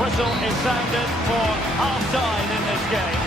whistle is sounded for half-time in this game.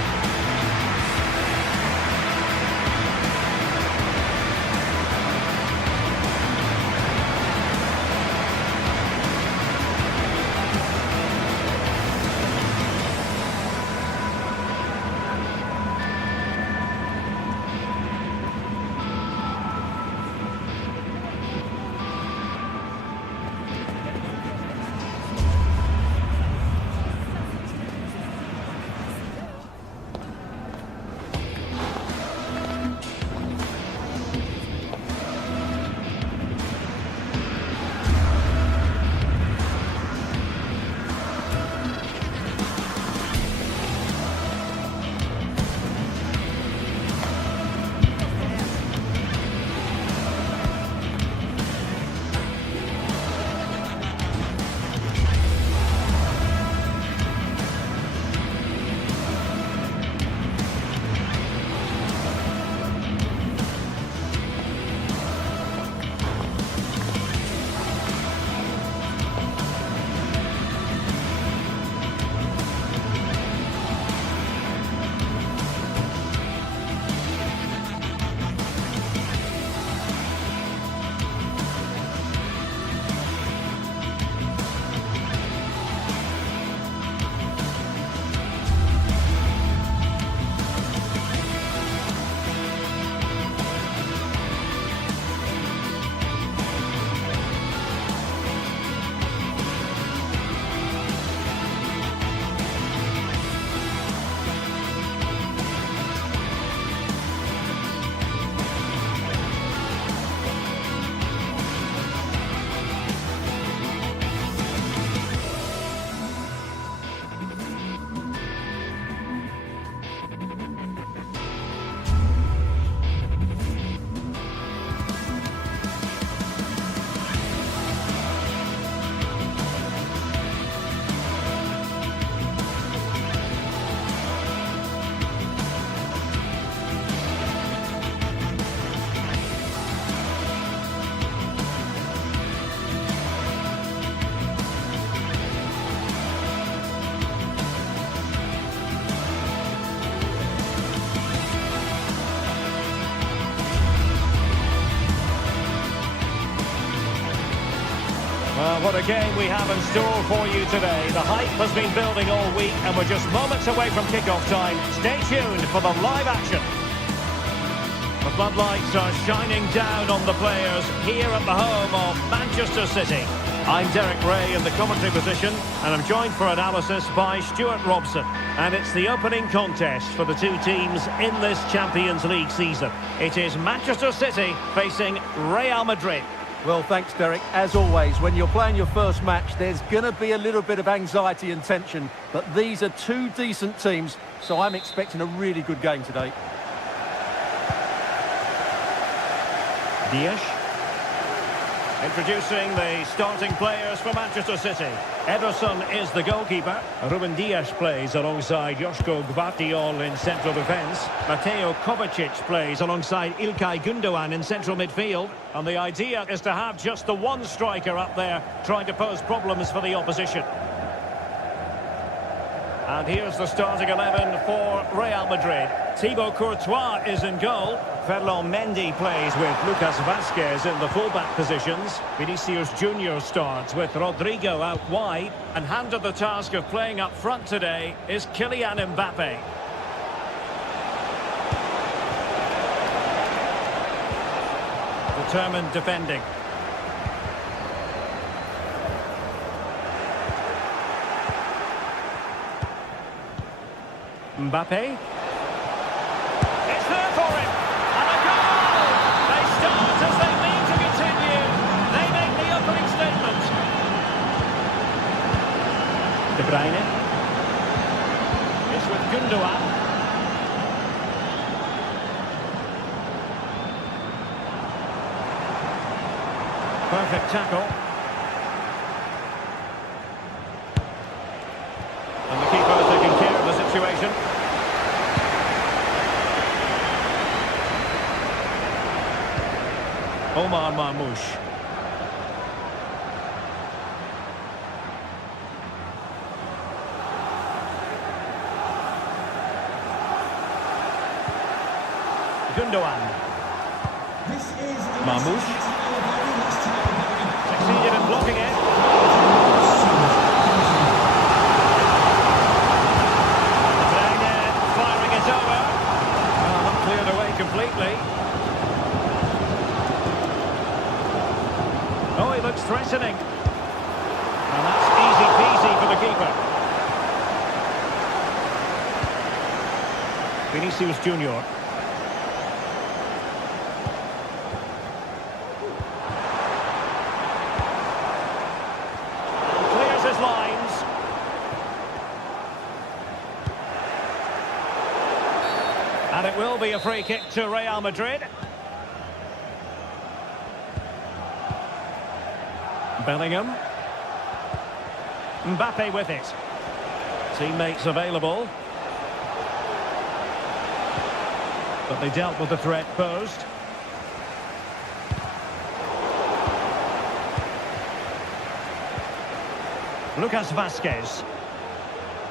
Well, what a game we have in store for you today. The hype has been building all week and we're just moments away from kick-off time. Stay tuned for the live action. The floodlights are shining down on the players here at the home of Manchester City. I'm Derek Ray in the commentary position and I'm joined for analysis by Stuart Robson. And it's the opening contest for the two teams in this Champions League season. It is Manchester City facing Real Madrid. Well, thanks, Derek. As always, when you're playing your first match, there's going to be a little bit of anxiety and tension. But these are two decent teams, so I'm expecting a really good game today. Dias. Introducing the starting players for Manchester City. Ederson is the goalkeeper. Ruben Dias plays alongside Joško Gvardiol in central defence. Mateo Kovacic plays alongside Ilkay Gundogan in central midfield. And the idea is to have just the one striker up there trying to pose problems for the opposition. And here's the starting 11 for Real Madrid. Thibaut Courtois is in goal. Ferland Mendy plays with Lucas Vazquez in the fullback positions. Vinicius Junior starts with Rodrigo out wide. And handed the task of playing up front today is Kylian Mbappe. Determined defending. Mbappe. It's there for him. And a goal! They start as they mean to continue. They make the opening statement. De Bruyne. It's with Gundogan. Perfect tackle. And the keeper taking care of the situation. Omar Marmoush. Gundogan. Marmoush. Succeeded in blocking it. Firing it over. Not cleared away completely. Oh, he looks threatening. And that's easy peasy for the keeper. Vinicius Junior. Clears his lines. And it will be a free kick to Real Madrid. Bellingham. Mbappe with it. Teammates available. But they dealt with the threat posed. Lucas Vazquez.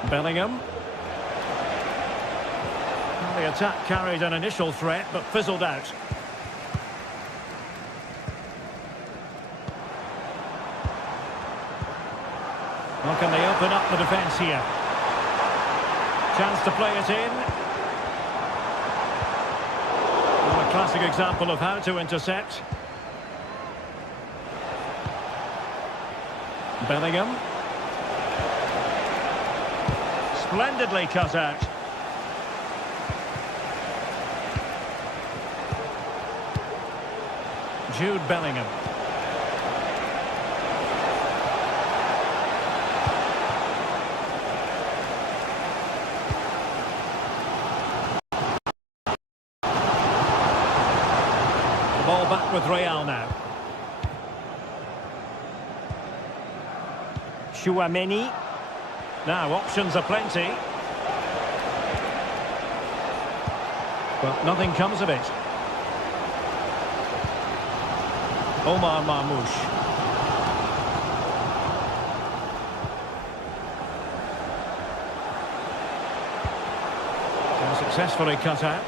Bellingham. Well, the attack carried an initial threat, but fizzled out. Well, can they open up the defence here? Chance to play it in. Well, a classic example of how to intercept. Bellingham. Splendidly cut out. Jude Bellingham. Ball back with Real now. Chouameni. Now options are plenty. But nothing comes of it. Omar Marmoush. And successfully cut out.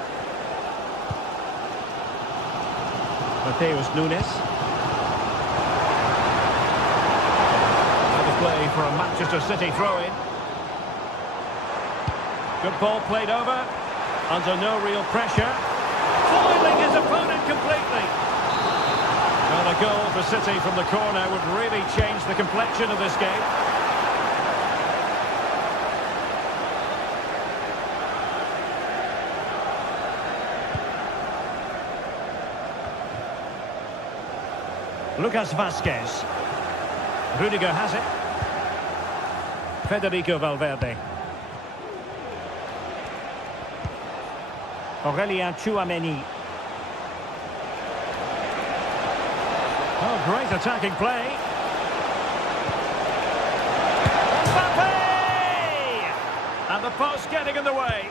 Mateus Nunes. Out of play for a Manchester City throw-in. Good ball played over. Under no real pressure. Foiling his opponent completely. Well, a goal for City from the corner would really change the complexion of this game. Lucas Vazquez. Rudiger has it. Federico Valverde. Aurelien Chouameni. Oh, great attacking play. Mbappe! And the post getting in the way.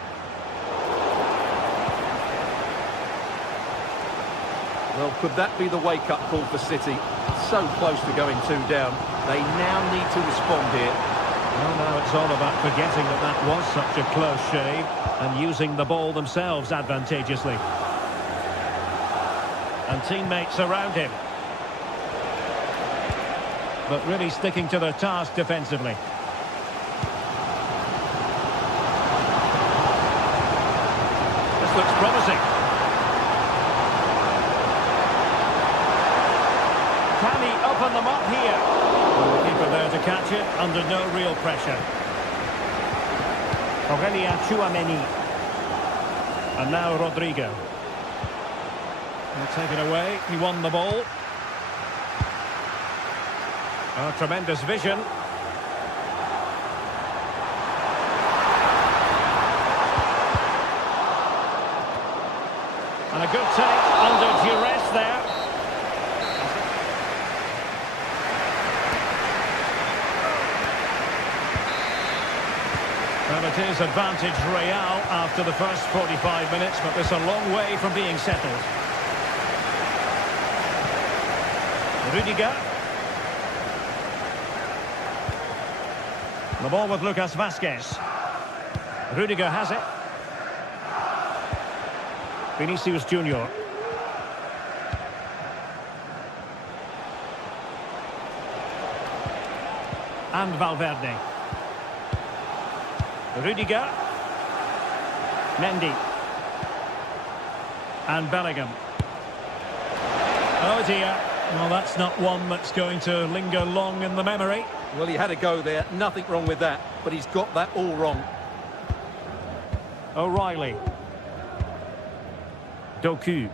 Well, could that be the wake-up call for City? So close to going 2 down. They now need to respond here. Well, now it's all about forgetting that that was such a close shave and using the ball themselves advantageously. And teammates around him. But really sticking to their task defensively. This looks promising. Can he open them up here? Well, the keeper there to catch it under no real pressure. Aurelien Chouameni. And now Rodrigo. Taken away, he won the ball. Oh, tremendous vision. And a good take under duress there. Well, it is advantage Real after the first 45 minutes, but it's a long way from being settled. Rudiger. The ball with Lucas Vazquez. Rudiger has it. Vinicius Junior. And Valverde. Rudiger. Mendy. And Bellingham. Oh dear. Well, that's not one that's going to linger long in the memory. Well, he had a go there. Nothing wrong with that. But he's got that all wrong. O'Reilly. Doku.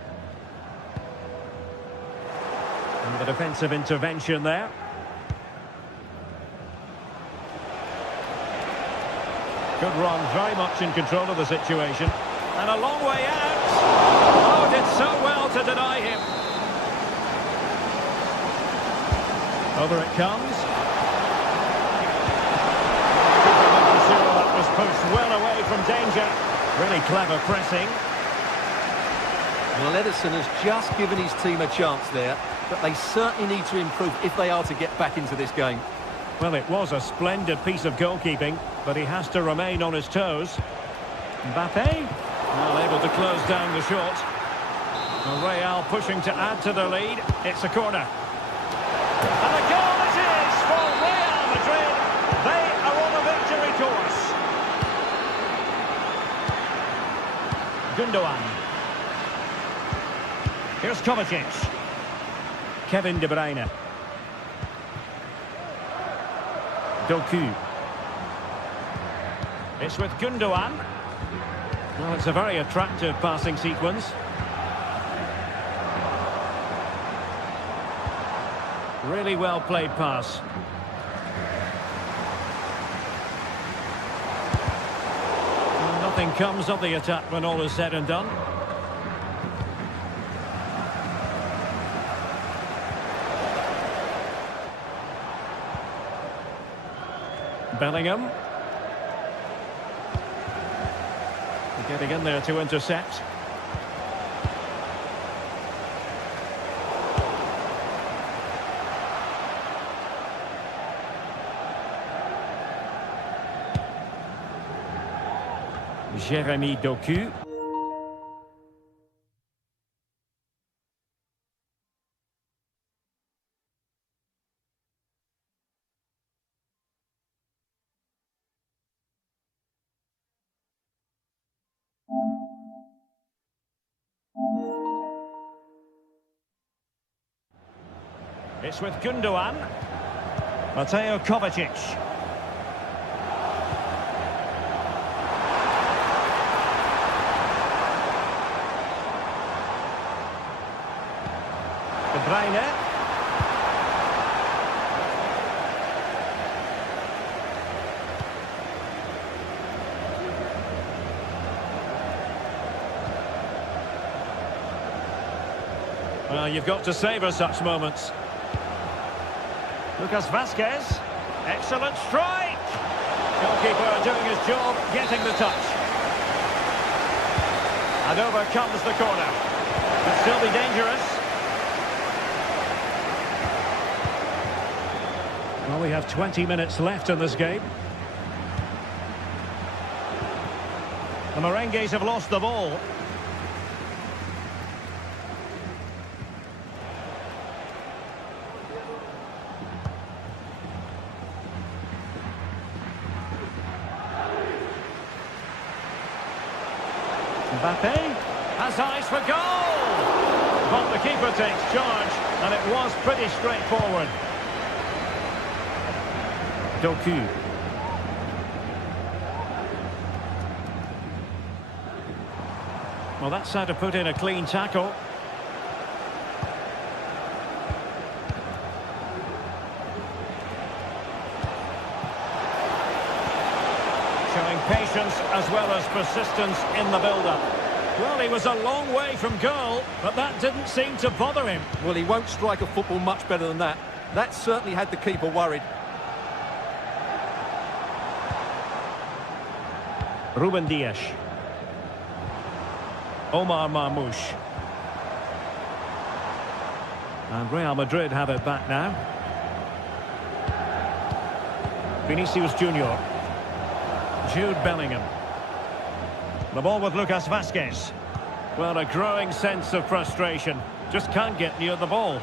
And the defensive intervention there. Good run, very much in control of the situation. And a long way out. Oh, did so well to deny him. Over it comes. That was pushed well away from danger. Really clever pressing. Well, Ederson has just given his team a chance there, but they certainly need to improve if they are to get back into this game. Well, it was a splendid piece of goalkeeping, but he has to remain on his toes. Mbappe, well, able to close down the shot. Real pushing to add to the lead. It's a corner. And a goal it is for Real Madrid. They are on a victory course. Gundogan. Here's Kovacic. Kevin De Bruyne. Doku. It's with Gundogan. Well, it's a very attractive passing sequence. Really well played pass. Well, nothing comes of the attack when all is said and done. Bellingham. Getting in there to intercept. Jeremy Doku. It's with Gundogan. Mateo Kovacic. De Bruyne. Well, you've got to savour such moments. Lucas Vazquez. Excellent strike. Goalkeeper doing his job, getting the touch. And over comes the corner. Could still be dangerous. Well, we have 20 minutes left in this game. The Merengues have lost the ball. Mbappe has eyes for goal. But the keeper takes charge, and it was pretty straightforward. Doku. Well, that's how to put in a clean tackle. Showing patience as well as persistence in the build-up. Well, he was a long way from goal, but that didn't seem to bother him. Well, he won't strike a football much better than that. That certainly had the keeper worried. Ruben Dias. Omar Marmoush. And Real Madrid have it back now. Vinicius Junior. Jude Bellingham. The ball with Lucas Vazquez. Well, a growing sense of frustration. Just can't get near the ball.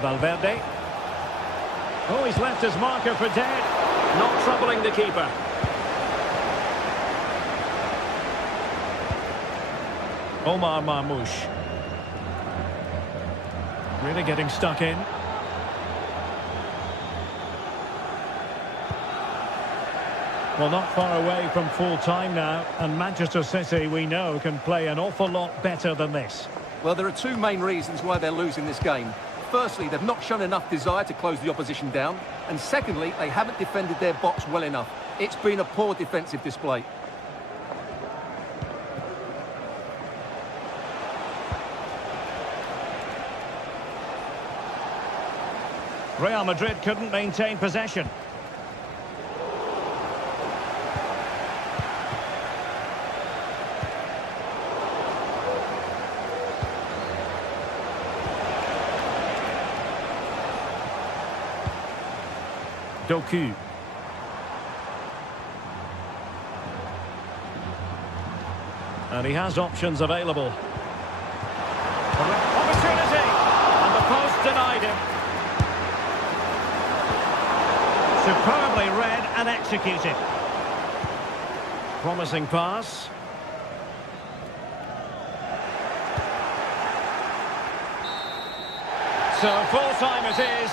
Valverde. Oh, he's left his marker for dead. Not troubling the keeper. Omar Marmoush. Really getting stuck in. Well, not far away from full time now, and Manchester City, we know, can play an awful lot better than this. Well, there are two main reasons why they're losing this game. Firstly, they've not shown enough desire to close the opposition down. And secondly, they haven't defended their box well enough. It's been a poor defensive display. Real Madrid couldn't maintain possession. Doku. And he has options available. Opportunity! And the post denied him. Superbly read and executed. Promising pass. So full time it is.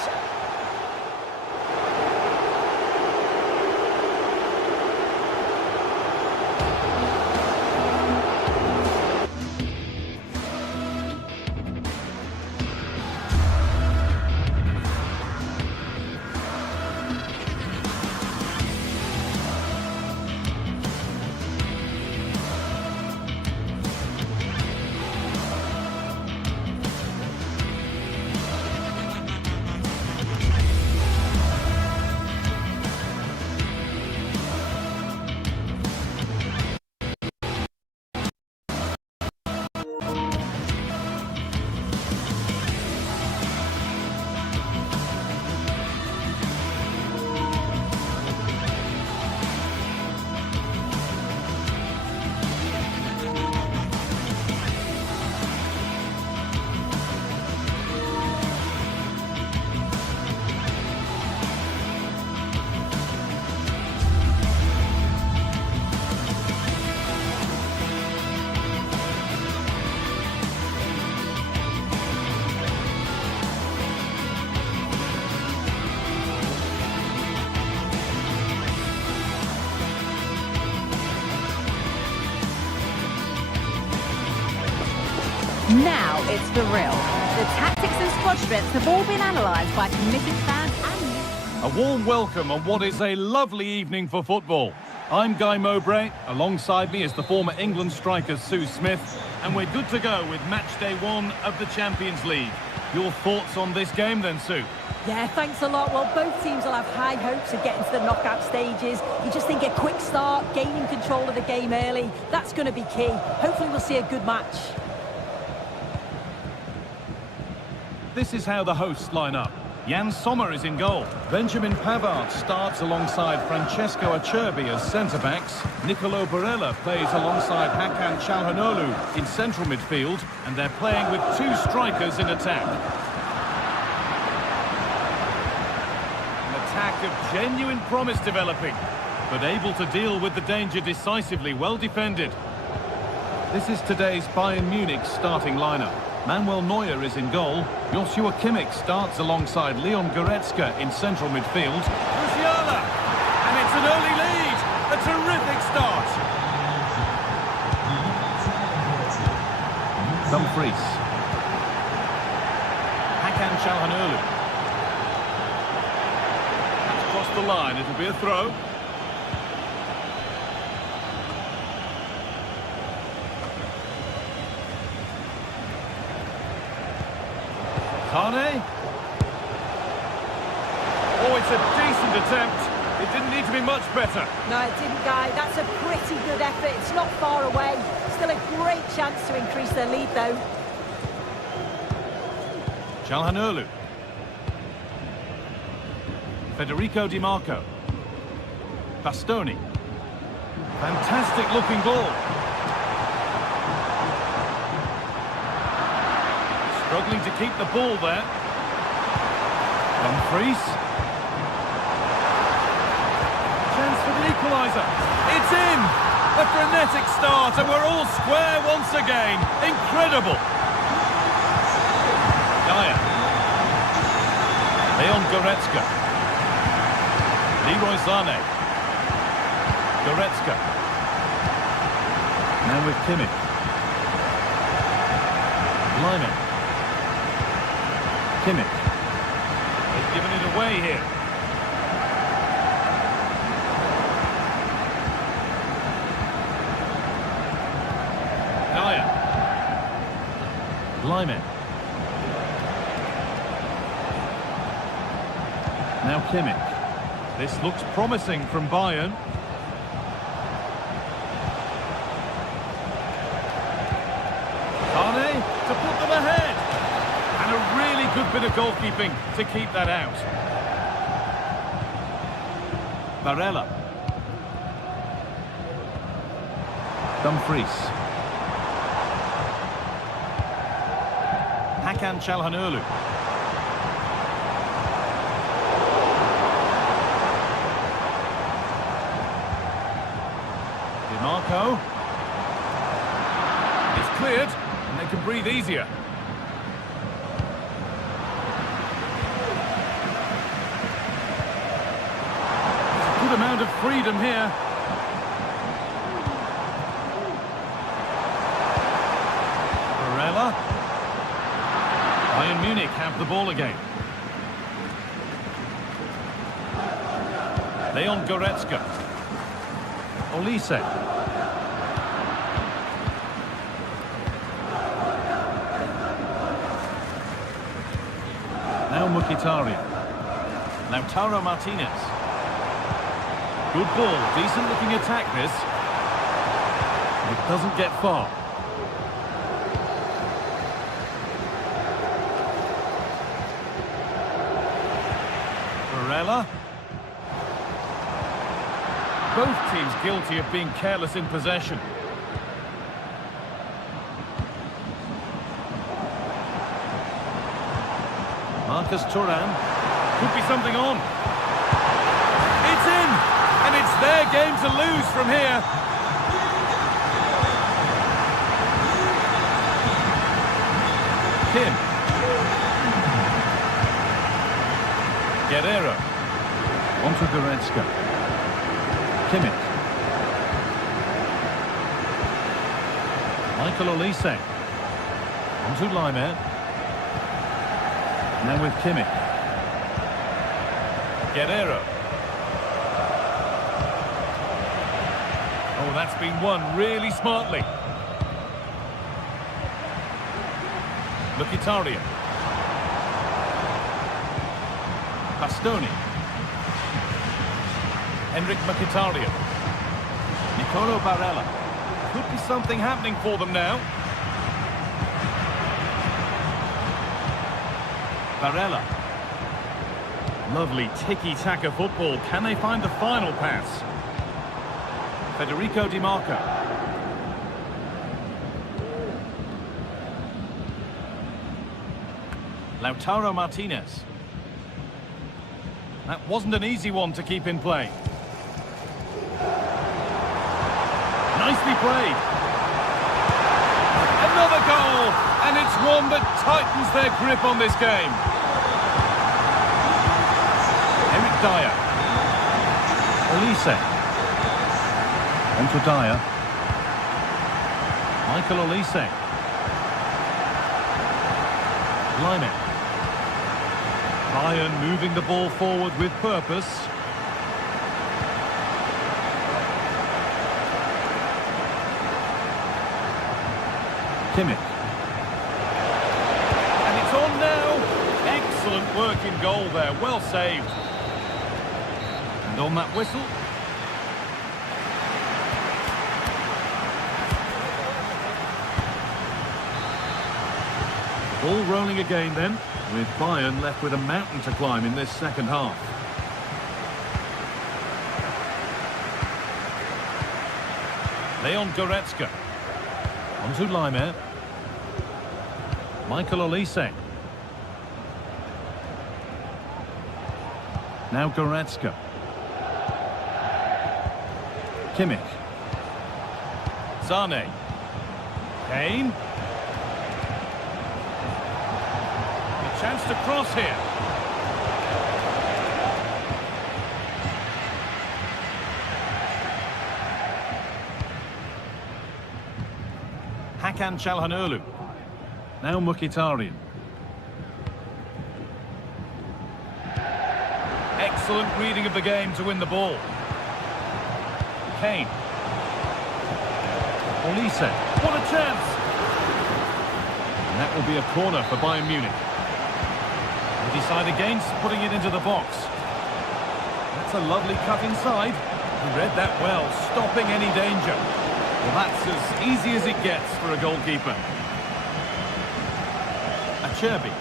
Now it's for real. The tactics and squad strengths have all been analysed by committed fans and... A warm welcome on what is a lovely evening for football. I'm Guy Mowbray. Alongside me is the former England striker Sue Smith. And we're good to go with match day 1 of the Champions League. Your thoughts on this game then, Sue? Yeah, thanks a lot. Well, both teams will have high hopes of getting to the knockout stages. You just think a quick start, gaining control of the game early, that's going to be key. Hopefully we'll see a good match. This is how the hosts line up. Jan Sommer is in goal. Benjamin Pavard starts alongside Francesco Acerbi as centre-backs. Nicolo Barella plays alongside Hakan Çalhanoğlu in central midfield, and they're playing with 2 strikers in attack. An attack of genuine promise developing, but able to deal with the danger decisively, well defended. This is today's Bayern Munich starting lineup. Manuel Neuer is in goal. Joshua Kimmich starts alongside Leon Goretzka in central midfield. Musiala! And it's an early lead! A terrific start! Dumfries. Hakan Çalhanoğlu. That's crossed the line. It'll be a throw. Kane. Oh, it's a decent attempt. It didn't need to be much better. No, it didn't, Guy. That's a pretty good effort. It's not far away. Still a great chance to increase their lead, though. Çalhanoğlu. Federico Di Marco. Bastoni. Fantastic looking ball. Struggling to keep the ball there. Dumfries. Chance for the equaliser. It's in! A frenetic start, and we're all square once again. Incredible! Dyer. Leon Goretzka. Leroy Sané. Goretzka. Now with Kimmich. Lyman. Kimmich. They've given it away here. Dyer. Lyman. Now Kimmich. This looks promising from Bayern. Sané to put them ahead. And a really good bit of goalkeeping to keep that out. Barella. Dumfries. Hakan Çalhanoğlu. Marco. It's cleared, and they can breathe easier. There's a good amount of freedom here. Barella. Bayern Munich have the ball again. Leon Goretzka. Olise. Now Mkhitaryan. Lautaro Martinez. Good ball, decent looking attack this. It doesn't get far. Barella. Both teams guilty of being careless in possession. Marcus Thuram. Could be something on. It's in! And it's their game to lose from here. Kim. Guerrero. Onto Goretzka. Kimmich. Michael Olise. Onto Lyman. Now with Kimmich. Guerrero. Oh, that's been won really smartly. Mkhitaryan. Bastoni. Henrik Mkhitaryan. Nicolo Barella. Could be something happening for them now. Barella. Lovely tiki-taka football. Can they find the final pass? Federico Di Marco. Lautaro Martinez. That wasn't an easy one to keep in play. Nicely played. Another goal, and it's one that tightens their grip on this game. Eric Dyer. Olise. Onto Dyer. Michael Olise. Lyman. Bayern moving the ball forward with purpose. Kimmich. And it's on now. Excellent work in goal there. Well saved. And on that whistle. Ball rolling again then, with Bayern left with a mountain to climb in this second half. Leon Goretzka. Onto Lyman. Michael Olise. Now Goretzka. Kimmich. Sane. Kane. A chance to cross here. Hakan Çalhanoğlu. Now Mkhitaryan. Excellent reading of the game to win the ball. Kane. Olise. What a chance! And that will be a corner for Bayern Munich. They decide against putting it into the box. That's a lovely cut inside. He read that well, stopping any danger. Well, that's as easy as it gets for a goalkeeper. Acerbi.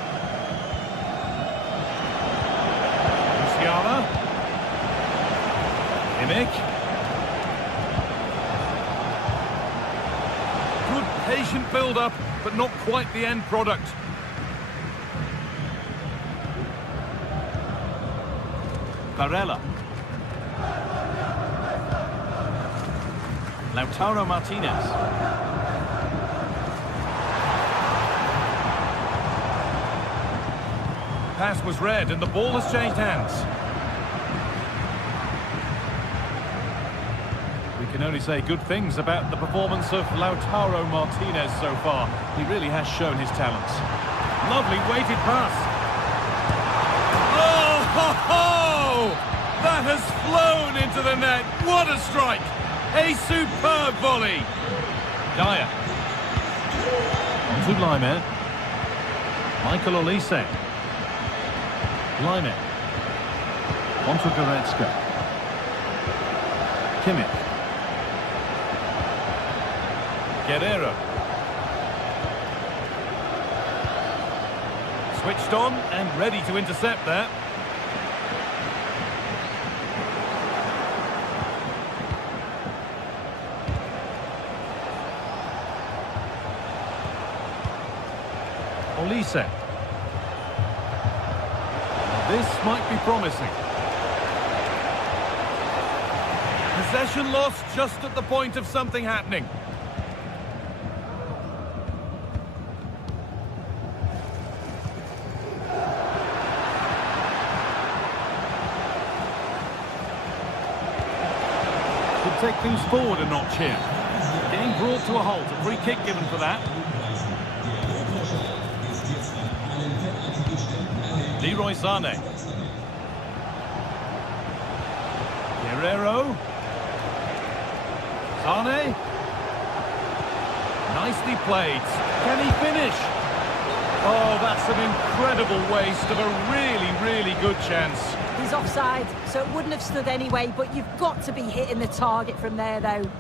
Musiala. Kimmich. Good patient build-up, but not quite the end product. Barella. Lautaro Martinez. Pass was read and the ball has changed hands. We can only say good things about the performance of Lautaro Martinez so far. He really has shown his talents. Lovely weighted pass. Oh, ho, ho! That has flown into the net. What a strike! A superb volley. Dyer. On to Lyman. Michael Olise. Lyman. On to Goretzka. Kimmich. Guerrero. Switched on and ready to intercept there. Olise. This might be promising. Possession lost just at the point of something happening. Could take things forward a notch here. Getting brought to a halt. A free kick given for that. Leroy Sane. Guerrero. Sane. Nicely played. Can he finish? Oh, that's an incredible waste of a really, really good chance. He's offside, so it wouldn't have stood anyway, but you've got to be hitting the target from there, though.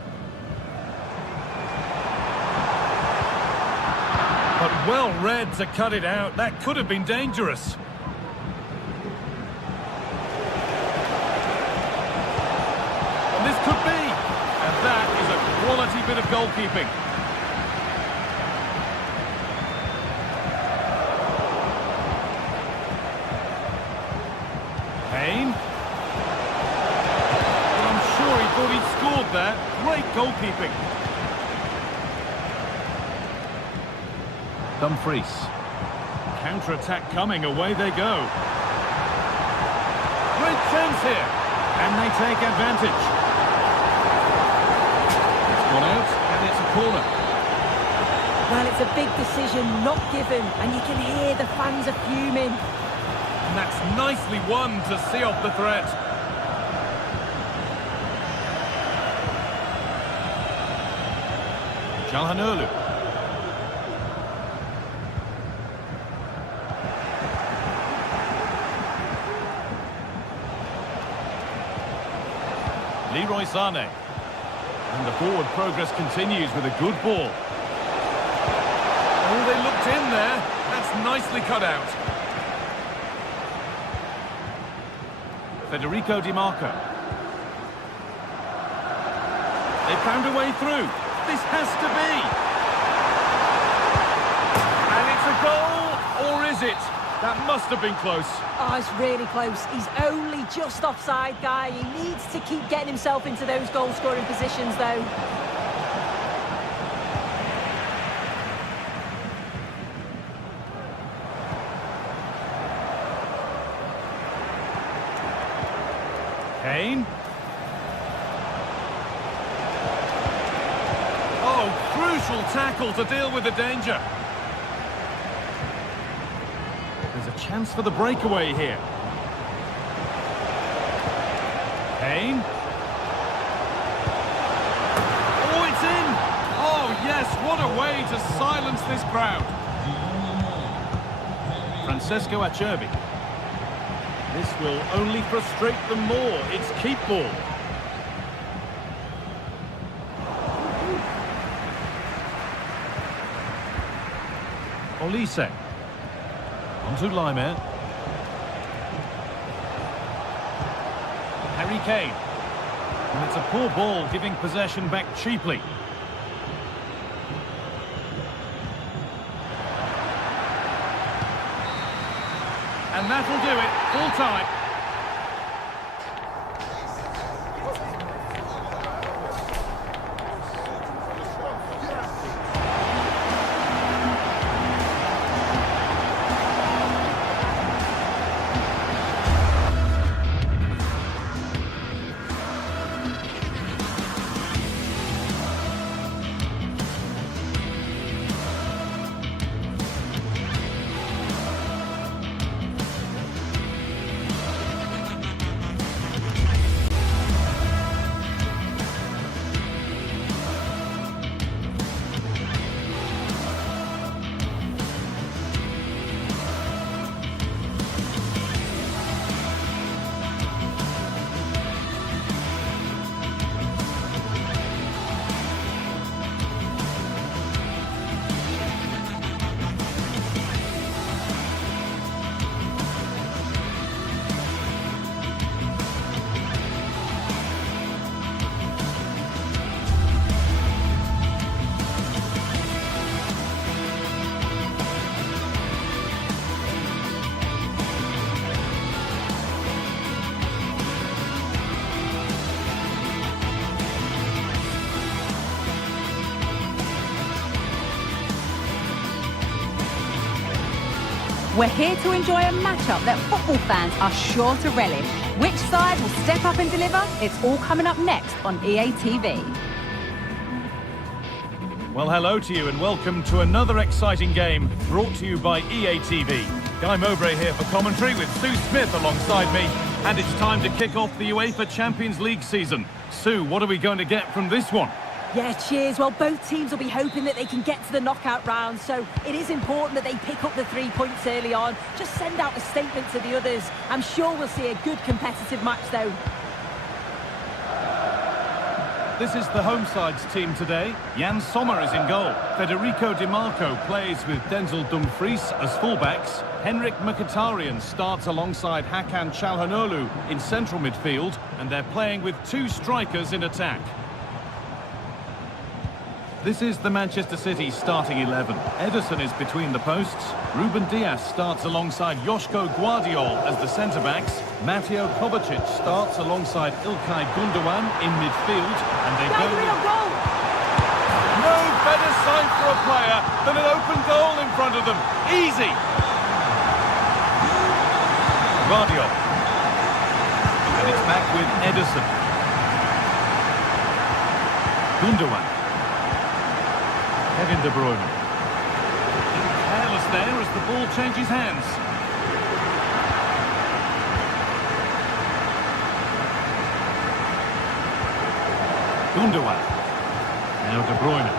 But well read to cut it out. That could have been dangerous. And this could be. And that is a quality bit of goalkeeping. Kane. Well, I'm sure he thought he'd scored there. Great goalkeeping. Dumfries. Counter-attack coming, away they go. Great chance here. And they take advantage. It's gone out, and it's a corner. Well, it's a big decision, not given, and you can hear the fans are fuming. And that's nicely won to see off the threat. Çalhanoğlu. Leroy Sane. And the forward progress continues with a good ball. Oh, they looked in there. That's nicely cut out. Federico Di Marco. They found a way through. This has to be. And it's a goal, or is it? That must have been close. Oh, it's really close. He's only just offside, guy. He needs to keep getting himself into those goal-scoring positions, though. Kane. Oh, crucial tackle to deal with the danger. There's a chance for the breakaway here. Kane. Oh, it's in! Oh, yes, what a way to silence this crowd. Francesco Acerbi. This will only frustrate them more. It's keep ball. Olise. Onto Laimer. Harry Kane. And it's a poor ball, giving possession back cheaply. And that'll do it. Full time. We're here to enjoy a matchup that football fans are sure to relish. Which side will step up and deliver? It's all coming up next on EA TV. Well, hello to you and welcome to another exciting game brought to you by EA TV. Guy Mowbray here for commentary with Sue Smith alongside me, and it's time to kick off the UEFA Champions League season. Sue, what are we going to get from this one? Yeah, cheers. Well, both teams will be hoping that they can get to the knockout round, so it is important that they pick up the 3 points early on. Just send out a statement to the others. I'm sure we'll see a good competitive match, though. This is the home side's team today. Jan Sommer is in goal. Federico Di Marco plays with Denzel Dumfries as fullbacks. Henrik Mkhitaryan starts alongside Hakan Çalhanoğlu in central midfield, and they're playing with 2 strikers in attack. This is the Manchester City starting 11. Ederson is between the posts. Ruben Dias starts alongside Joško Guardiol as the centre-backs. Mateo Kovacic starts alongside Ilkay Gundogan in midfield. And they go with... No better sight for a player than an open goal in front of them. Easy! Guardiol. And it's back with Ederson. Gundogan. Kevin De Bruyne. Careless there as the ball changes hands. Gundogan. Now De Bruyne.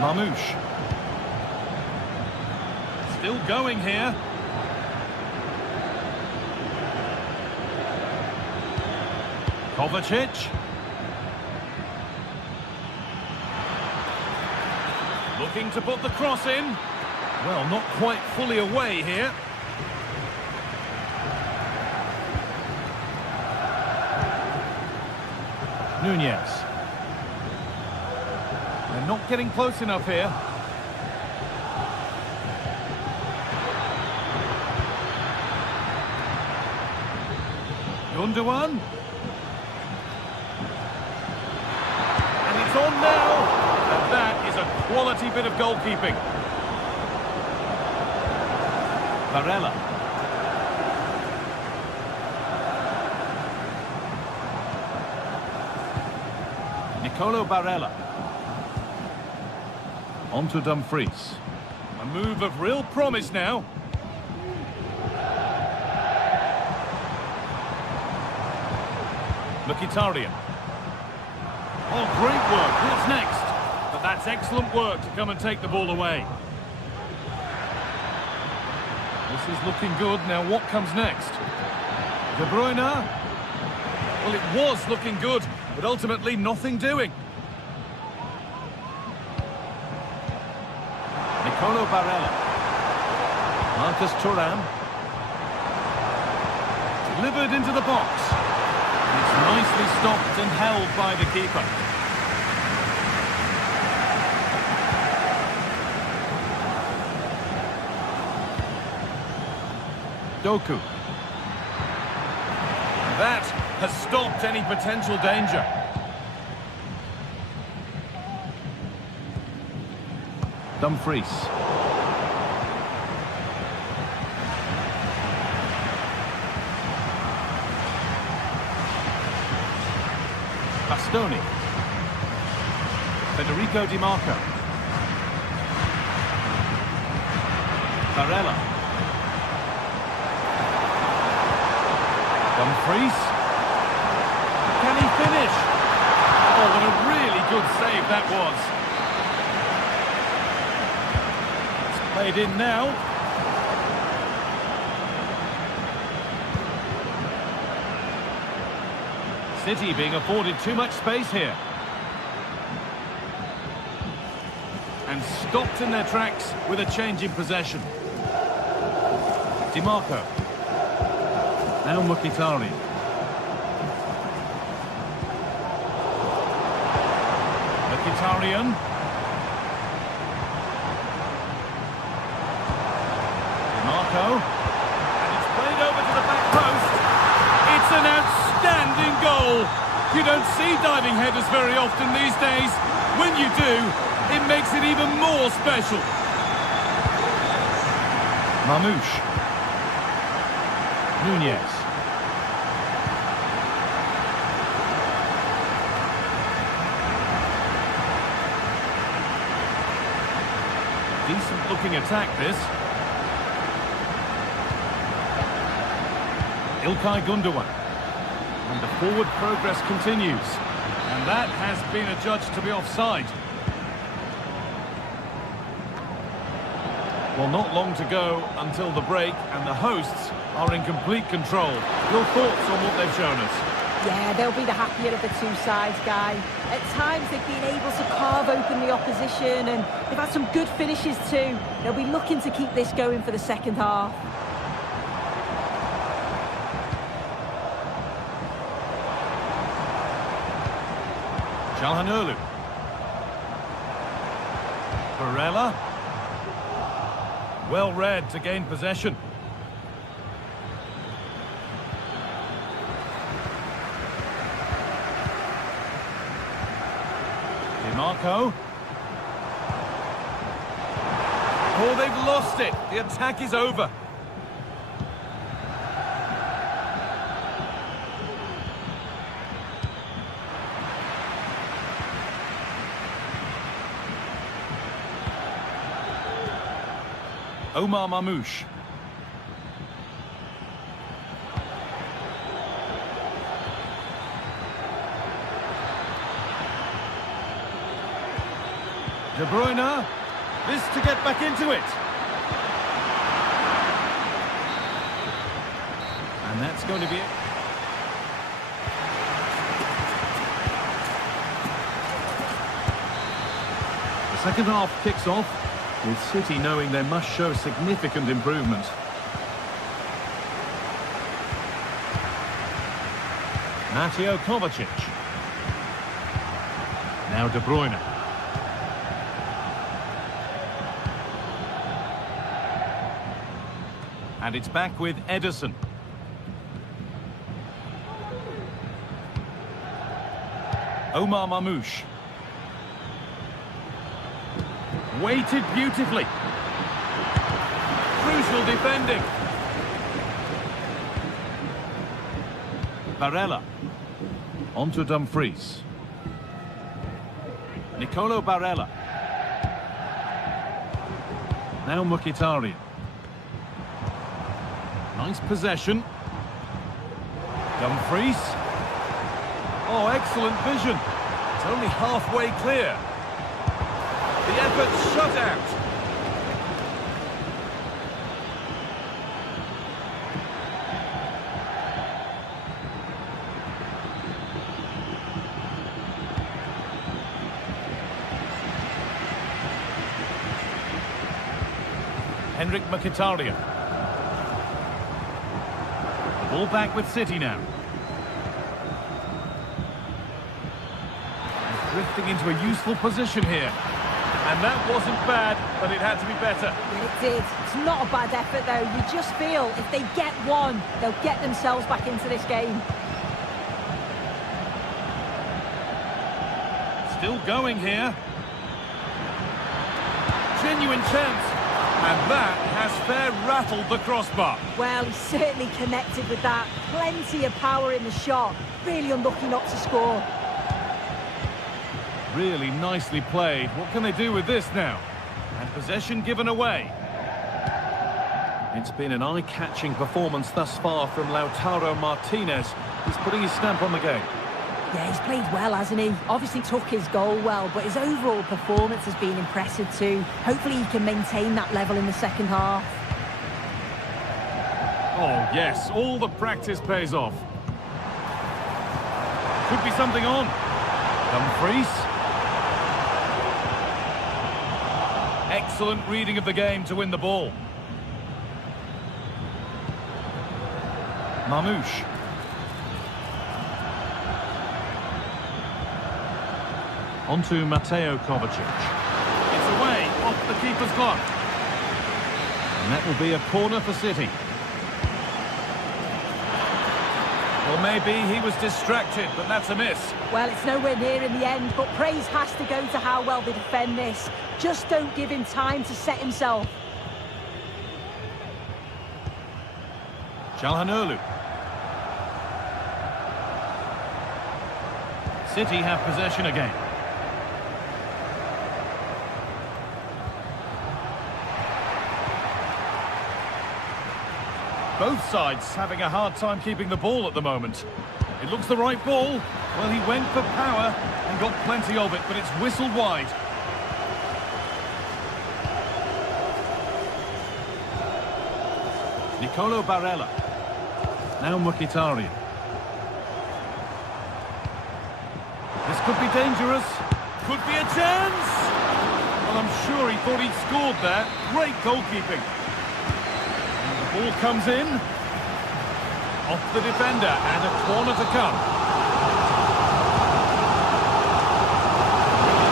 Marmoush. Still going here. Kovacic. Looking to put the cross in. Well, not quite fully away here. Nunez. They're not getting close enough here. Gundogan. And it's on now. And that is a quality bit of goalkeeping. Barella. Nicolo Barella. On to Dumfries. A move of real promise now. Mkhitaryan. Oh, great work. What's next? But that's excellent work to come and take the ball away. This is looking good. Now what comes next? De Bruyne. Well, it was looking good, but ultimately nothing doing. Nicolo Barella. Marcus Thuram. Delivered into the box. It's nicely stopped and held by the keeper. Doku. That has stopped any potential danger. Dumfries. Bastoni. Federico Di Marco. Barella. Dumfries. Can he finish? Oh, what a really good save that was. It's played in now. City being afforded too much space here. And stopped in their tracks with a change in possession. Di Marco. Now Mkhitaryan. Mkhitaryan. Di Marco. And it's played over to the back post. It's an outstanding goal. You don't see diving headers very often these days. When you do, it makes it even more special. Mamouche. Nunez. Decent looking attack, this. Ilkay Gundogan. And the forward progress continues. And that has been adjudged to be offside. Well, not long to go until the break, and the hosts are in complete control. Your thoughts on what they've shown us? Yeah, they'll be the happier of the two sides, Guy. At times they've been able to carve open the opposition, and they've had some good finishes too. They'll be looking to keep this going for the second half. Calhanoglu. Barella. Well read to gain possession. Di Marco. Oh, they've lost it. The attack is over. Omar Mamouche. De Bruyne. This to get back into it. And that's going to be it. The second half kicks off, with City knowing they must show significant improvement. Mateo Kovacic. Now De Bruyne. And it's back with Edison. Omar Mamouche. Weighted beautifully. Crucial defending. Barella. On to Dumfries. Nicolo Barella. Now Mkhitaryan. Nice possession. Dumfries. Oh, excellent vision. It's only halfway clear. The effort's shut out. Henrik Mkhitaryan. Ball back with City now. He's drifting into a useful position here. And that wasn't bad, but it had to be better. It did. It's not a bad effort, though. You just feel if they get one, they'll get themselves back into this game. Still going here. Genuine chance. And that has fair rattled the crossbar. Well, he certainly connected with that. Plenty of power in the shot. Really unlucky not to score. Really nicely played. What can they do with this now? And possession given away. It's been an eye-catching performance thus far from Lautaro Martinez. He's putting his stamp on the game. Yeah, he's played well, hasn't he? Obviously took his goal well, but his overall performance has been impressive too. Hopefully he can maintain that level in the second half. Oh, yes, all the practice pays off. Could be something on. Dumfries. Excellent reading of the game to win the ball. Mamouche. On to Mateo Kovacic. It's away, off the keeper's glove. And that will be a corner for City. Well, maybe he was distracted, but that's a miss. Well, it's nowhere near in the end, but praise has to go to how well they defend this. Just don't give him time to set himself. Çalhanoğlu. City have possession again. Both sides having a hard time keeping the ball at the moment. It looks the right ball. Well, he went for power and got plenty of it, but it's whistled wide. Nicolo Barella. Now Mkhitaryan. This could be dangerous. Could be a chance. Well, I'm sure he thought he'd scored there. Great goalkeeping. Ball comes in, off the defender, and a corner to come.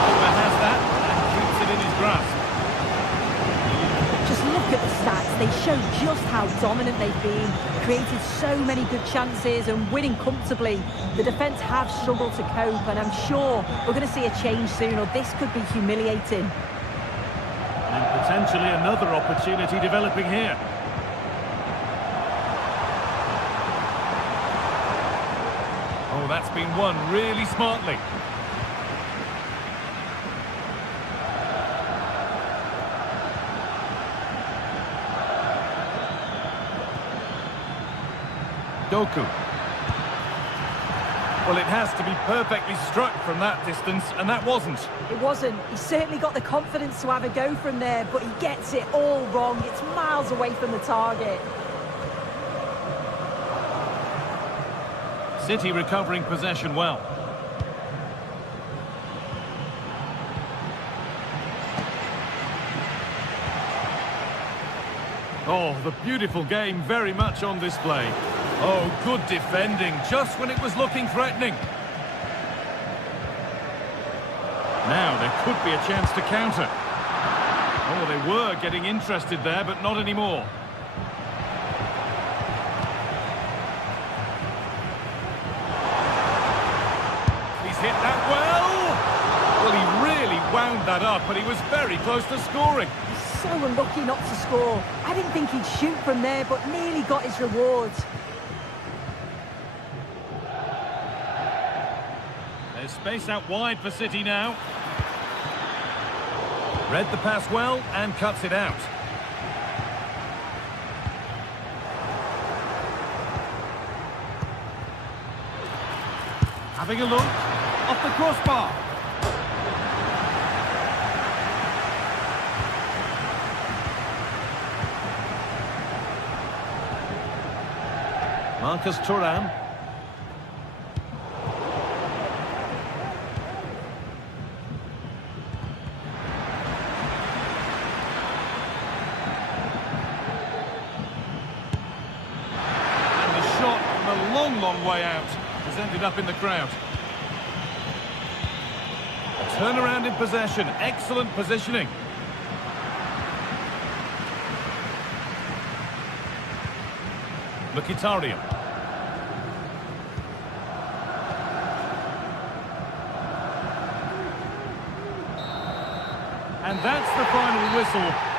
Keeper has that, and keeps it in his grasp. Just look at the stats. They show just how dominant they've been. Created so many good chances and winning comfortably. The defence have struggled to cope, and I'm sure we're going to see a change soon, or this could be humiliating. And potentially another opportunity developing here. Oh, that's been won really smartly. Doku. Well, it has to be perfectly struck from that distance, and that wasn't. It wasn't. He certainly got the confidence to have a go from there, but he gets it all wrong. It's miles away from the target. City recovering possession well. Oh, the beautiful game very much on display. Oh, good defending, just when it was looking threatening. Now there could be a chance to counter. Oh, they were getting interested there, but not anymore. that up, but he was very close to scoring. He's so unlucky not to score. I didn't think he'd shoot from there, but nearly got his rewards. There's space out wide for City now. Read the pass well and cuts it out. Having a look. Off the crossbar. Marcus Thuram. And the shot from a long, long way out has ended up in the crowd. A turnaround in possession. Excellent positioning. Mkhitaryan. And that's the final whistle.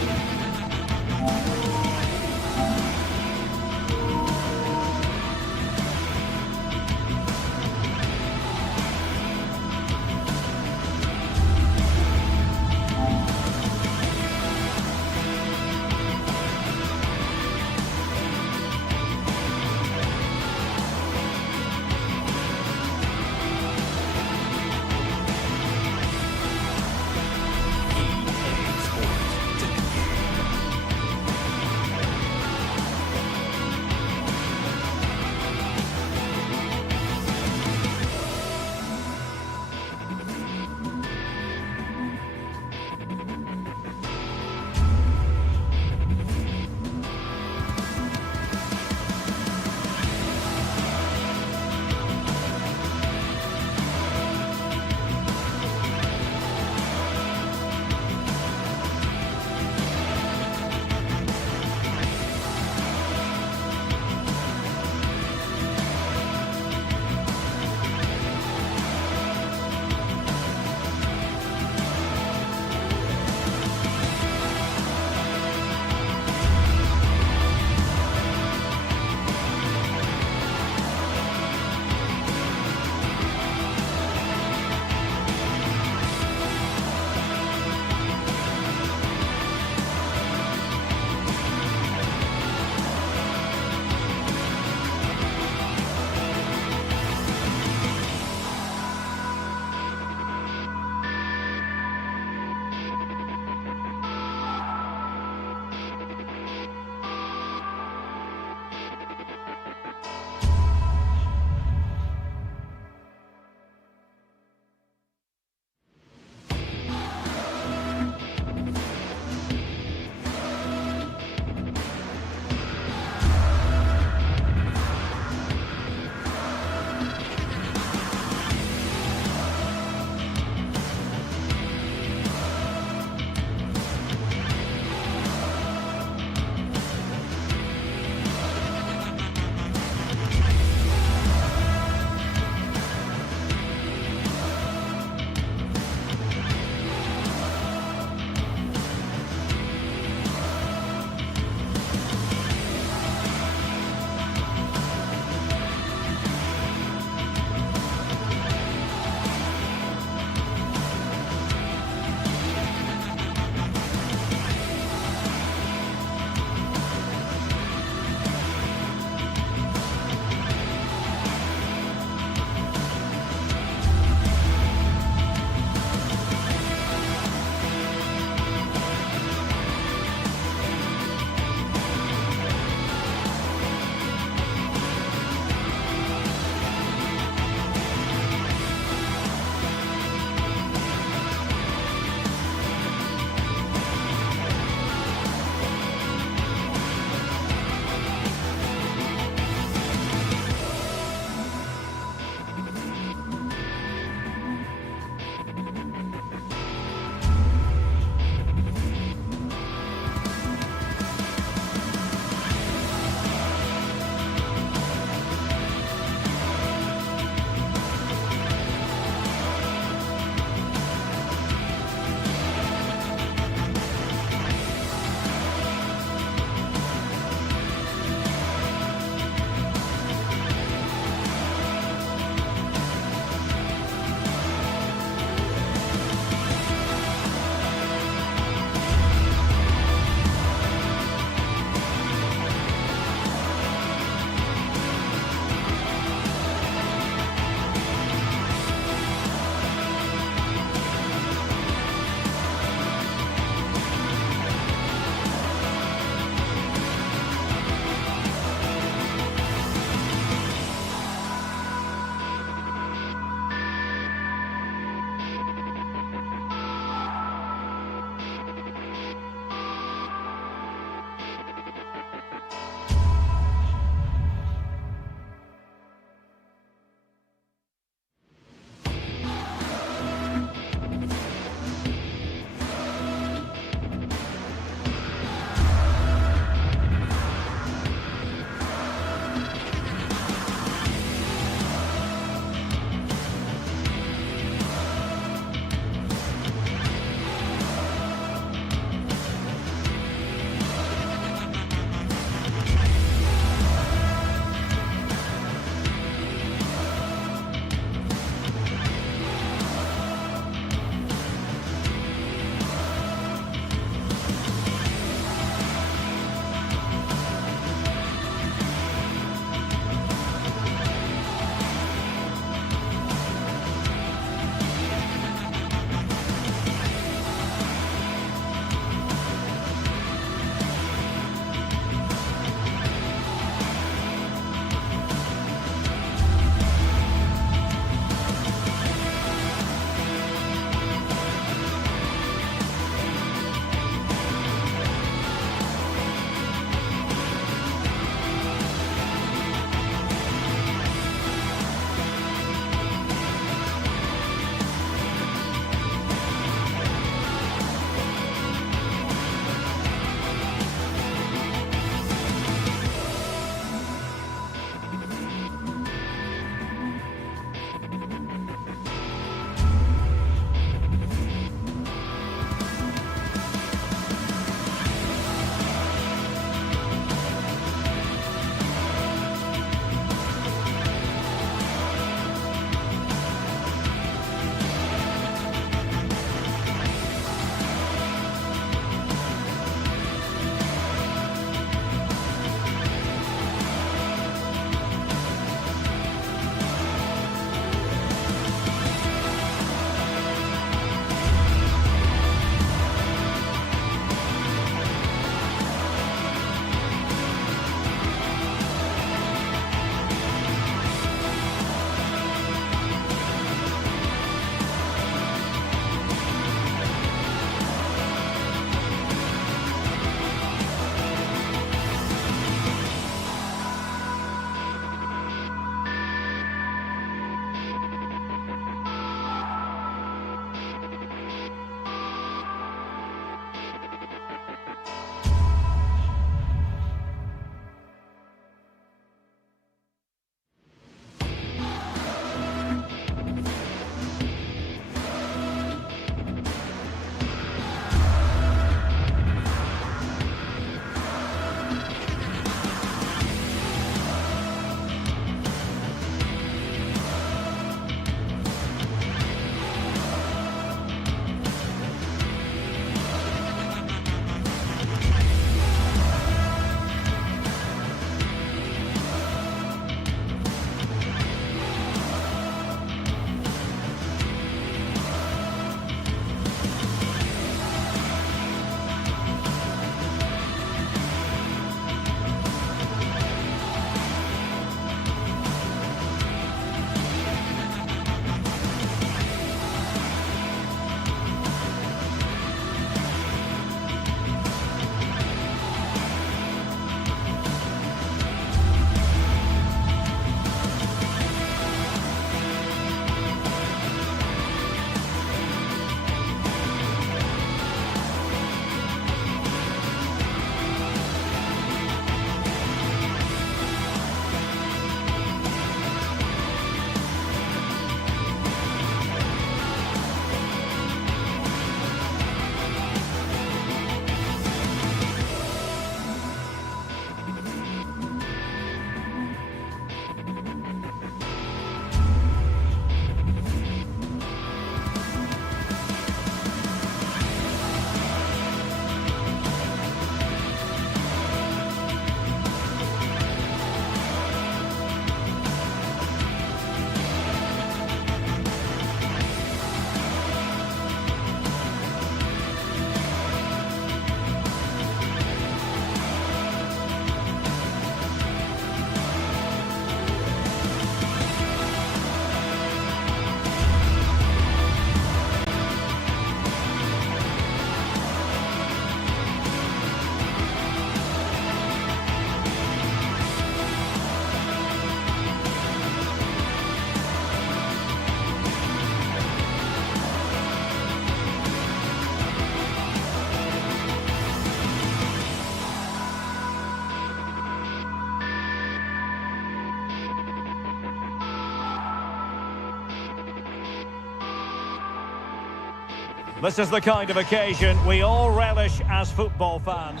This is the kind of occasion we all relish as football fans.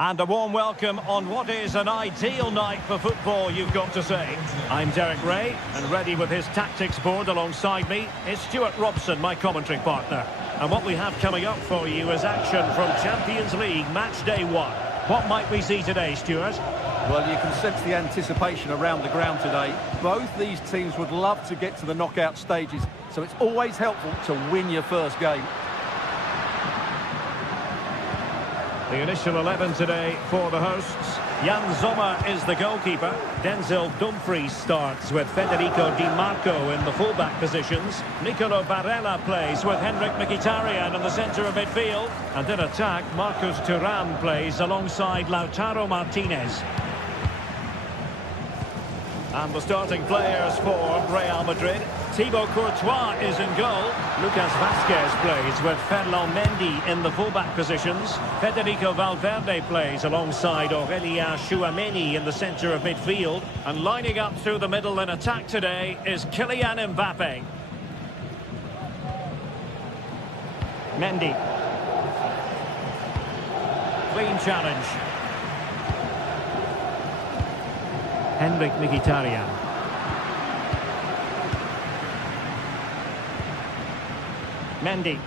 And a warm welcome on what is an ideal night for football, you've got to say. I'm Derek Ray, and ready with his tactics board alongside me is Stuart Robson, my commentary partner. And what we have coming up for you is action from Champions League Match Day 1. What might we see today, Stuart? Well, you can sense the anticipation around the ground today. Both these teams would love to get to the knockout stages, so it's always helpful to win your first game. The initial 11 today for the hosts. Jan Sommer is the goalkeeper. Denzel Dumfries starts with Federico Di Marco in the fullback positions. Nicolo Barella plays with Henrik Mkhitaryan in the centre of midfield. And in attack, Marcus Thuram plays alongside Lautaro Martinez. And the starting players for Real Madrid. Thibaut Courtois is in goal. Lucas Vazquez plays with Ferland Mendy in the fullback positions. Federico Valverde plays alongside Aurélien Tchouameni in the centre of midfield. And lining up through the middle in attack today is Kylian Mbappe. Mendy. Clean challenge. Henrik Mkhitaryan. Mendy.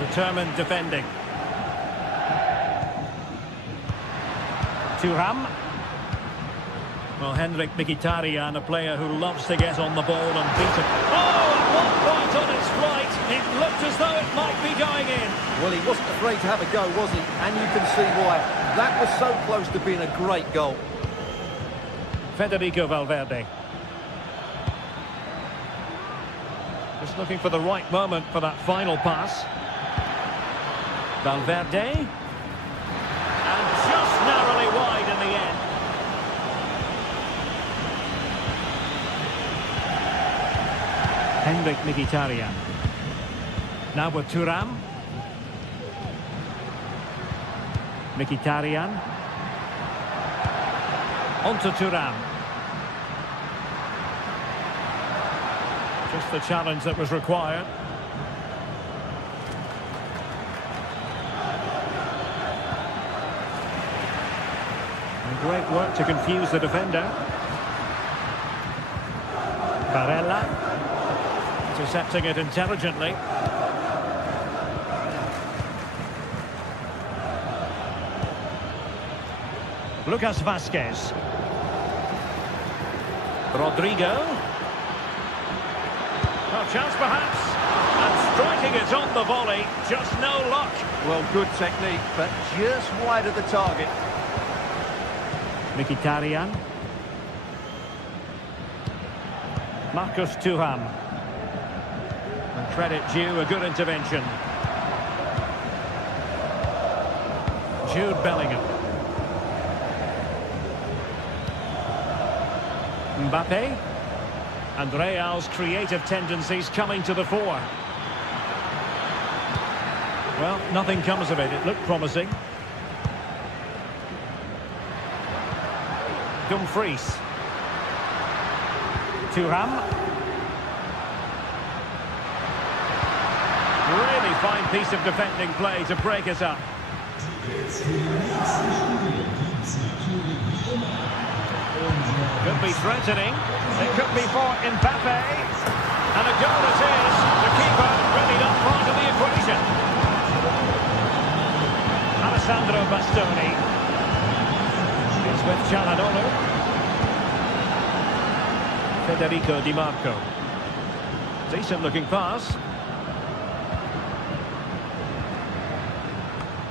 Determined defending. Thuram. Well, Henrik Mkhitaryan, a player who loves to get on the ball and beat it. Oh, at one point on its flight, it looked as though it might be going in. Well, he wasn't afraid to have a go, was he? And you can see why. That was so close to being a great goal. Federico Valverde. Just looking for the right moment for that final pass. Valverde. And just narrowly wide in the end. Henrik Mkhitaryan. Now with Thuram. Mkhitaryan. On to Thuram. Just the challenge that was required. And great work to confuse the defender. Barella. Intercepting it intelligently. Lucas Vazquez. Rodrigo. Well, chance perhaps. And striking it on the volley. Just no luck. Well, good technique, but just wide of the target. Mkhitaryan. Marcus Thuram. And credit due, a good intervention. Jude Bellingham. Mbappe. And Real's creative tendencies coming to the fore. Well, nothing comes of it. It looked promising. Dumfries. Thuram. Really fine piece of defending play to break us up. Could be threatening. It could be for Mbappe. And a goal it is. The keeper really not part of the equation. Alessandro Bastoni. It's with Çalhanoğlu. Federico Di Marco. Decent looking pass.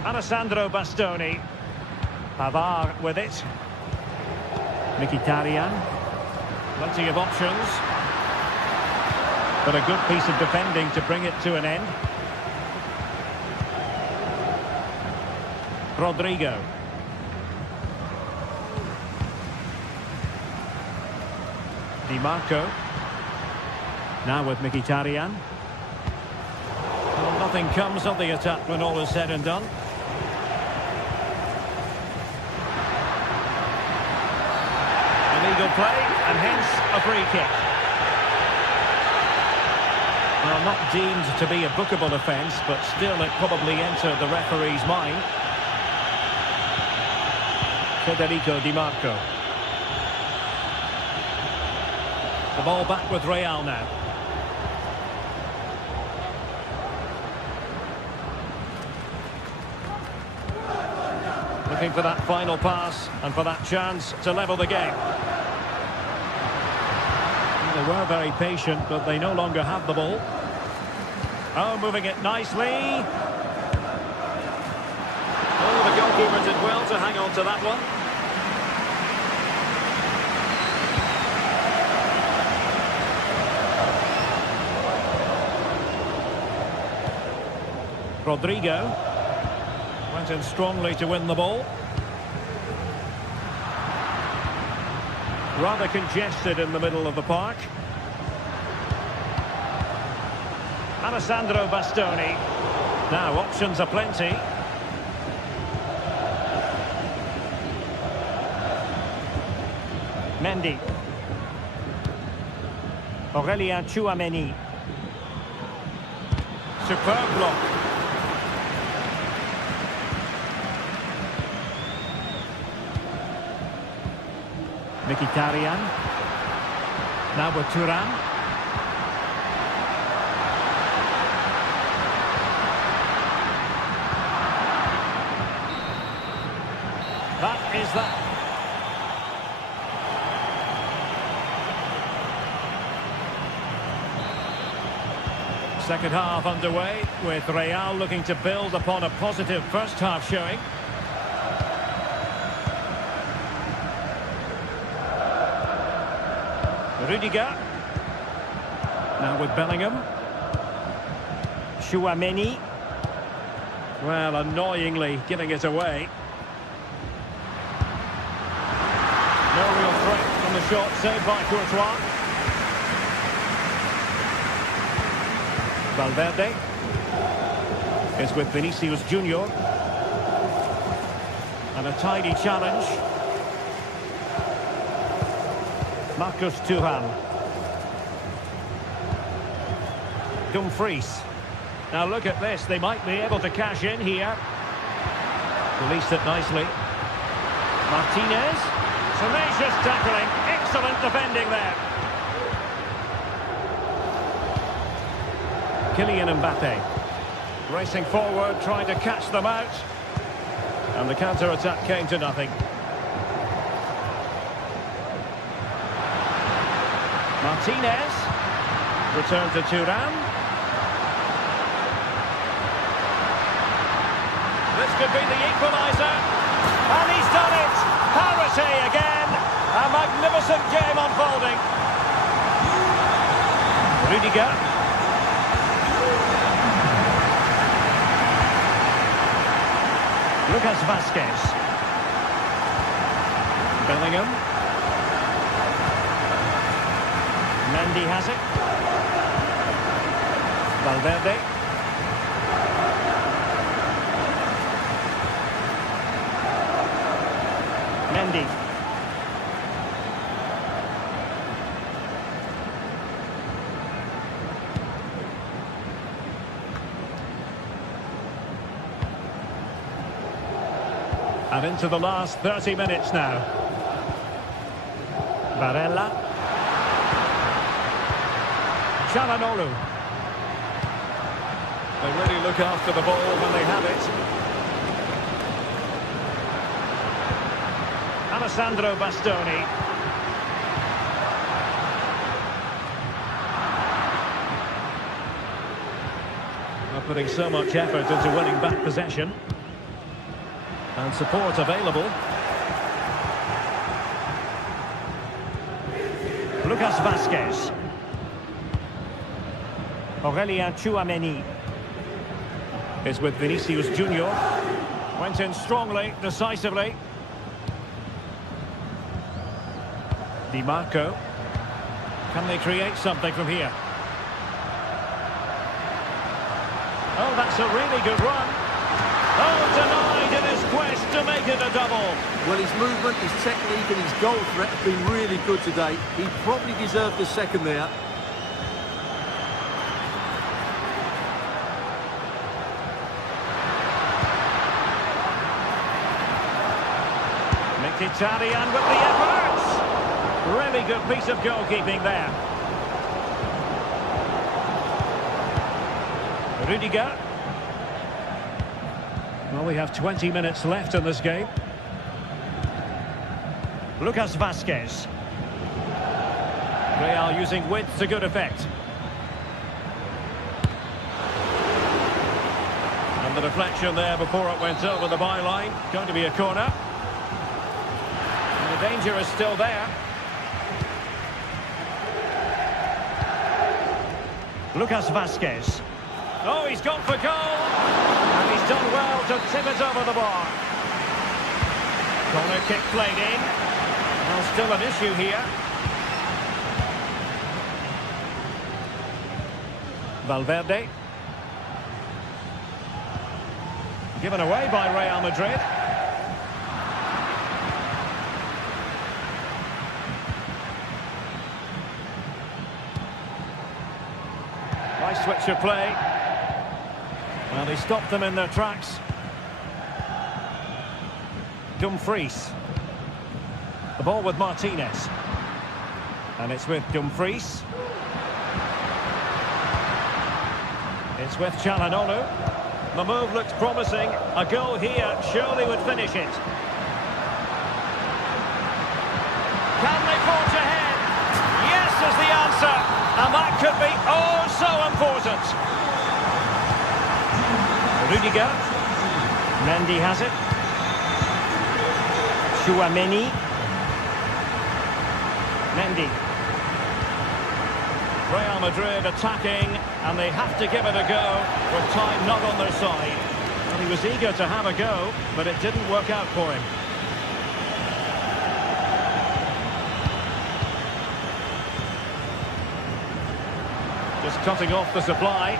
Alessandro Bastoni. Pavard with it. Mkhitaryan. Plenty of options. But a good piece of defending to bring it to an end. Rodrigo. Di Marco. Now with Mkhitaryan. Well, nothing comes of the attack when all is said and done. Illegal play, and hence a free kick. Well, not deemed to be a bookable offence, but still it probably entered the referee's mind. Federico Di Marco. The ball back with Real now. Looking for that final pass and for that chance to level the game. They were very patient, but they no longer have the ball. Oh, moving it nicely. Oh, the goalkeeper did well to hang on to that one. Rodrigo went in strongly to win the ball. Rather congested in the middle of the park. Alessandro Bastoni. Now options are plenty. Mendy. Aurélien Tchouaméni. Superb block. Mkhitaryan. Now with Thuram. That is that. Second half underway, with Real looking to build upon a positive first half showing. Rudiger. Now with Bellingham. Tchouaméni. Well, annoyingly giving it away. No real threat from the shot, saved by Courtois. Valverde is with Vinicius Junior. And a tidy challenge. Marcus Thuram. Dumfries. Now look at this, they might be able to cash in here. Released it nicely. Martinez. Tenacious tackling, excellent defending there. Kylian Mbappe. Racing forward, trying to catch them out. And the counter-attack came to nothing. Martinez. Return to Thuram. This could be the equaliser. And he's done it! Parity again! A magnificent game unfolding. Rudiger. Lucas Vazquez. Bellingham. Mendy has it. Valverde. Mendy. And into the last 30 minutes now. Barella. Çalhanoğlu. They really look after the ball when they have it. Alessandro Bastoni. They're putting so much effort into winning back possession. And support available. Lucas Vazquez. Aurélien Tchouaméni is with Vinicius Junior. Went in strongly, decisively. Di Marco. Can they create something from here? Oh, that's a really good run. Oh, denied in his quest to make it a double. Well, his movement, his technique and his goal threat have been really good today. He probably deserved the second there. Mkhitaryan with the efforts. Really good piece of goalkeeping there. Rudiger. Well, we have 20 minutes left in this game. Lucas Vazquez. Real using width to good effect. And the deflection there before it went over the byline. Going to be a corner. And the danger is still there. Lucas Vazquez. Oh, he's gone for goal. And he's done well to tip it over the bar. Corner kick played in. Well, still an issue here. Valverde. Given away by Real Madrid. Nice switch of play. Well, he stopped them in their tracks. Dumfries. The ball with Martinez. And it's with Dumfries. It's with Çalhanoğlu. The move looks promising. A goal here surely would finish it. Can they forge ahead? Yes is the answer. And that could be oh so important. Rudiger. Mendy has it. Chouameni. Mendy. Real Madrid attacking, and they have to give it a go with time not on their side. And he was eager to have a go, but it didn't work out for him. Just cutting off the supply.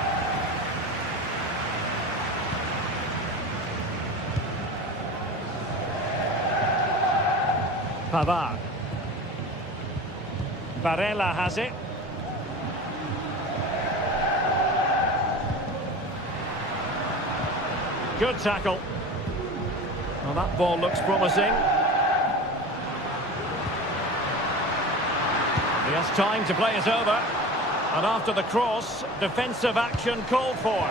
Pavard. Barella has it. Good tackle. Well, that ball looks promising. He has time to play it over. And after the cross, defensive action called for.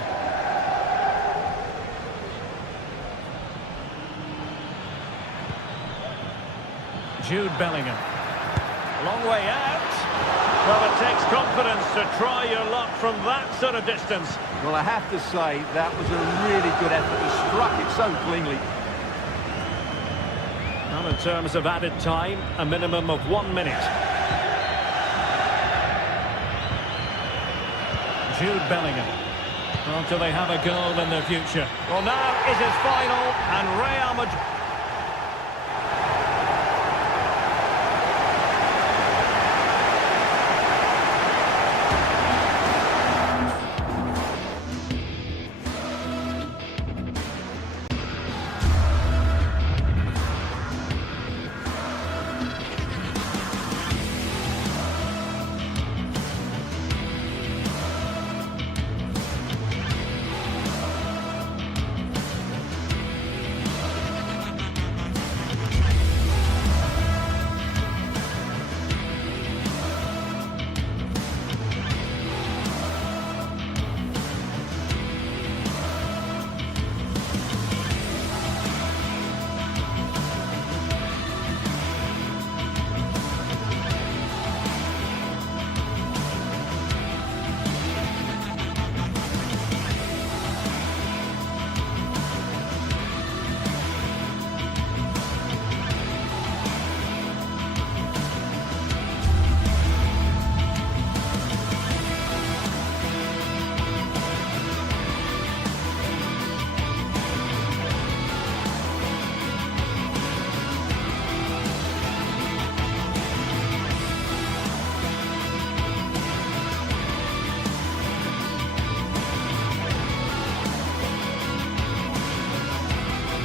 Jude Bellingham. Long way out. Well, it takes confidence to try your luck from that sort of distance. Well, I have to say, that was a really good effort. He struck it so cleanly. Well, in terms of added time, a minimum of 1 minute. Jude Bellingham. Well, do they have a goal in their future? Well, now it is final, and Real Madrid...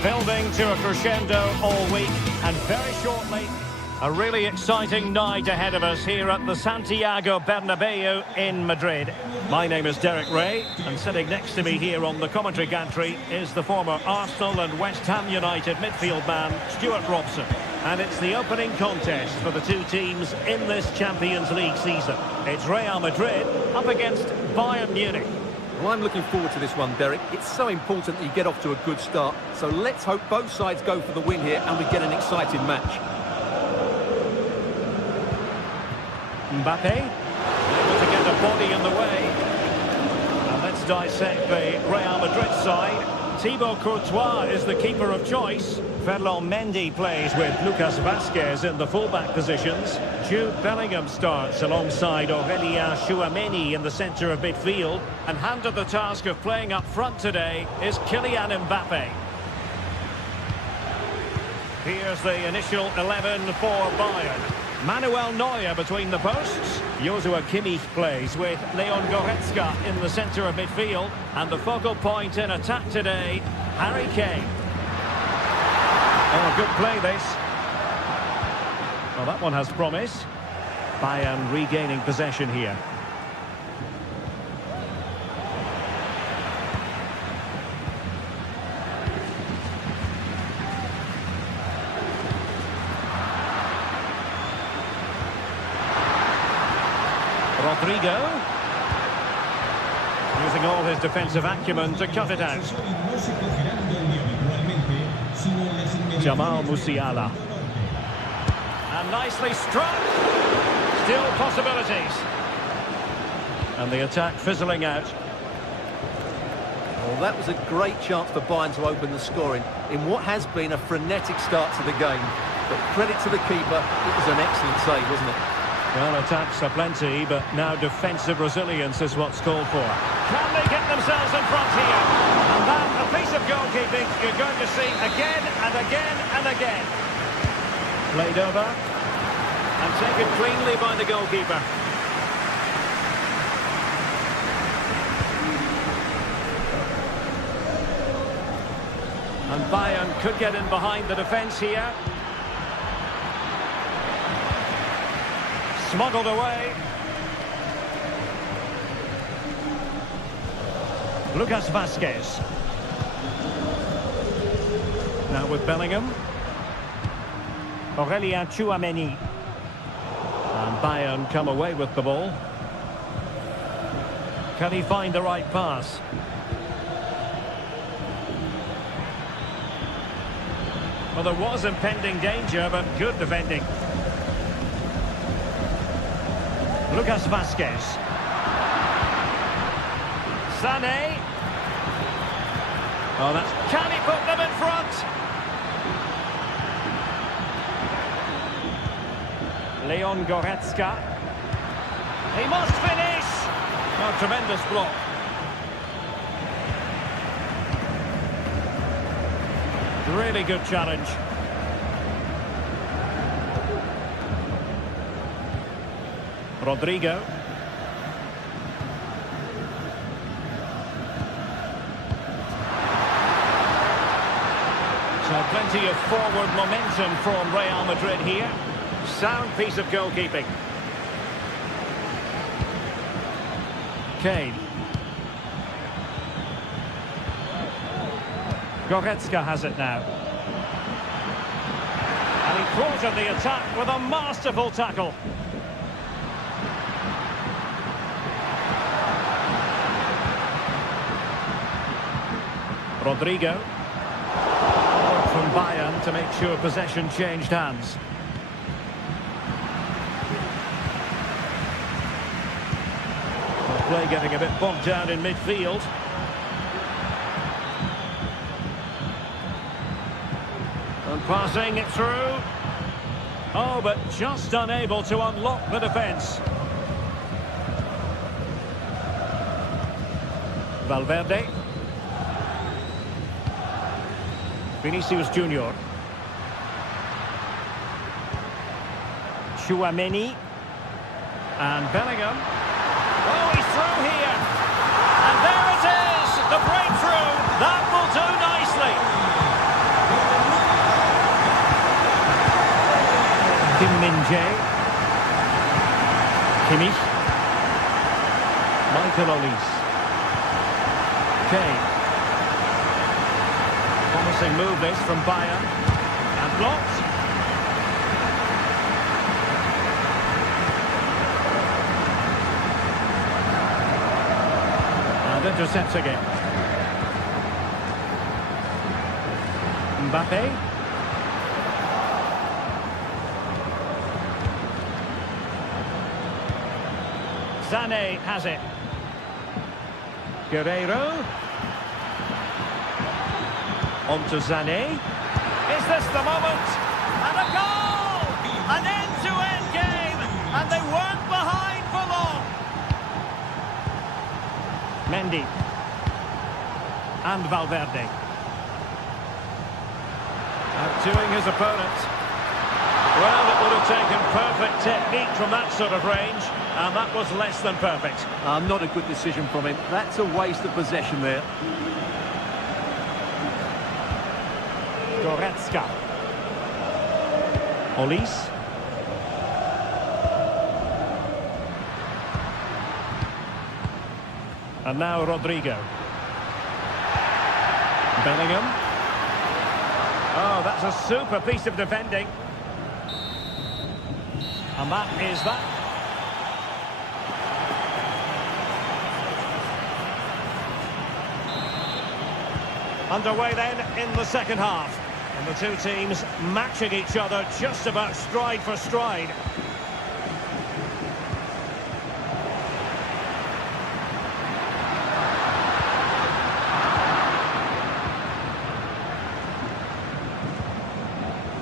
Building to a crescendo all week, and very shortly, a really exciting night ahead of us here at the Santiago Bernabeu in Madrid. My name is Derek Ray, and sitting next to me here on the commentary gantry is the former Arsenal and West Ham United midfield man, Stuart Robson. And it's the opening contest for the two teams in this Champions League season. It's Real Madrid up against Bayern Munich. Well, I'm looking forward to this one, Derek. It's so important that you get off to a good start. So let's hope both sides go for the win here and we get an exciting match. Mbappe, able to get the body in the way. And let's dissect the Real Madrid side. Thibaut Courtois is the keeper of choice. Ferland Mendy plays with Lucas Vazquez in the fullback positions. Jude Bellingham starts alongside Aurélien Tchouameni in the centre of midfield. And handed the task of playing up front today is Kylian Mbappe. Here's the initial 11 for Bayern. Manuel Neuer between the posts. Joshua Kimmich plays with Leon Goretzka in the centre of midfield. And the focal point in attack today, Harry Kane. Oh, good play this. Well, that one has promise. Bayern regaining possession here. Rodrigo, using all his defensive acumen to cut it out. Jamal Musiala. And nicely struck. Still possibilities. And the attack fizzling out. Well, that was a great chance for Bayern to open the scoring in what has been a frenetic start to the game. But credit to the keeper, it was an excellent save, wasn't it? Well, attacks are plenty, but now defensive resilience is what's called for. Can they get themselves in front here? And that, a piece of goalkeeping you're going to see again and again and again. Played over and taken cleanly by the goalkeeper. And Bayern could get in behind the defence here. Smuggled away. Lucas Vazquez. Now with Bellingham. Aurélien Tchouameni. And Bayern come away with the ball. Can he find the right pass? Well, there was impending danger, but good defending. Lucas Vazquez. Sané. Oh, that's... Can he put them in front? Leon Goretzka. He must finish. Oh, tremendous block. Really good challenge. Rodrigo. So plenty of forward momentum from Real Madrid here. Sound piece of goalkeeping. Kane. Goretzka has it now. And he thwarted the attack with a masterful tackle. Rodrigo. Work from Bayern to make sure possession changed hands. The play getting a bit bogged down in midfield. And passing it through. Oh, but just unable to unlock the defence. Valverde. Vinicius Junior. Tchouameni. And Bellingham. Oh, he's through here. And there it is, the breakthrough. That will do nicely. J. Kimmich. Michael Olise. Kane. Promising move this from Bayern. And blocked. And intercepts again. Mbappe. Sané has it. Guerreiro. On to Sané. Is this the moment? And a goal! An end-to-end game! And they weren't behind for long. Mendy. And Valverde. Outdoing his opponent. Well, it would have taken perfect technique from that sort of range, and that was less than perfect. Not a good decision from him. That's a waste of possession there. Goretzka. Olise. And now Rodrigo. Bellingham. Oh, that's a super piece of defending. And that is that. Underway then in the second half. And the two teams matching each other just about stride for stride.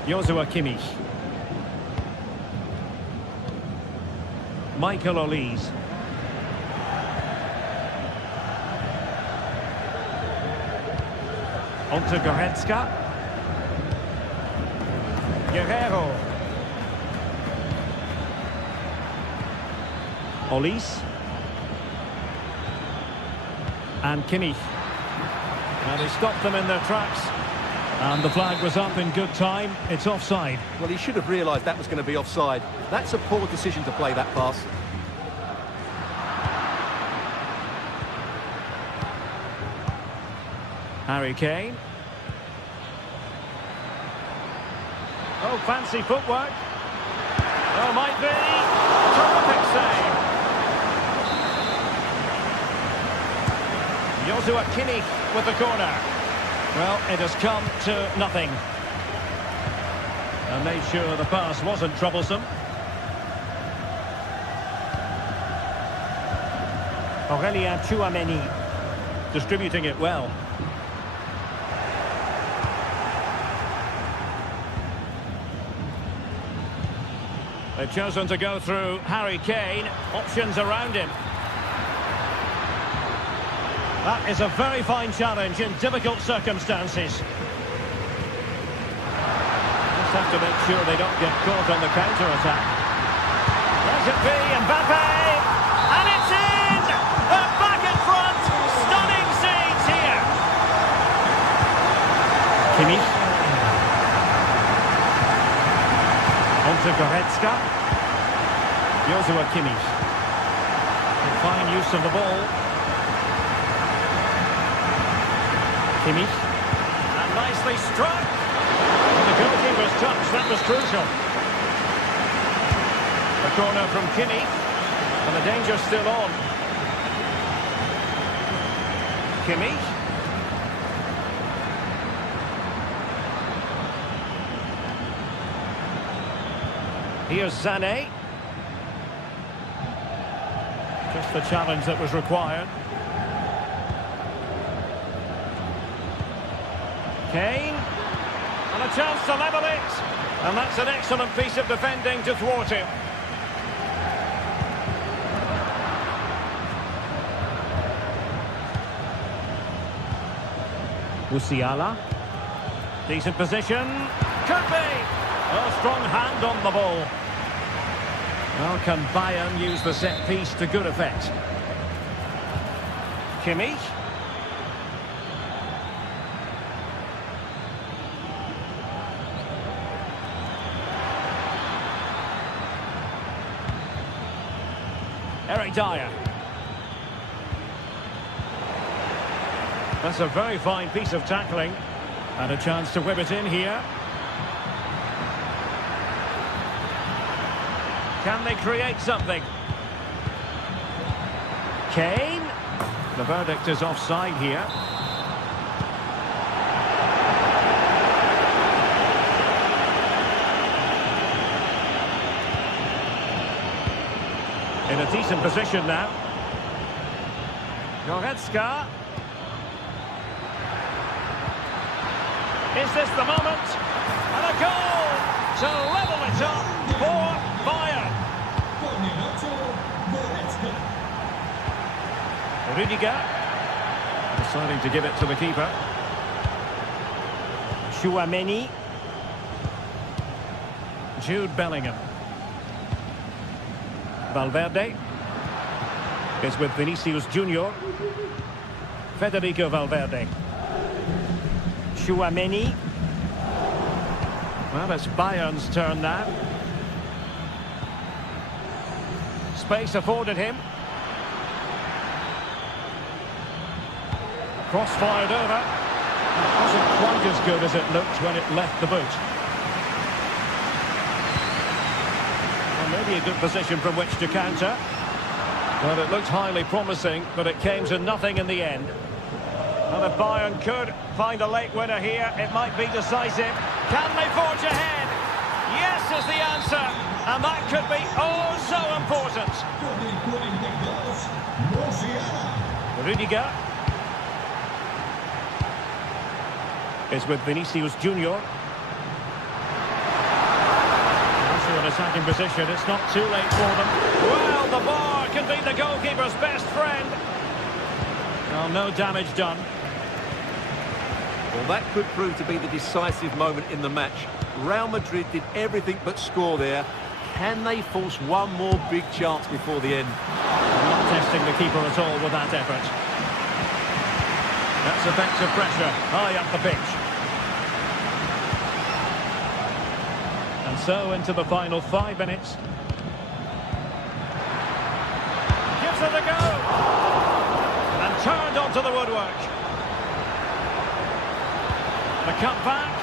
Joshua Kimmich. Michael Olise. On to Goretzka. Guerreiro. Olise. And Kimmich. And he stopped them in their tracks. And the flag was up in good time. It's offside. Well, he should have realised that was going to be offside. That's a poor decision to play that pass. Harry Kane. Oh, fancy footwork. Oh, might be. Terrific save. Joshua Kimmich with the corner. Well, it has come to nothing. And made sure the pass wasn't troublesome. Aurélien Tchouameni distributing it well. They've chosen to go through Harry Kane. Options around him. That is a very fine challenge in difficult circumstances. Just have to make sure they don't get caught on the counter-attack. Let it be, Mbappe! And it's in! They're back in front! Stunning scenes here! Kimmich. On to Goretzka. Joshua Kimmich. Fine use of the ball. Kimmich. And nicely struck. And the goalkeeper's touch, that was crucial. A corner from Kimmich. And the danger's still on. Kimmich. Here's Sané. Just the challenge that was required. Kane. And a chance to level it. And that's an excellent piece of defending to thwart him. Musiala. Decent position. Could be. A strong hand on the ball. Well, can Bayern use the set piece to good effect? Kimmich. Dyer. That's a very fine piece of tackling. And a chance to whip it in here. Can they create something? Kane. The verdict is offside here. In a decent position now. Goretzka. Is this the moment? And a goal to level it up for Bayern. Rudiger. Deciding to give it to the keeper. Chouameni. Jude Bellingham. Valverde is with Vinicius Junior. Federico Valverde. Chouameni. Well, it's Bayern's turn now. Space afforded him. Cross fired over. It wasn't quite as good as it looked when it left the boot. Well, maybe a good position from which to counter. Well, it looked highly promising, but it came to nothing in the end. And if Bayern could find a late winner here, it might be decisive. Can they forge ahead? Yes is the answer. And that could be oh so important. Rudiger is with Vinicius Junior. Also an attacking position. It's not too late for them. Well, the bar can be the goalkeeper's best friend. Well, no damage done. Well, that could prove to be the decisive moment in the match. Real Madrid did everything but score there. Can they force one more big chance before the end? Not testing the keeper at all with that effort. That's effective pressure high up the pitch. And so into the final 5 minutes. Gives it a go. And turned onto the woodwork. The cut back.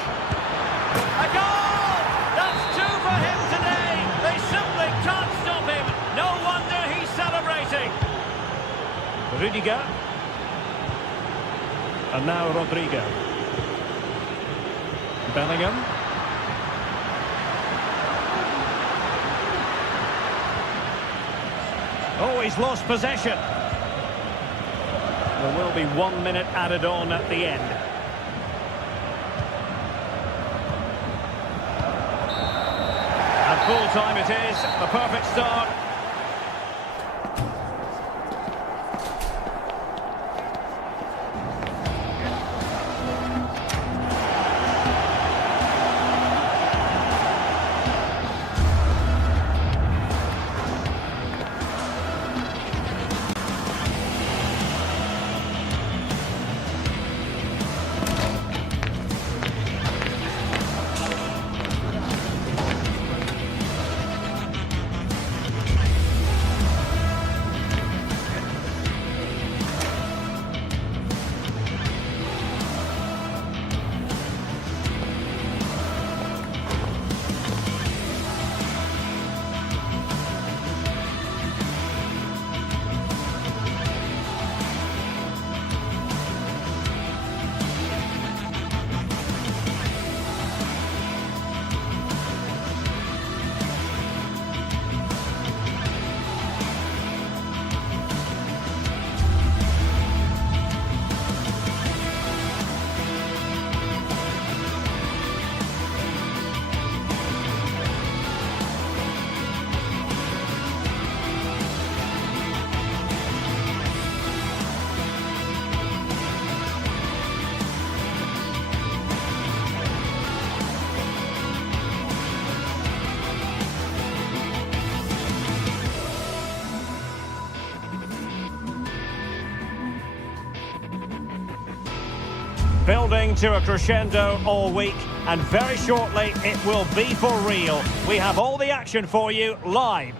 A goal! That's 2 for him today. They simply can't stop him. No wonder he's celebrating. Rudiger. And now Rodrigo. Bellingham. Oh, he's lost possession. There will be 1 minute added on at the end. At full time it is. A perfect start. Building to a crescendo all week, and very shortly it will be for real. We have all the action for you live.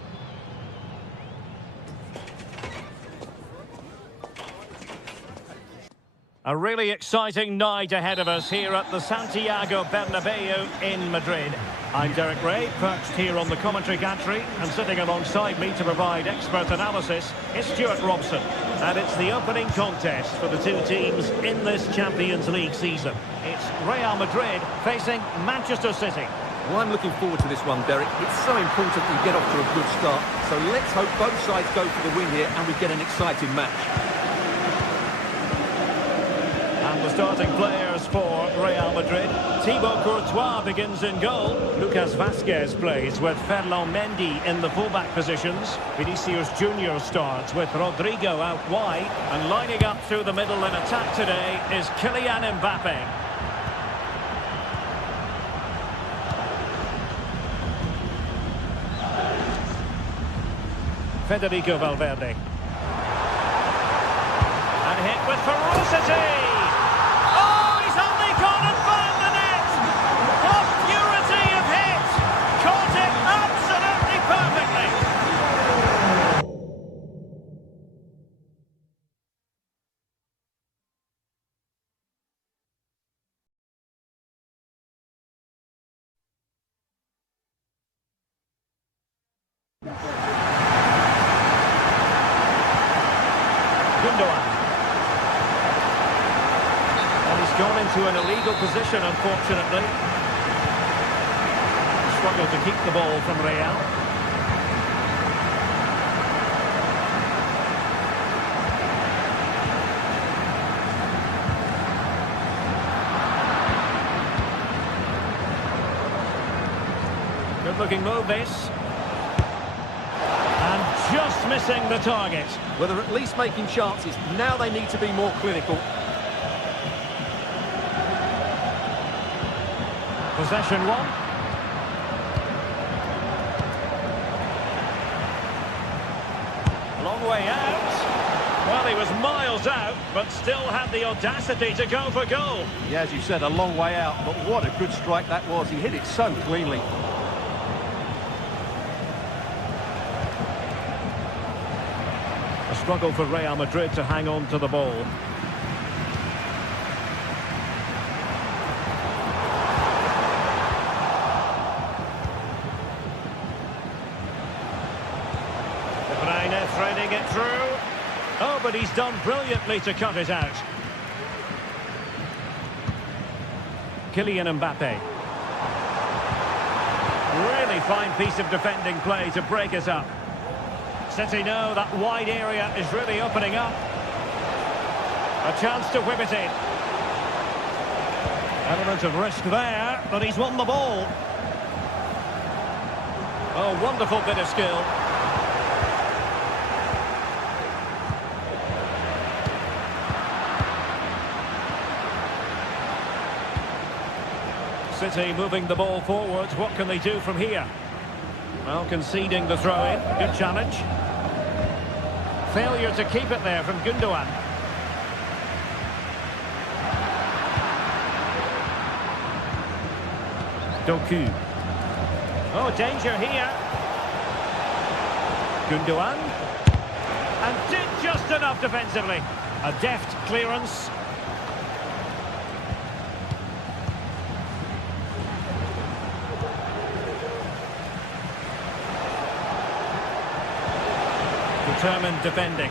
A really exciting night ahead of us here at the Santiago Bernabeu in Madrid. I'm Derek Ray, perched here on the commentary gantry, and sitting alongside me to provide expert analysis is Stuart Robson. And it's the opening contest for the two teams in this Champions League season. It's Real Madrid facing Manchester City. Well, I'm looking forward to this one, Derek. It's so important we get off to a good start. So let's hope both sides go for the win here and we get an exciting match. And the starting players for Real Madrid. Thibaut Courtois begins in goal. Lucas Vazquez plays with Ferland Mendy in the fullback positions. Vinicius Junior starts with Rodrigo out wide. And lining up through the middle in attack today is Kylian Mbappe. Federico Valverde. And hit with ferocity! And he's gone into an illegal position, unfortunately. Struggled to keep the ball from Real. Good looking move this. Just missing the target. Well, they're at least making chances. Now they need to be more clinical. Possession one. A long way out. Well, he was miles out, but still had the audacity to go for goal. Yeah, as you said, a long way out, but what a good strike that was. He hit it so cleanly. Struggle for Real Madrid to hang on to the ball. De Bruyne threading it through. Oh, but he's done brilliantly to cut it out. Kylian Mbappe. Really fine piece of defending play to break us up. City know that wide area is really opening up. A chance to whip it in. Element of risk there, but he's won the ball. Oh, wonderful bit of skill. City moving the ball forwards. What can they do from here? Well, conceding the throw-in. Good challenge. Failure to keep it there from Gundogan. Doku. Oh, danger here. Gundogan. And did just enough defensively. A deft clearance. Determined defending.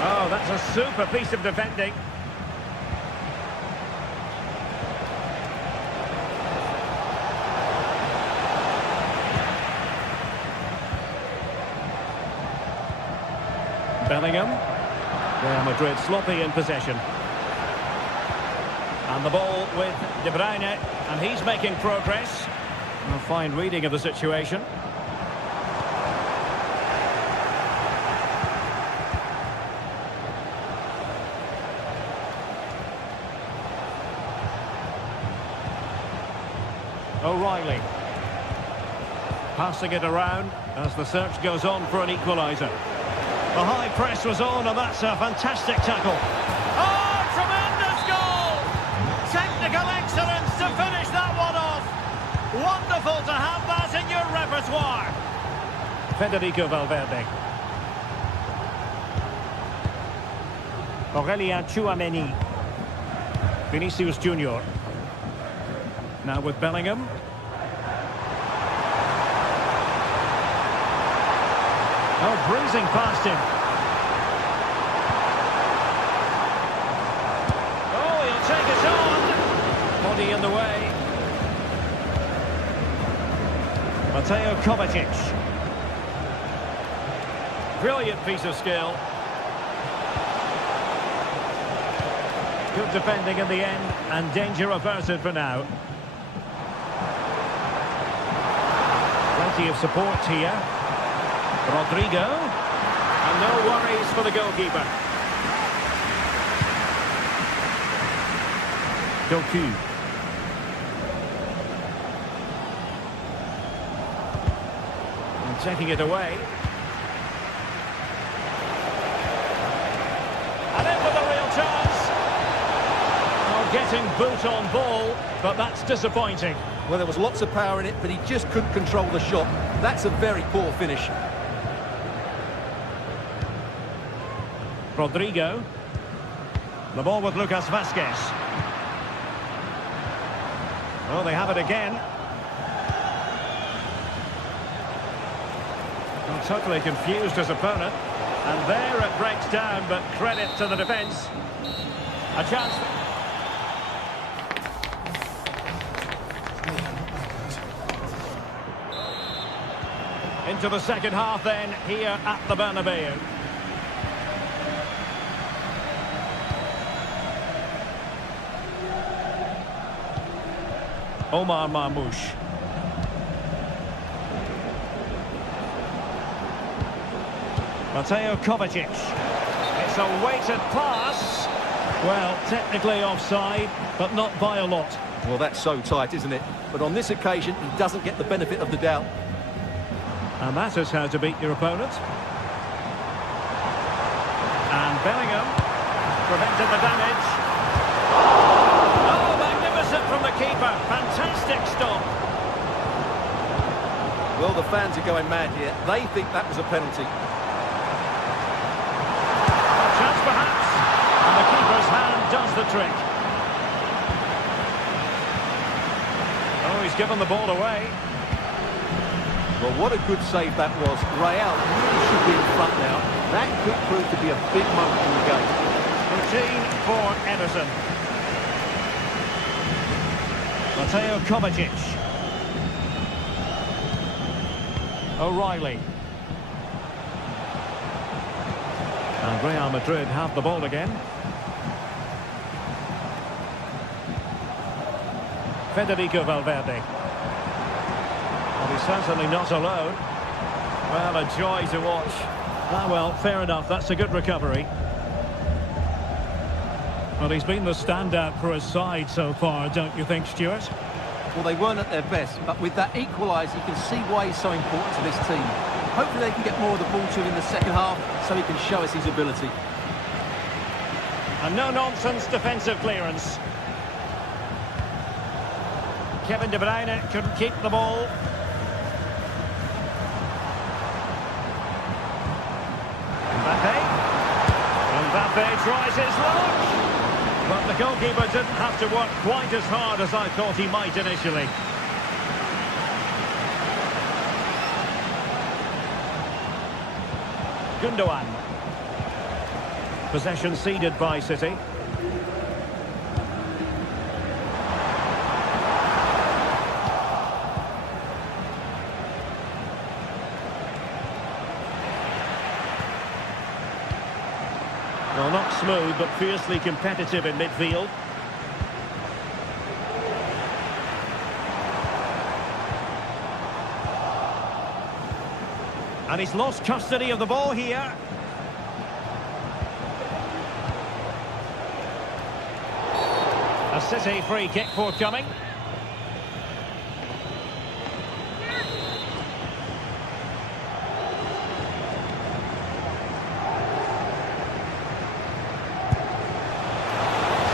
Oh, that's a super piece of defending. Bellingham. Real Madrid sloppy in possession. And the ball with De Bruyne, and he's making progress. A fine reading of the situation. O'Reilly. Passing it around as the search goes on for an equaliser. The high press was on, and that's a fantastic tackle. Oh, tremendous goal! Technical excellence to finish that one off. Wonderful to have that in your repertoire. Federico Valverde. Aurelien Tchouameni. Vinicius Junior. Now with Bellingham. Oh, breezing past him. Oh, he'll take it on. Body in the way. Mateo Kovacic. Brilliant piece of skill. Good defending in the end, and danger averted for now. Plenty of support here. Rodrigo. And no worries for the goalkeeper. Doku. And taking it away. And in with a real chance. Oh, getting boot on ball, but that's disappointing. Well, there was lots of power in it, but he just couldn't control the shot. That's a very poor finish. Rodrigo. The ball with Lucas Vazquez. Oh, they have it again. Oh, totally confused his opponent. And there it breaks down, but credit to the defence. A chance. Into the second half then, here at the Bernabeu. Omar Marmoush. Mateo Kovacic. It's a weighted pass. Well, technically offside, but not by a lot. Well, that's so tight, isn't it? But on this occasion, he doesn't get the benefit of the doubt. And that is how to beat your opponent. And Bellingham prevented the damage. Oh, magnificent from the keeper. Fantastic stop. Well, the fans are going mad here. They think that was a penalty. A chance perhaps. And the keeper's hand does the trick. Oh, he's given the ball away. Well, what a good save that was. Real really should be in front now. That could prove to be a big moment in the game. Routine for Everton. Mateo Kovacic. O'Reilly. And Real Madrid have the ball again. Federico Valverde. Well, he's certainly not alone. Well, a joy to watch. Ah, well, fair enough. That's a good recovery. Well, he's been the standout for his side so far, don't you think, Stuart? Well, they weren't at their best, but with that equaliser, you can see why he's so important to this team. Hopefully they can get more of the ball to him in the second half so he can show us his ability. A no-nonsense defensive clearance. Kevin De Bruyne couldn't keep the ball. Mbappe tries his luck. But the goalkeeper didn't have to work quite as hard as I thought he might initially. Gundogan. Possession ceded by City. Well, not smooth, but fiercely competitive in midfield. And he's lost custody of the ball here. A City free kick forthcoming.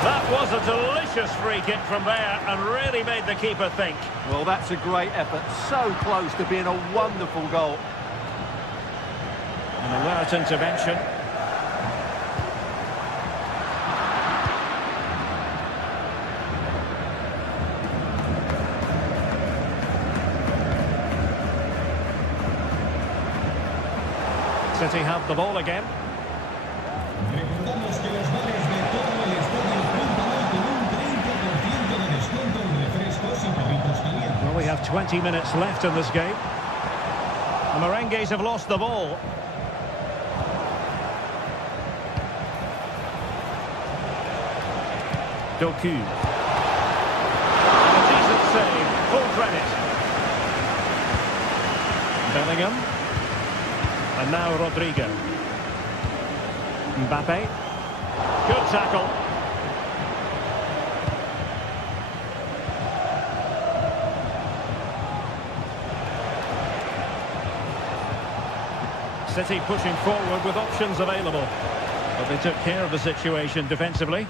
That was a delicious vicious free kick from there and really made the keeper think. Well, that's a great effort. So close to being a wonderful goal. An alert intervention. City have the ball again. Well, we have 20 minutes left in this game. The Merengues have lost the ball. Doku. A decent save, full credit. Bellingham. And now Rodrigo. Mbappe. Good tackle. City pushing forward with options available. But they took care of the situation defensively.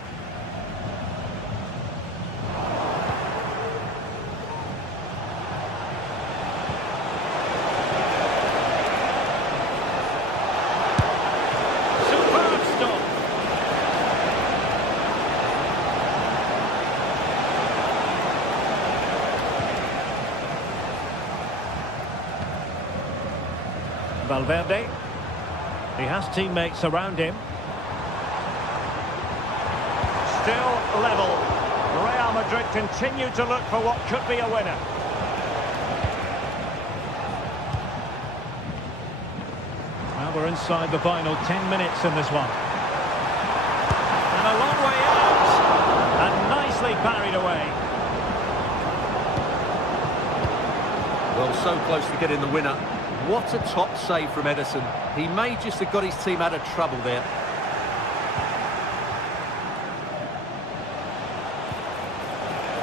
Valverde. He has teammates around him. Still level. Real Madrid continue to look for what could be a winner. Well, we're inside the final 10 minutes in this one. And a long way out. And nicely parried away. Well, so close to getting the winner. What a top save from Ederson. He may just have got his team out of trouble there.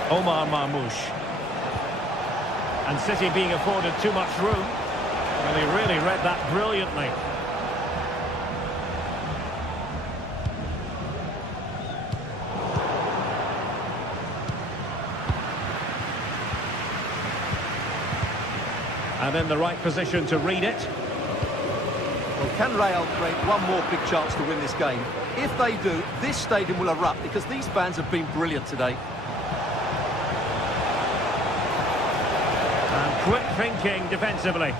Omar Marmoush. And City being afforded too much room. Well, he really read that brilliantly. And in the right position to read it. Well, can Real create one more big chance to win this game? If they do, this stadium will erupt because these fans have been brilliant today. And quick thinking defensively.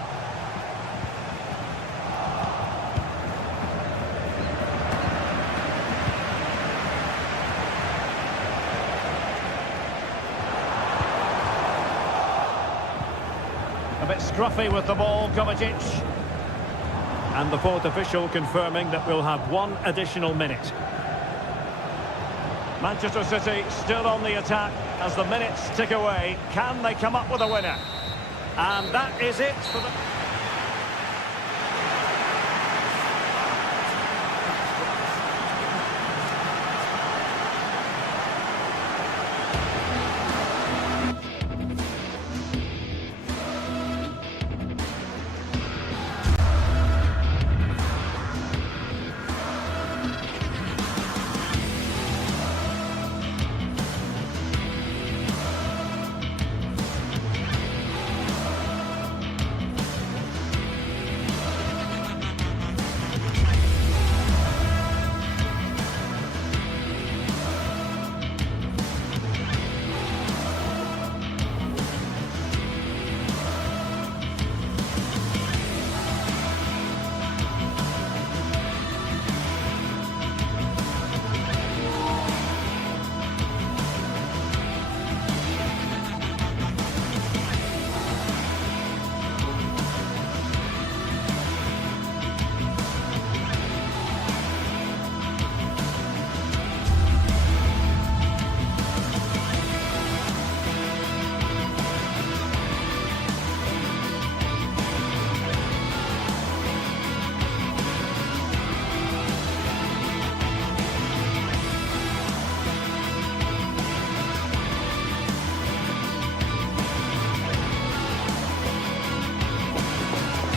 A bit scruffy with the ball, Kovacic. And the fourth official confirming that we'll have one additional minute. Manchester City still on the attack as the minutes tick away. Can they come up with a winner? And that is it for the...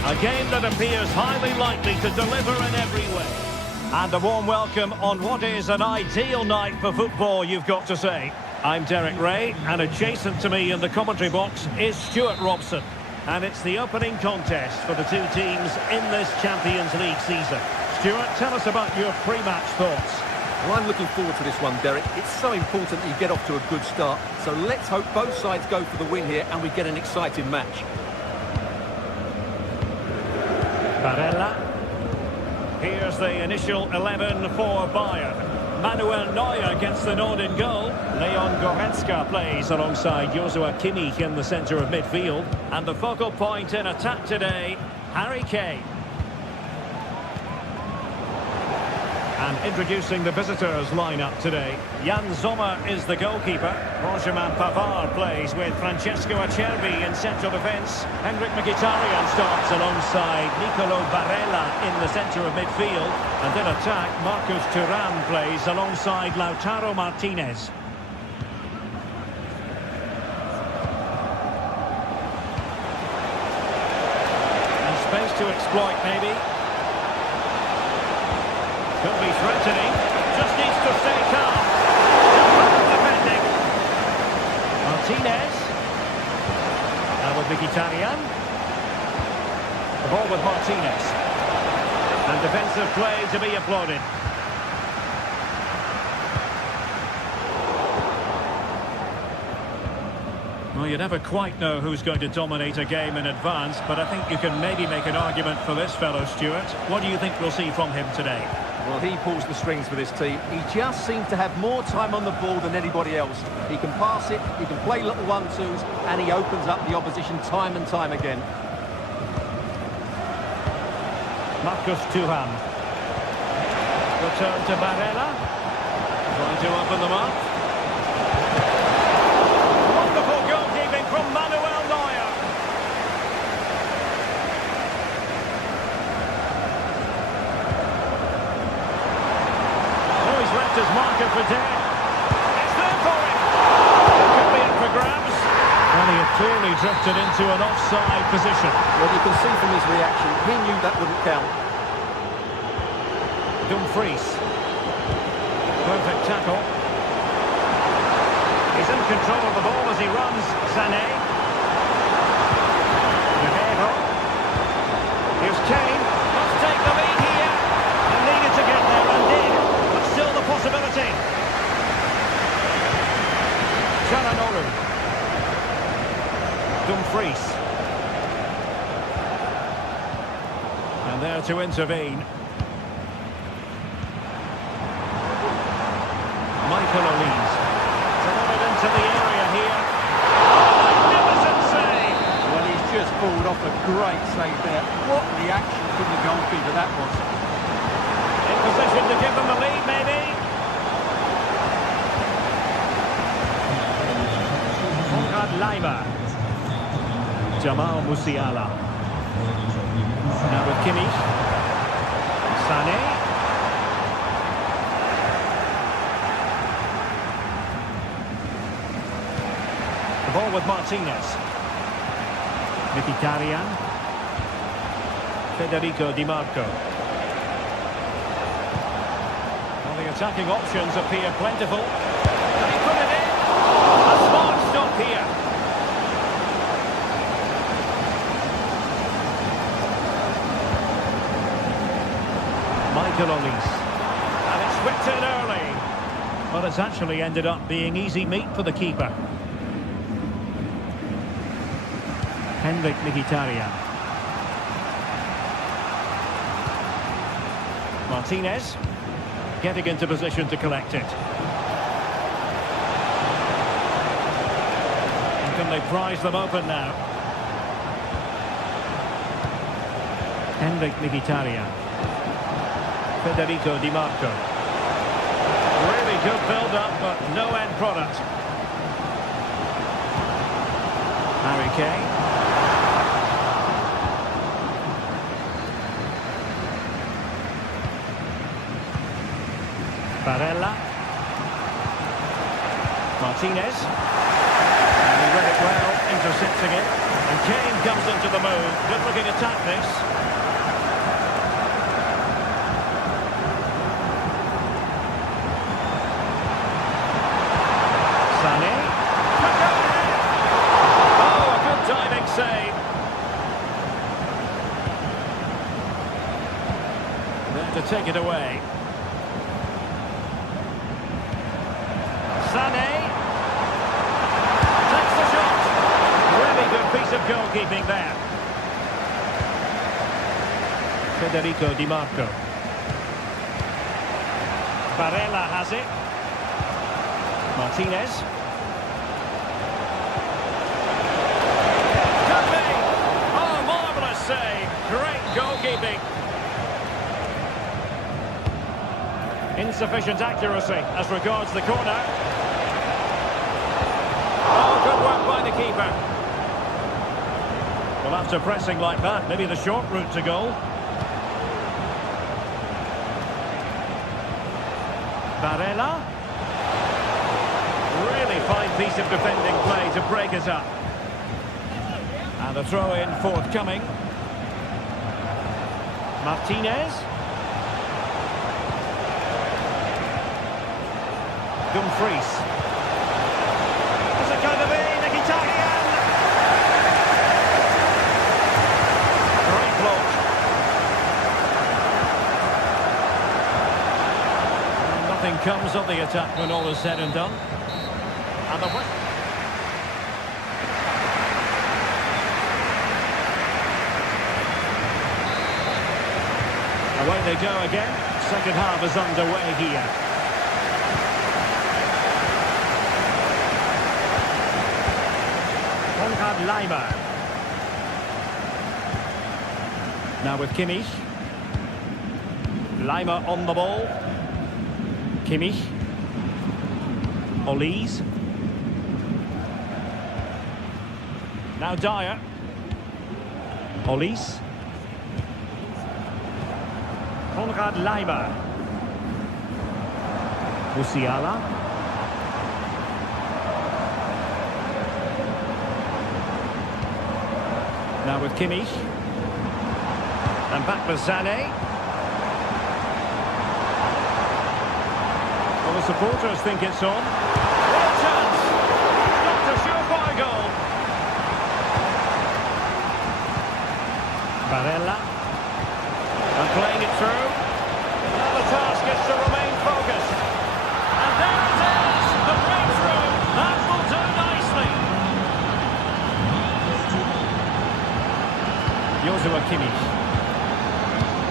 A game that appears highly likely to deliver in every way. And a warm welcome on what is an ideal night for football, you've got to say. I'm Derek Ray, and adjacent to me in the commentary box is Stuart Robson. And it's the opening contest for the two teams in this Champions League season. Stuart, tell us about your pre-match thoughts. Well, I'm looking forward to this one, Derek. It's so important that you get off to a good start. So let's hope both sides go for the win here and we get an exciting match. Barella. Here's the initial 11 for Bayern. Manuel Neuer gets the nod in goal. Leon Goretzka plays alongside Joshua Kimmich in the centre of midfield. And the focal point in attack today, Harry Kane. And introducing the visitors lineup today, Jan Sommer is the goalkeeper. Benjamin Pavard plays with Francesco Acerbi in central defence. Henrik Mkhitaryan starts alongside Nicolo Barella in the centre of midfield. And in attack, Marcus Thuram plays alongside Lautaro Martinez. And space to exploit maybe. Could be threatening, just needs to stay calm. Defending. Martinez. Now with Mkhitaryan. The ball with Martinez. And defensive play to be applauded. Well, you never quite know who's going to dominate a game in advance, but I think you can maybe make an argument for this fellow, Stuart. What do you think we'll see from him today? Well, he pulls the strings for this team. He just seems to have more time on the ball than anybody else. He can pass it, he can play little one-twos, and he opens up the opposition time and time again. Marcus Thuram. Return to Barella. Trying to open them up. Wonderful goalkeeping from Manuel Neuer. Oh, he's left his marker for dead. It's there for him. It could be in for grabs. And he had clearly drifted into an offside position. Well, you can see from his reaction, he knew that wouldn't count. Dumfries. Perfect tackle. He's in control of the ball as he runs. Sané. Guerrero. Here's Kane. Must take the lead here. And needed to get there and did. But still the possibility. Çalhanoğlu. Dumfries. And there to intervene. Michael Olise. Delivered into the area here. Magnificent save! Well, he's just pulled off a great save there. What reaction from the goalkeeper that was. In position to give them the lead, maybe. Konrad Laimer. Jamal Musiala. Now with Kimmich. Sané. The ball with Martinez. Mkhitaryan. Federico Di Marco. Well, the attacking options appear plentiful. Can he put it in? A smart stop here. Michael Olise. And it's whipped in early. But it's actually ended up being easy meat for the keeper. Henrik Mkhitaryan. Martinez getting into position to collect it. And can they prize them open now? Henrik Mkhitaryan. Federico Di Marco. Really good build-up, but no end product. Harry Kane. Barella. Martinez. And he read it well, intercepting it. And Kane comes into the move. Good looking attack this. Sané. take it away. Sané. Takes the shot. Really good piece of goalkeeping there. Federico Di Marco. Barella has it. Martinez. Pepe! Oh, marvellous save. Great goalkeeping. Insufficient accuracy as regards the corner. Oh, good work by the keeper. Well, after pressing like that, maybe the short route to goal. Barella. Really fine piece of defending play to break us up. And the throw-in forthcoming. Martinez. Dumfries. Is it going to be Mkhitaryan? Great block. Nothing comes of the attack when all is said and done. And the away they go again. Second half is underway here. Leimer. Now with Kimmich. Leimer on the ball. Kimmich. Olise. Now Dyer. Olise. Konrad Leimer. Musiala. Now with Kimmich. And back with Sané. Well, the supporters think it's on. What a chance! Not a surefire goal. Barella. And playing it through. Now the task is to remain focused. And there it is! The breakthrough! That will do nicely. Joshua Kimmich.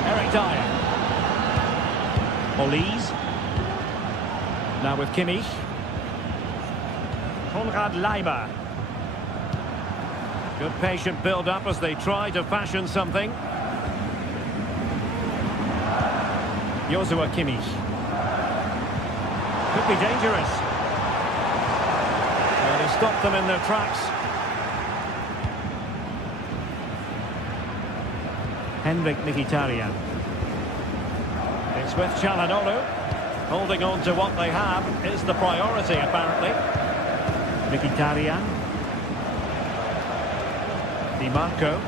Eric Dyer. Olise. Now with Kimmich. Konrad Leimer. Good patient build-up as they try to fashion something. Joshua Kimmich. Could be dangerous. Well, he stopped them in their tracks. Henrik Mkhitaryan. It's with Çalhanoğlu. Holding on to what they have is the priority, apparently. Mkhitaryan. Di Marco.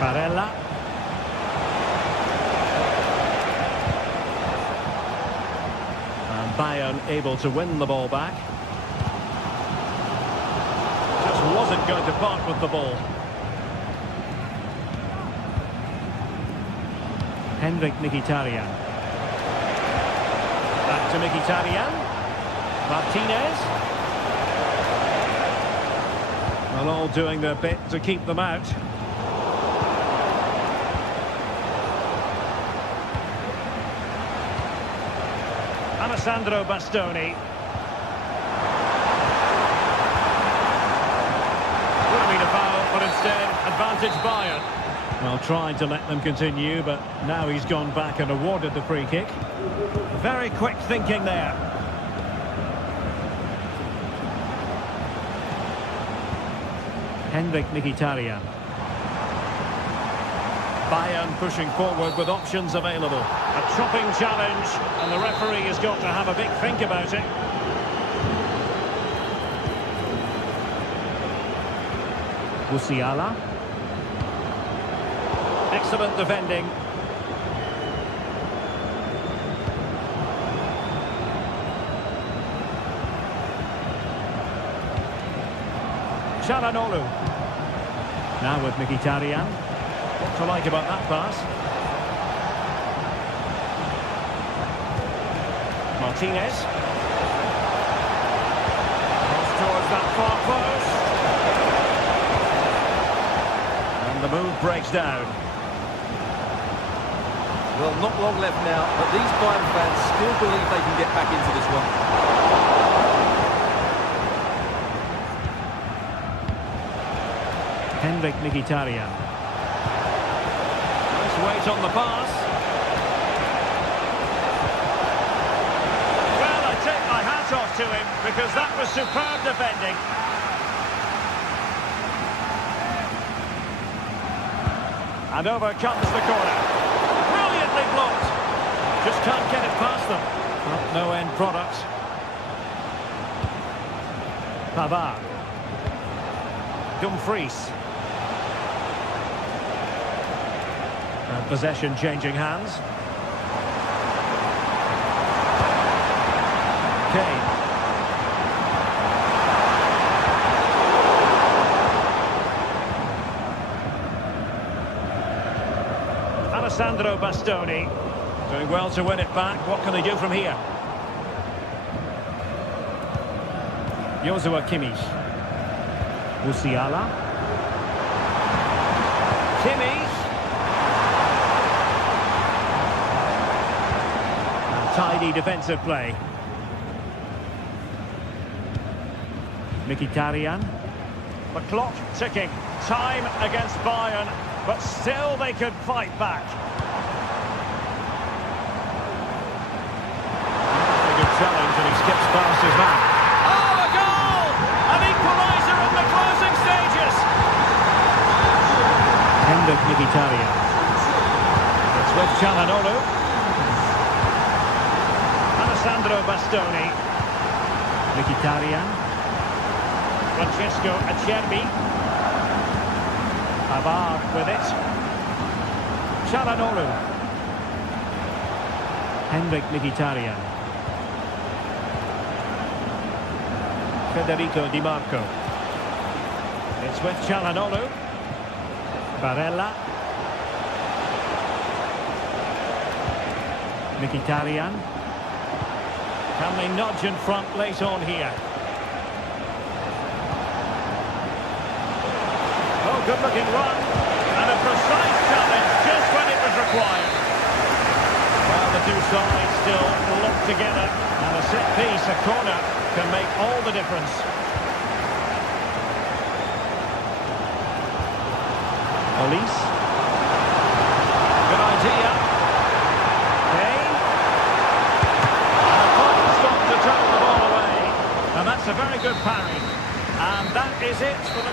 Barella. And Bayern able to win the ball back. Wasn't going to part with the ball. Henrik Mkhitaryan. Back to Mkhitaryan. Martinez. Well, all doing their bit to keep them out. Alessandro Bastoni. But instead, advantage Bayern. Well, trying to let them continue, but now he's gone back and awarded the free kick. Very quick thinking there. Henrik Mkhitaryan. Bayern pushing forward with options available. A chopping challenge, and the referee has got to have a big think about it. Musiala. Excellent defending. Çalhanoğlu. Now with Mkhitaryan. What to like about that pass? Martinez. Cross towards that far post. And the move breaks down. Well, not long left now, but these Bayern fans still believe they can get back into this one. Henrik Mkhitaryan. Nice weight on the pass. Well, I take my hat off to him because that was superb defending. And over comes the corner. Brilliantly blocked. Just can't get it past them. Well, no end product. Pavard. Dumfries. And possession changing hands. Kane. Alessandro Bastoni. Doing well to win it back. What can they do from here? Joshua Kimmich. Musiala. Kimmich. Tidy defensive play. Mkhitaryan. The clock ticking. Time against Bayern, but still they could fight back. A good challenge, and he skips past his man. Oh, a goal! An equaliser in the closing stages. Henrik Mkhitaryan. It's with Çalhanoğlu. Alessandro Bastoni. Mkhitaryan. Francesco Acerbi. Pavard with it. Çalhanoğlu. Henrik Mkhitaryan. Federico Di Marco. It's with Çalhanoğlu. Barella. Mkhitaryan. Can they nudge in front late on here? Oh, good-looking run. And a precise challenge just when it was required. Well, the two sides still locked together. And a set piece, a corner, can make all the difference. Police. Good idea. Kane. And a fine stop to turn the ball away. And that's a very good parry. And that is it for the...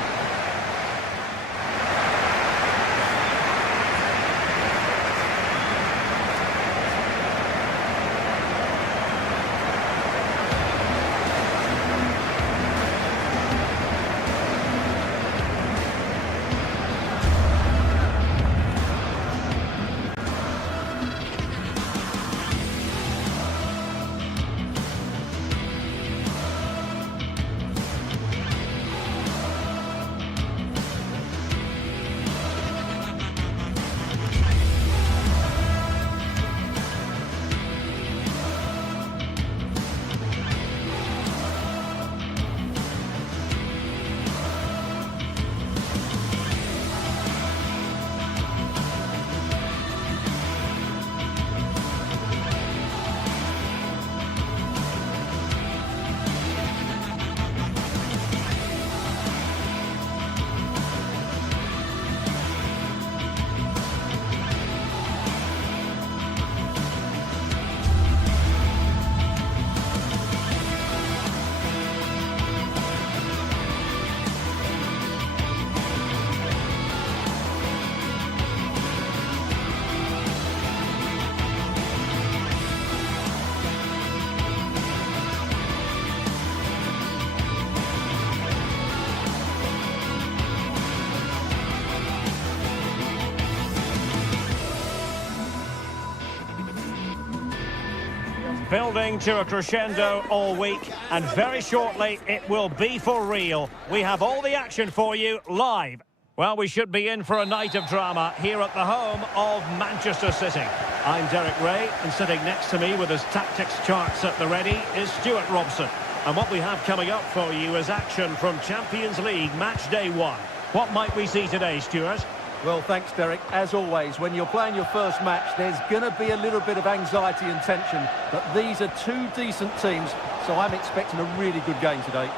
Building to a crescendo all week, and very shortly it will be for real. We have all the action for you live Well, we should be in for a night of drama here at the home of Manchester City. I'm Derek Ray, and sitting next to me with his tactics charts at the ready is Stuart Robson. And what we have coming up for you is action from Champions League Match Day 1. What might we see today, Stuart? Well, thanks, Derek. As always, when you're playing your first match, there's going to be a little bit of anxiety and tension. But these are two decent teams, so I'm expecting a really good game today.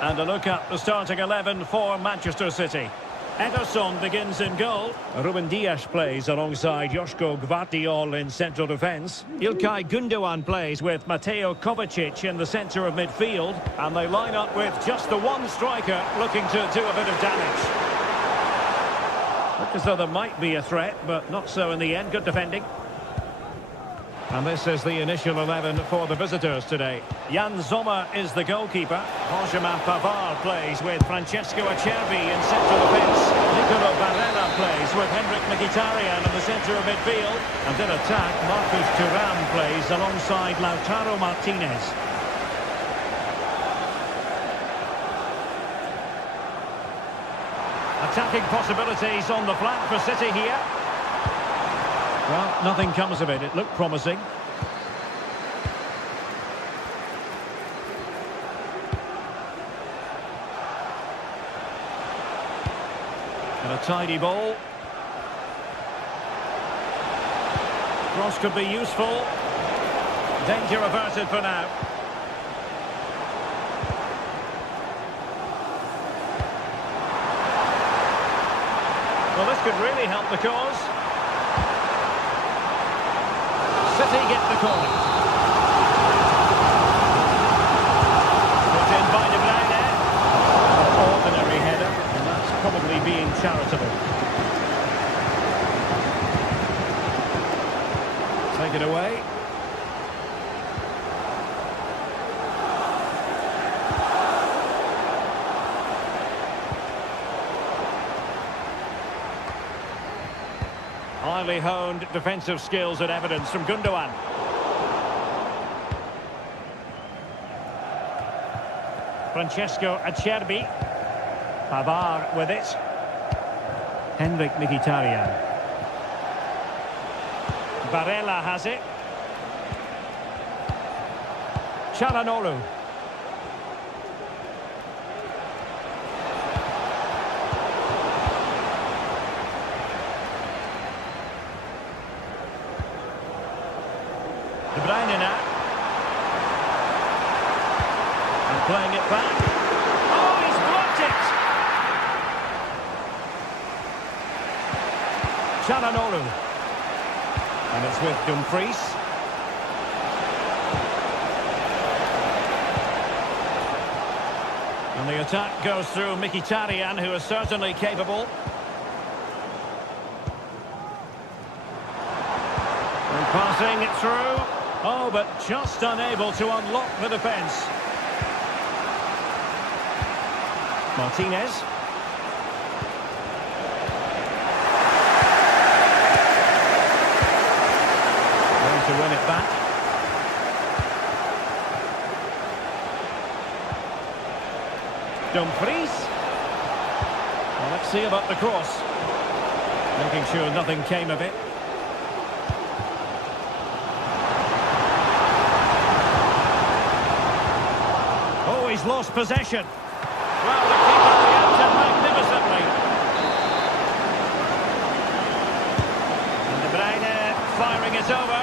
And a look at the starting 11 for Manchester City. Ederson begins in goal. Ruben Dias plays alongside Joško Gvardiol in central defence. İlkay Gündoğan plays with Mateo Kovacic in the centre of midfield. And they line up with just the one striker looking to do a bit of damage. Look as though there might be a threat, but not so in the end. Good defending. And this is the initial 11 for the visitors today. Jan Sommer is the goalkeeper. Benjamin Pavard plays with Francesco Acerbi in central defence. Nicolo Barella plays with Henrik Mkhitaryan in the centre of midfield. And in attack, Marcus Thuram plays alongside Lautaro Martinez. Attacking possibilities on the flank for City here. Well, nothing comes of it. It looked promising. And a tidy ball. Cross could be useful. Danger averted for now. Well, this could really help the cause. City get the corner. Put in by De Bruyne. Ordinary header, and that's probably being charitable. Take it away. Highly honed defensive skills and evidence from Gündoğan. Francesco Acerbi. Pavard with it. Henrik Mkhitaryan. Barella has it. Çalhanoğlu. De Bruyne now. And playing it back. Oh, he's blocked it! Çalhanoğlu. And it's with Dumfries. And the attack goes through Mkhitaryan, who is certainly capable. And passing it through. Oh, but just unable to unlock the defence. Martinez. Going to win it back. Dumfries. Well, let's see about the cross. Making sure nothing came of it. He's lost possession. Well, the keeper reacted magnificently. And De Bruyne firing it over.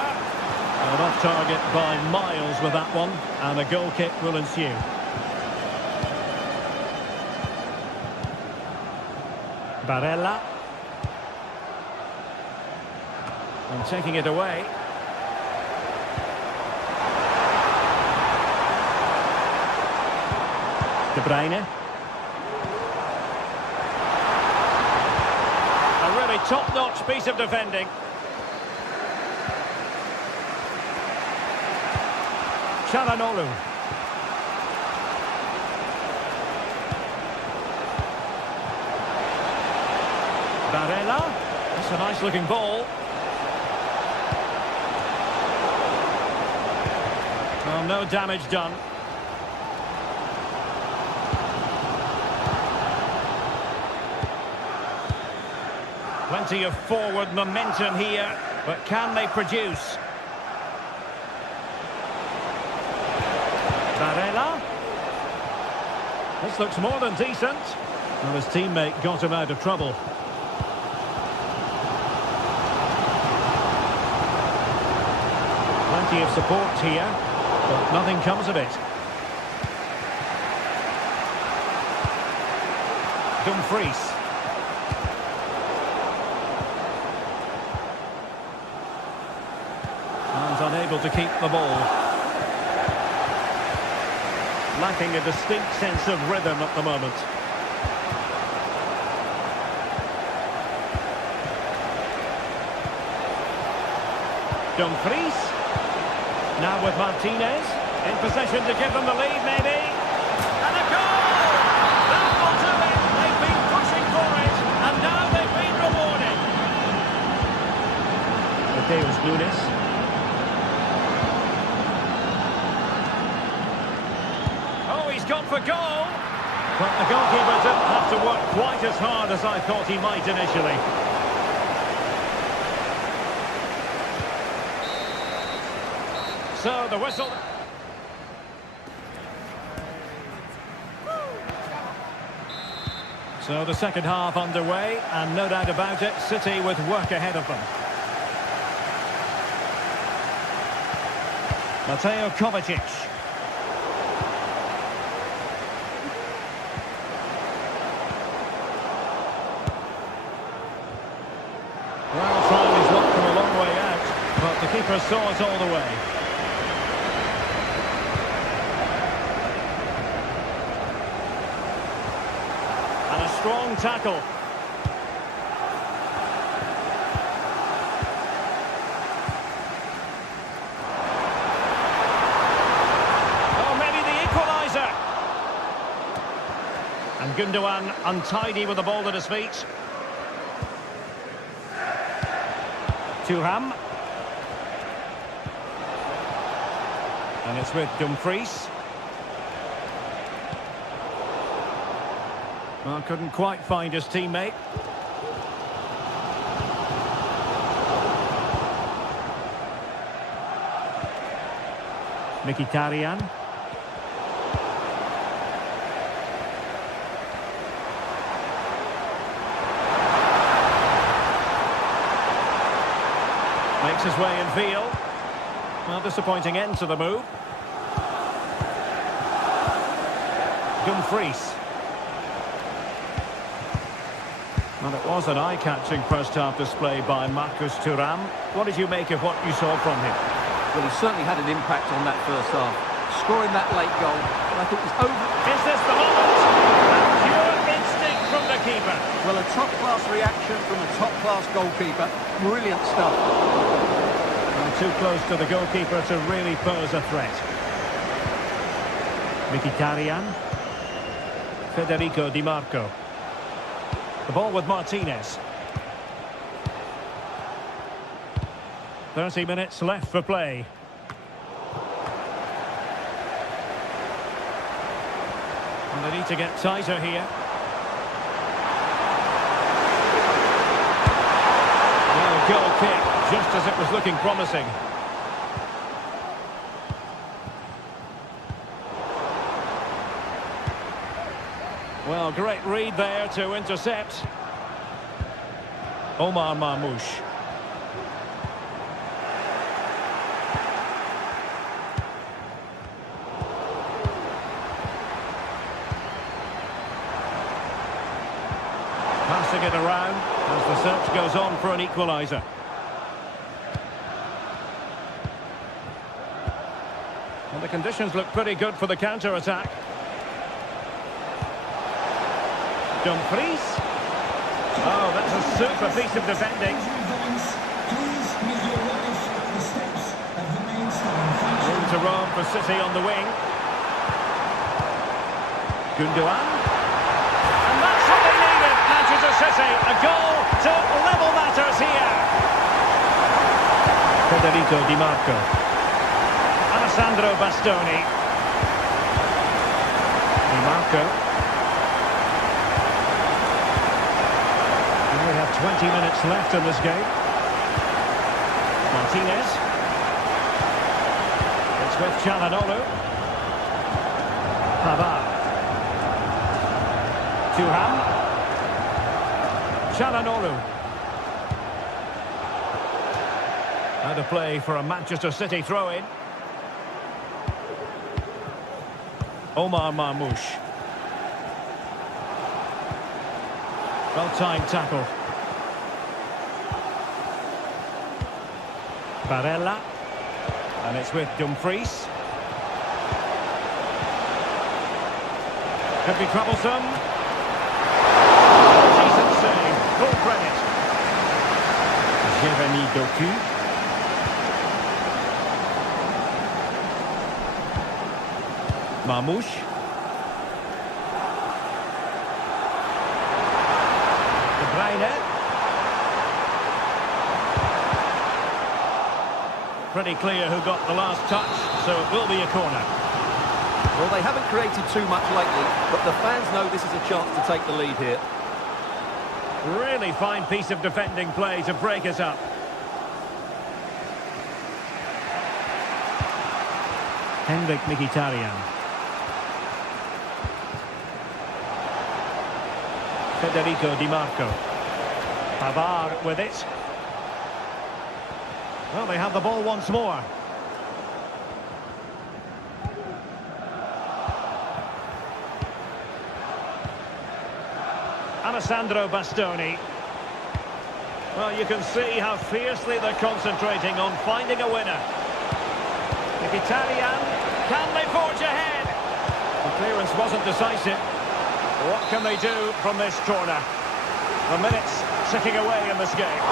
And off target by miles with that one. And a goal kick will ensue. Barella. And taking it away. De Bruyne. A really top-notch piece of defending. Çalhanoğlu. Barella. That's a nice-looking ball. Well, no damage done. Plenty of forward momentum here, but can they produce? Varela. This looks more than decent. Well, his teammate got him out of trouble. Plenty of support here, but nothing comes of it. Dumfries. And unable to keep the ball. Lacking a distinct sense of rhythm at the moment. Dumfries. Now with Martinez. In position to give them the lead, maybe. And a goal! That will do it. They've been pushing for it, and now they've been rewarded. Mateus Nunes. Oh, he's gone for goal. But the goalkeeper didn't have to work quite as hard as I thought he might initially. So the whistle. So the second half underway, and no doubt about it, City with work ahead of them. Mateo Kovacic. Well, trying his luck from a long way out, but the keeper saw it all the way. And a strong tackle. Oh, maybe the equaliser. And Gundogan untidy with the ball at his feet. Thuram. And it's with Dumfries. Well, couldn't quite find his teammate. Mkhitaryan. Makes his way in field. Well, disappointing end to the move. Dumfries. Well, it was an eye-catching first-half display by Marcus Thuram. What did you make of what you saw from him? Well, he certainly had an impact on that first half. Scoring that late goal, I think was over. Is this the moment? Pure instinct from the keeper. Well, a top-class reaction from a top-class goalkeeper. Brilliant stuff. And too close to the goalkeeper to really pose a threat. Mkhitaryan. Federico Di Marco. The ball with Martinez. 30 minutes left for play. And they need to get tighter here. Well, goal kick, just as it was looking promising. Well, great read there to intercept. Omar Marmoush. Passing it around as the search goes on for an equaliser. And the conditions look pretty good for the counter-attack. Dumfries. Oh, that's a super piece of defending. Room to roam for City on the wing. Gundogan. And that's what they needed, Manchester City. A goal to level matters here. Federico Di Marco. Alessandro Bastoni. Di Marco. 20 minutes left in this game. Martinez. It's with Çalhanoğlu. Pavard. Thuram. Çalhanoğlu. Out of play for a Manchester City throw-in. Omar Marmoush. Well-timed tackle. Barella. And it's with Dumfries. Could be troublesome. Decent save. Full credit. Jérémy Doku. Marmoush. De Bruyne. Pretty clear who got the last touch, so it will be a corner. Well, they haven't created too much lately, but the fans know this is a chance to take the lead here. Really fine piece of defending play to break us up. Henrik Mkhitaryan. Federico Di Marco. Pavard with it. Well, they have the ball once more. Alessandro Bastoni. Well, you can see how fiercely they're concentrating on finding a winner. Mkhitaryan, can they forge ahead? The clearance wasn't decisive. What can they do from this corner? The minutes ticking away in this game.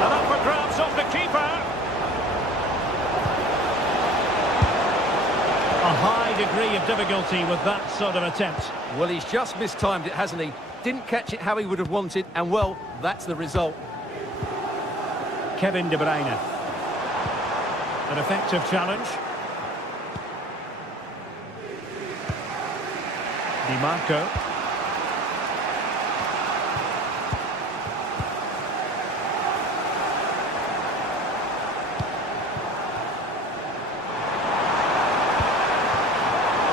And up for grabs off the keeper. A high degree of difficulty with that sort of attempt. Well, he's just mistimed it, hasn't he? Didn't catch it how he would have wanted, and well, that's the result. Kevin De Bruyne. An effective challenge. Di Marco.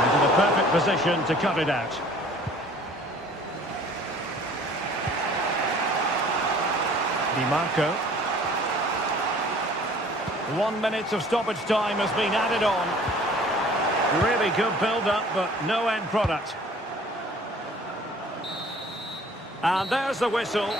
Into the perfect position to cut it out. Di Marco. 1 minute of stoppage time has been added on. Really good build-up, but no end product. And there's the whistle.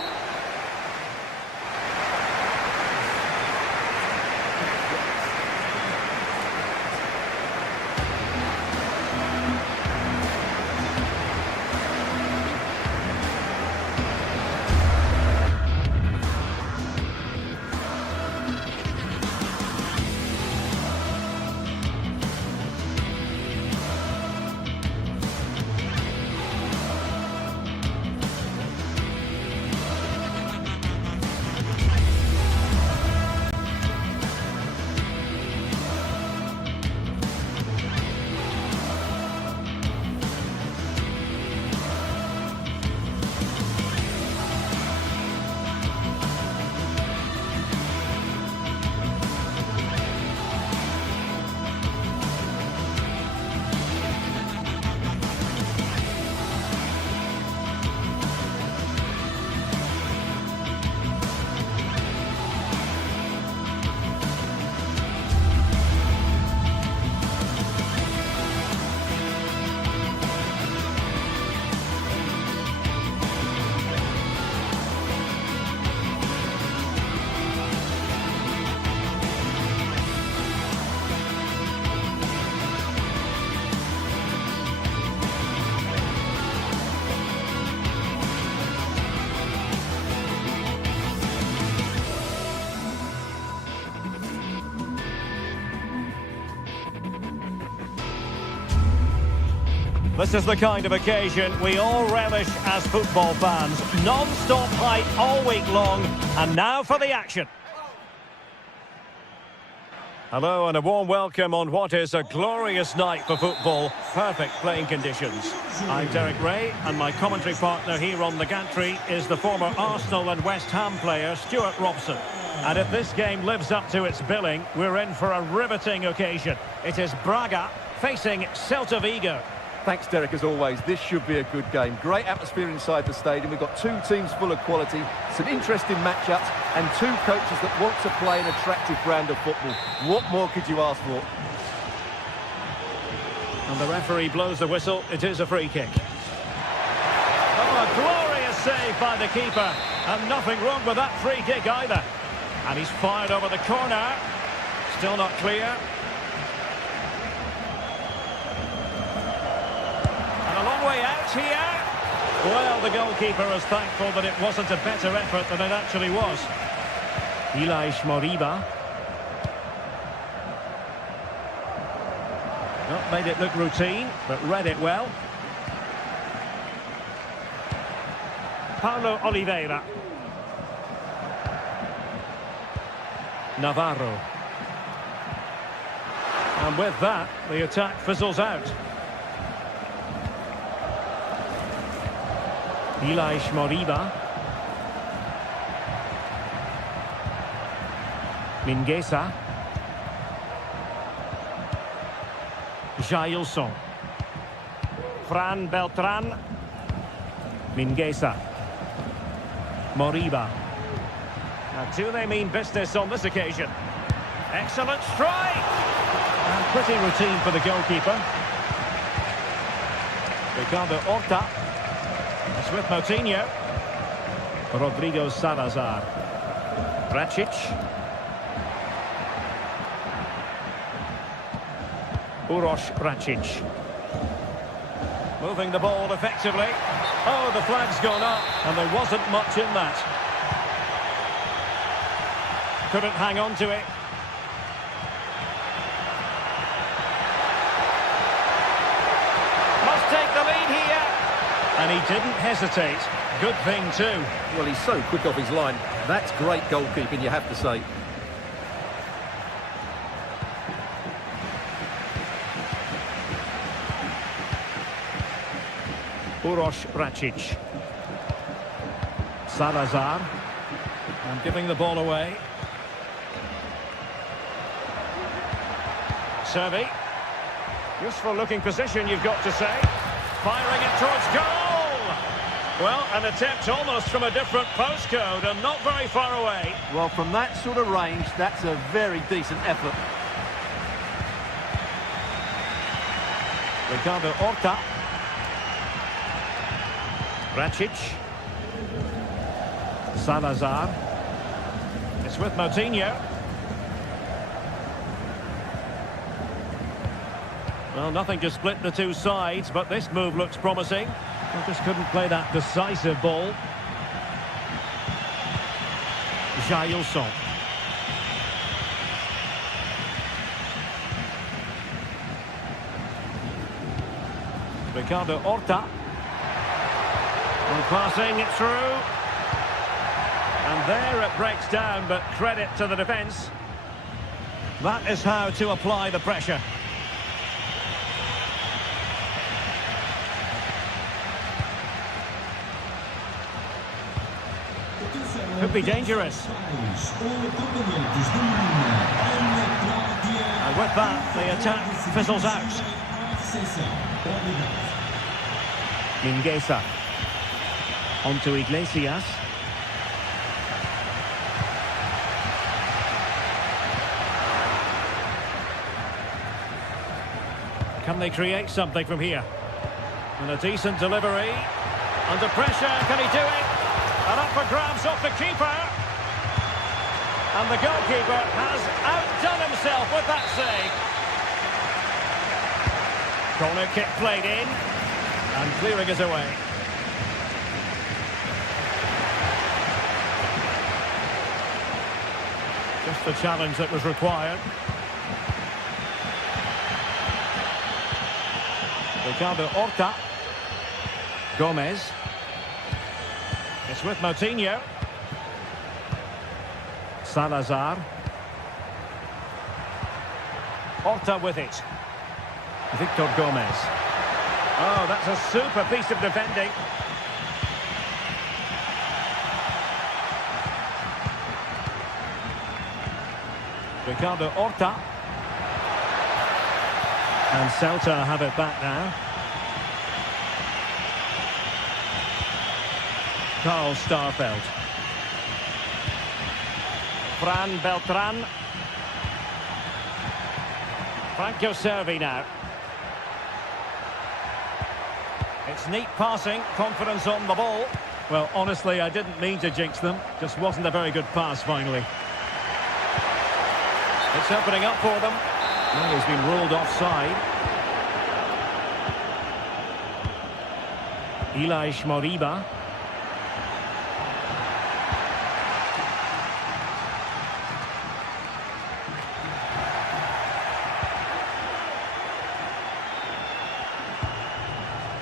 This is the kind of occasion we all relish as football fans. Non-stop hype all week long, and now for the action. Hello and a warm welcome on what is a glorious night for football. Perfect playing conditions. I'm Derek Ray and my commentary partner here on the gantry is the former Arsenal and West Ham player Stuart Robson. And if this game lives up to its billing, we're in for a riveting occasion. It is Braga facing Celta Vigo. Thanks, Derek, as always. This should be a good game. Great atmosphere inside the stadium. We've got two teams full of quality, some interesting matchups, and two coaches that want to play an attractive brand of football. What more could you ask for? And the referee blows the whistle. It is a free kick. Oh, a glorious save by the keeper. And nothing wrong with that free kick either. And he's fired over the corner. Still not clear. Way out here. Well, the goalkeeper is thankful that it wasn't a better effort than it actually was. Ilaix Moriba. Not made it look routine, but read it well. Paulo Oliveira. Navarro. And with that, the attack fizzles out. Ilaix Moriba. Mingueza. Jailson. Fran Beltran. Mingueza. Moriba. Now, do they mean business on this occasion? Excellent strike! And pretty routine for the goalkeeper. Ricardo Horta. It's with Moutinho. Rodrigo Salazar. Racic. Uroš Racic. Moving the ball effectively. Oh, the flag's gone up, and there wasn't much in that. Couldn't hang on to it. Must take the lead here. And he didn't hesitate. Good thing too. Well, he's so quick off his line. That's great goalkeeping, you have to say. Uroš Racic. Salazar. And giving the ball away. Servi. Useful looking position, you've got to say. Firing it towards goal. Well, an attempt almost from a different postcode and not very far away. Well, from that sort of range, that's a very decent effort. Ricardo Horta. Racic. Salazar. It's with Moutinho. Well, nothing to split the two sides, but this move looks promising. Well, just couldn't play that decisive ball. Jailson. Ricardo Horta. And passing it through. And there it breaks down, but credit to the defence. That is how to apply the pressure. Could be dangerous. And with that, the attack fizzles out. Mingueza. Onto Iglesias. Can they create something from here? And a decent delivery. Under pressure, can he do it? And up for grabs off the keeper. And the goalkeeper has outdone himself with that save. Corner kick played in. And clearing it away. Just the challenge that was required. Ricardo Horta. Gomez. It's with Moutinho. Horta with it. Victor Gomez. Oh, that's a super piece of defending. Ricardo Horta. And Celta have it back now. Carl Starfelt. Fran Beltran. Franco Cervi now. It's neat passing, confidence on the ball. Well, honestly, I didn't mean to jinx them. Just wasn't a very good pass, finally. It's opening up for them. And he's been ruled offside. Ilaix Moriba.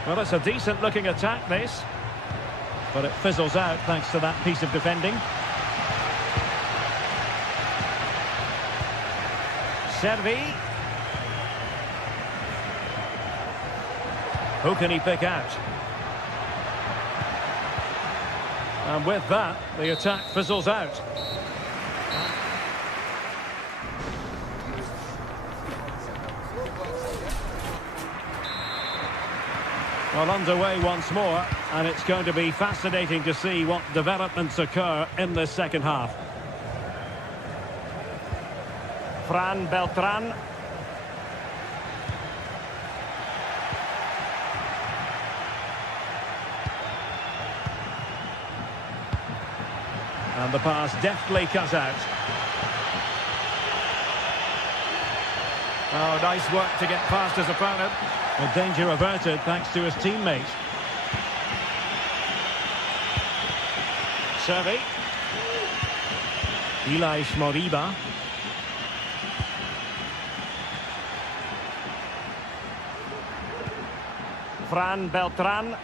Well, it's a decent-looking attack, this. But it fizzles out thanks to that piece of defending. Cervi. Who can he pick out? And with that, the attack fizzles out. Well, underway once more, and it's going to be fascinating to see what developments occur in the second half. Fran Beltran. And the pass deftly cut out. Oh, nice work to get past his opponent. A danger averted thanks to his teammate. Cervi. Ilaix Moriba. Fran Beltran.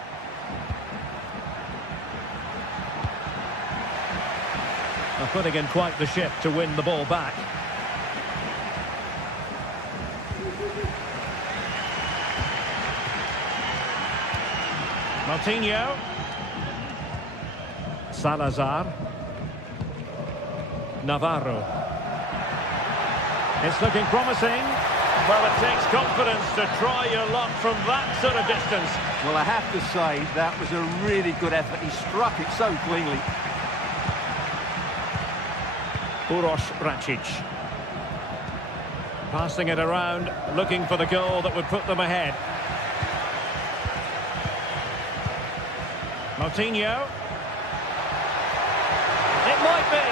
They're putting in quite the shift to win the ball back. Martinho. Salazar. Navarro. It's looking promising. Well, it takes confidence to try your luck from that sort of distance. Well, I have to say, that was a really good effort. He struck it so cleanly. Uroš Račić. Passing it around, looking for the goal that would put them ahead. Martinho. It might be.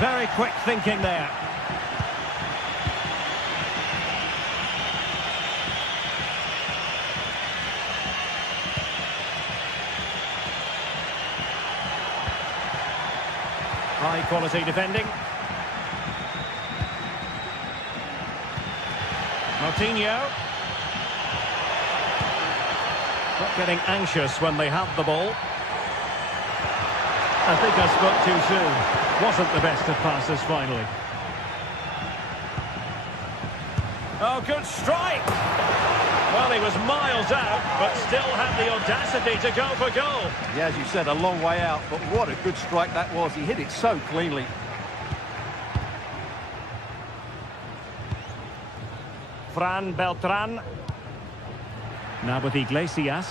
Very quick thinking there. High quality defending. Martinho. Not getting anxious when they have the ball. I think I spoke too soon. Wasn't the best of passes finally. Oh, good strike! Well, he was miles out, but still had the audacity to go for goal. Yeah, as you said, a long way out, but what a good strike that was. He hit it so cleanly. Fran Beltran. Now with Iglesias.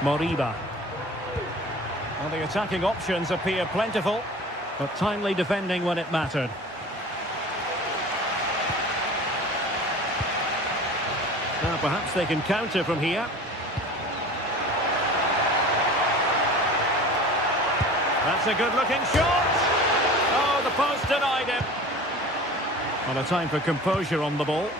Moriba. Well, the attacking options appear plentiful, but timely defending when it mattered. Now perhaps they can counter from here. That's a good-looking shot. Oh, the post denied him. Well, a time for composure on the ball.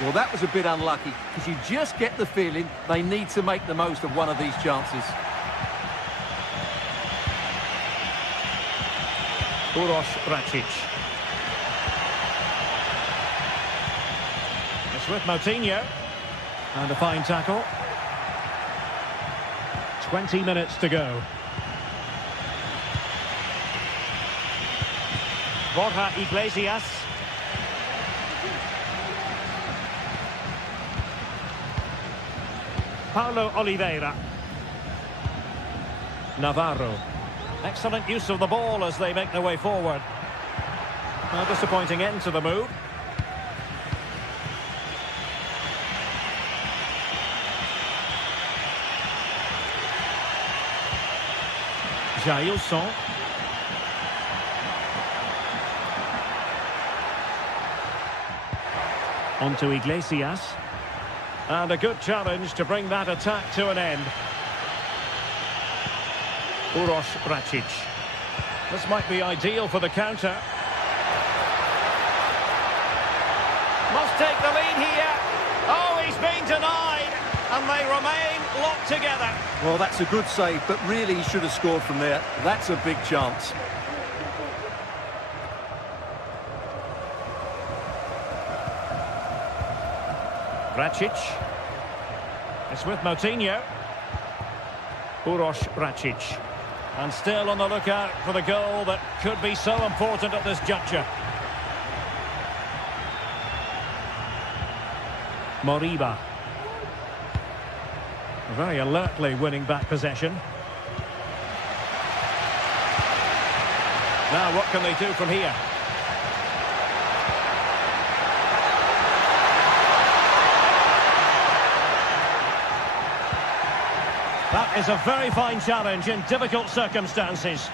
Well, that was a bit unlucky, because you just get the feeling they need to make the most of one of these chances. Uroš Račić. It's with Martinho. And a fine tackle. 20 minutes to go. Borja Iglesias. Paulo Oliveira. Navarro. Excellent use of the ball as they make their way forward. A disappointing end to the move. Jailson. On to Iglesias. And a good challenge to bring that attack to an end. Uroš Račić. This might be ideal for the counter. Must take the lead here. Oh, he's been denied. And they remain locked together. Well, that's a good save, but really he should have scored from there. That's a big chance. Račić. It's with Moutinho. Uroš Račić. And still on the lookout for the goal that could be so important at this juncture. Moriba. Very alertly winning back possession. Now what can they do from here? That is a very fine challenge in difficult circumstances.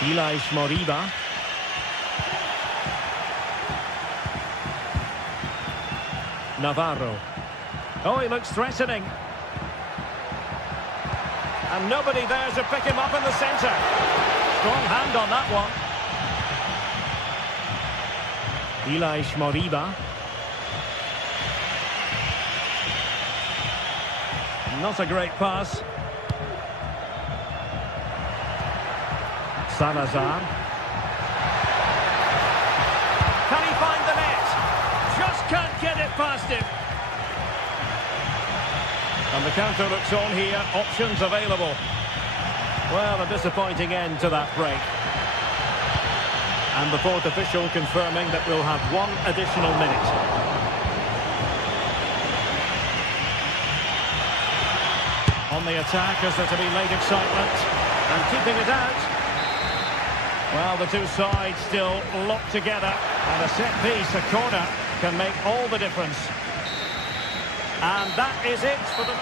Ilaix Moriba. Navarro. Oh, he looks threatening. And nobody there to pick him up in the centre. Strong hand on that one. Ilaix Moriba. Not a great pass. Salazar. Can he find the net? Just can't get it past him. And the counter looks on here. Options available. Well, a disappointing end to that break. And the fourth official confirming that we'll have one additional minute. On the attack, is there to be late excitement? And keeping it out. Well, the two sides still locked together. And a set piece, a corner, can make all the difference. And that is it for the...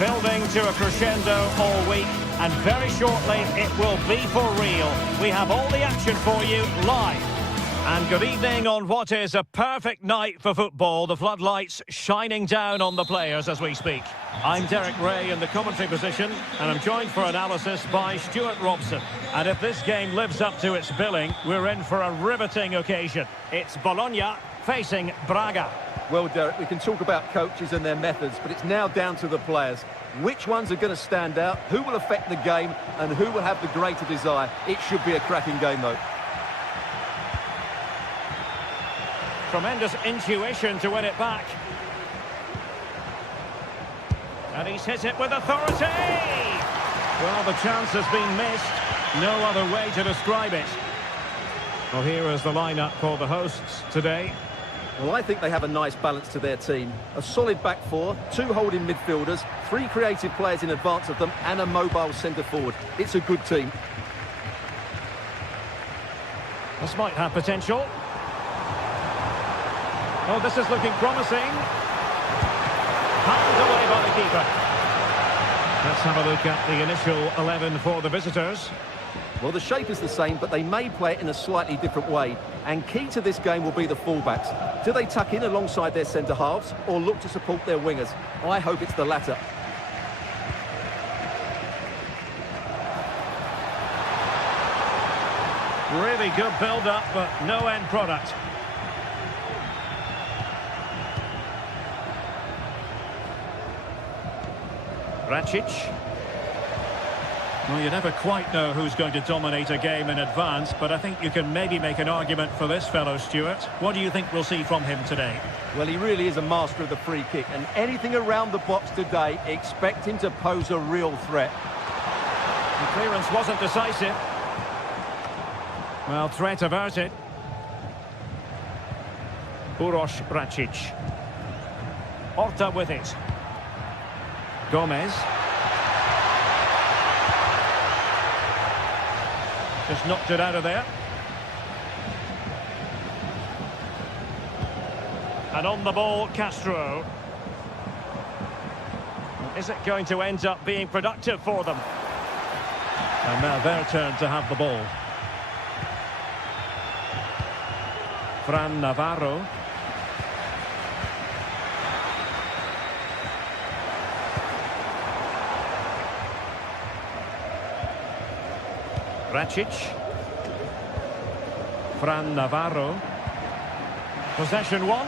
Building to a crescendo all week, and very shortly it will be for real. We have all the action for you live. And good evening on what is a perfect night for football. The floodlights shining down on the players as we speak. I'm Derek Ray in the commentary position, and I'm joined for analysis by Stuart Robson. And if this game lives up to its billing, we're in for a riveting occasion. It's Bologna facing Braga. Well, Derek, we can talk about coaches and their methods, but it's now down to the players. Which ones are going to stand out, who will affect the game, and who will have the greater desire? It should be a cracking game, though. Tremendous intuition to win it back. And he's hit it with authority! Well, the chance has been missed. No other way to describe it. Well, here is the lineup for the hosts today. Well, I think they have a nice balance to their team. A solid back four, 2 holding midfielders, 3 creative players in advance of them, and a mobile centre forward. It's a good team. This might have potential. Oh, this is looking promising. Hands away by the keeper. Let's have a look at the initial 11 for the visitors. Well, the shape is the same, but they may play it in a slightly different way. And key to this game will be the fullbacks. Do they tuck in alongside their centre-halves or look to support their wingers? I hope it's the latter. Really good build-up, but no end product. Racic. Well, you never quite know who's going to dominate a game in advance, but I think you can maybe make an argument for this fellow, Stuart. What do you think we'll see from him today? Well, he really is a master of the free kick, and anything around the box today, expect him to pose a real threat. The clearance wasn't decisive. Well, threat averted. Uroš Racic. Horta with it. Gomez. Just knocked it out of there. And on the ball, Castro. Is it going to end up being productive for them? And now their turn to have the ball. Fran Navarro. Racic. Fran Navarro. Possession one.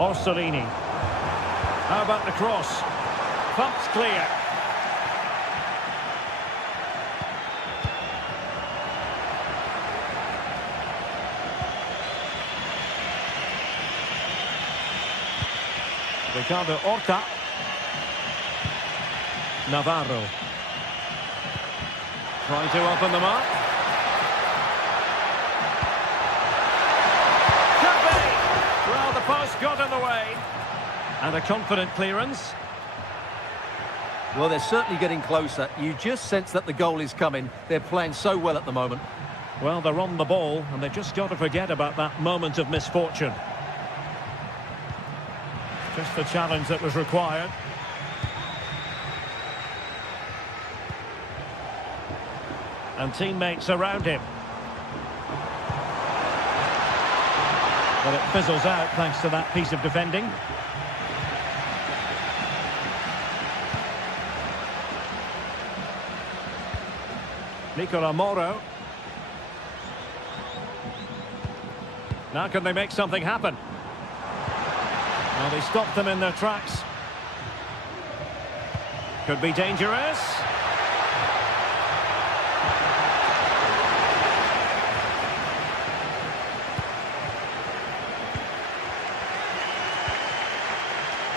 Orsolini. How about the cross? Thumped clear. Ricardo Horta. Navarro. Trying to open them up. Could be! Well, the post got in the way. And a confident clearance. Well, they're certainly getting closer. You just sense that the goal is coming. They're playing so well at the moment. Well, they're on the ball, and they've just got to forget about that moment of misfortune. Just the challenge that was required. And teammates around him. But it fizzles out thanks to that piece of defending. Nicola Moro. Now can they make something happen? Well, they stopped them in their tracks. Could be dangerous.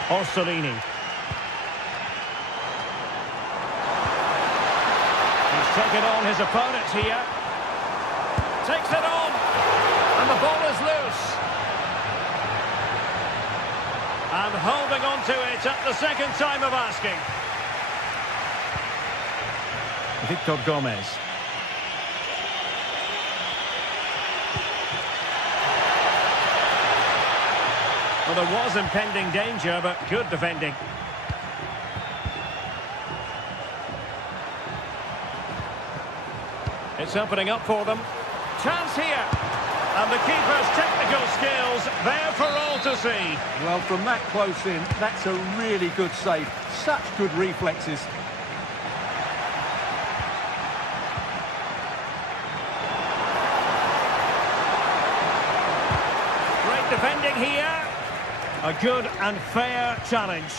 Orsolini. He's taken on his opponent here. Takes it on. And the ball is loose. And holding on to it at the second time of asking. Victor Gomez. Well, there was impending danger, but good defending. It's opening up for them. Chance here. And the keeper's technical skills there for all to see. Well, from that close in, that's a really good save. Such good reflexes. Great defending here. A good and fair challenge.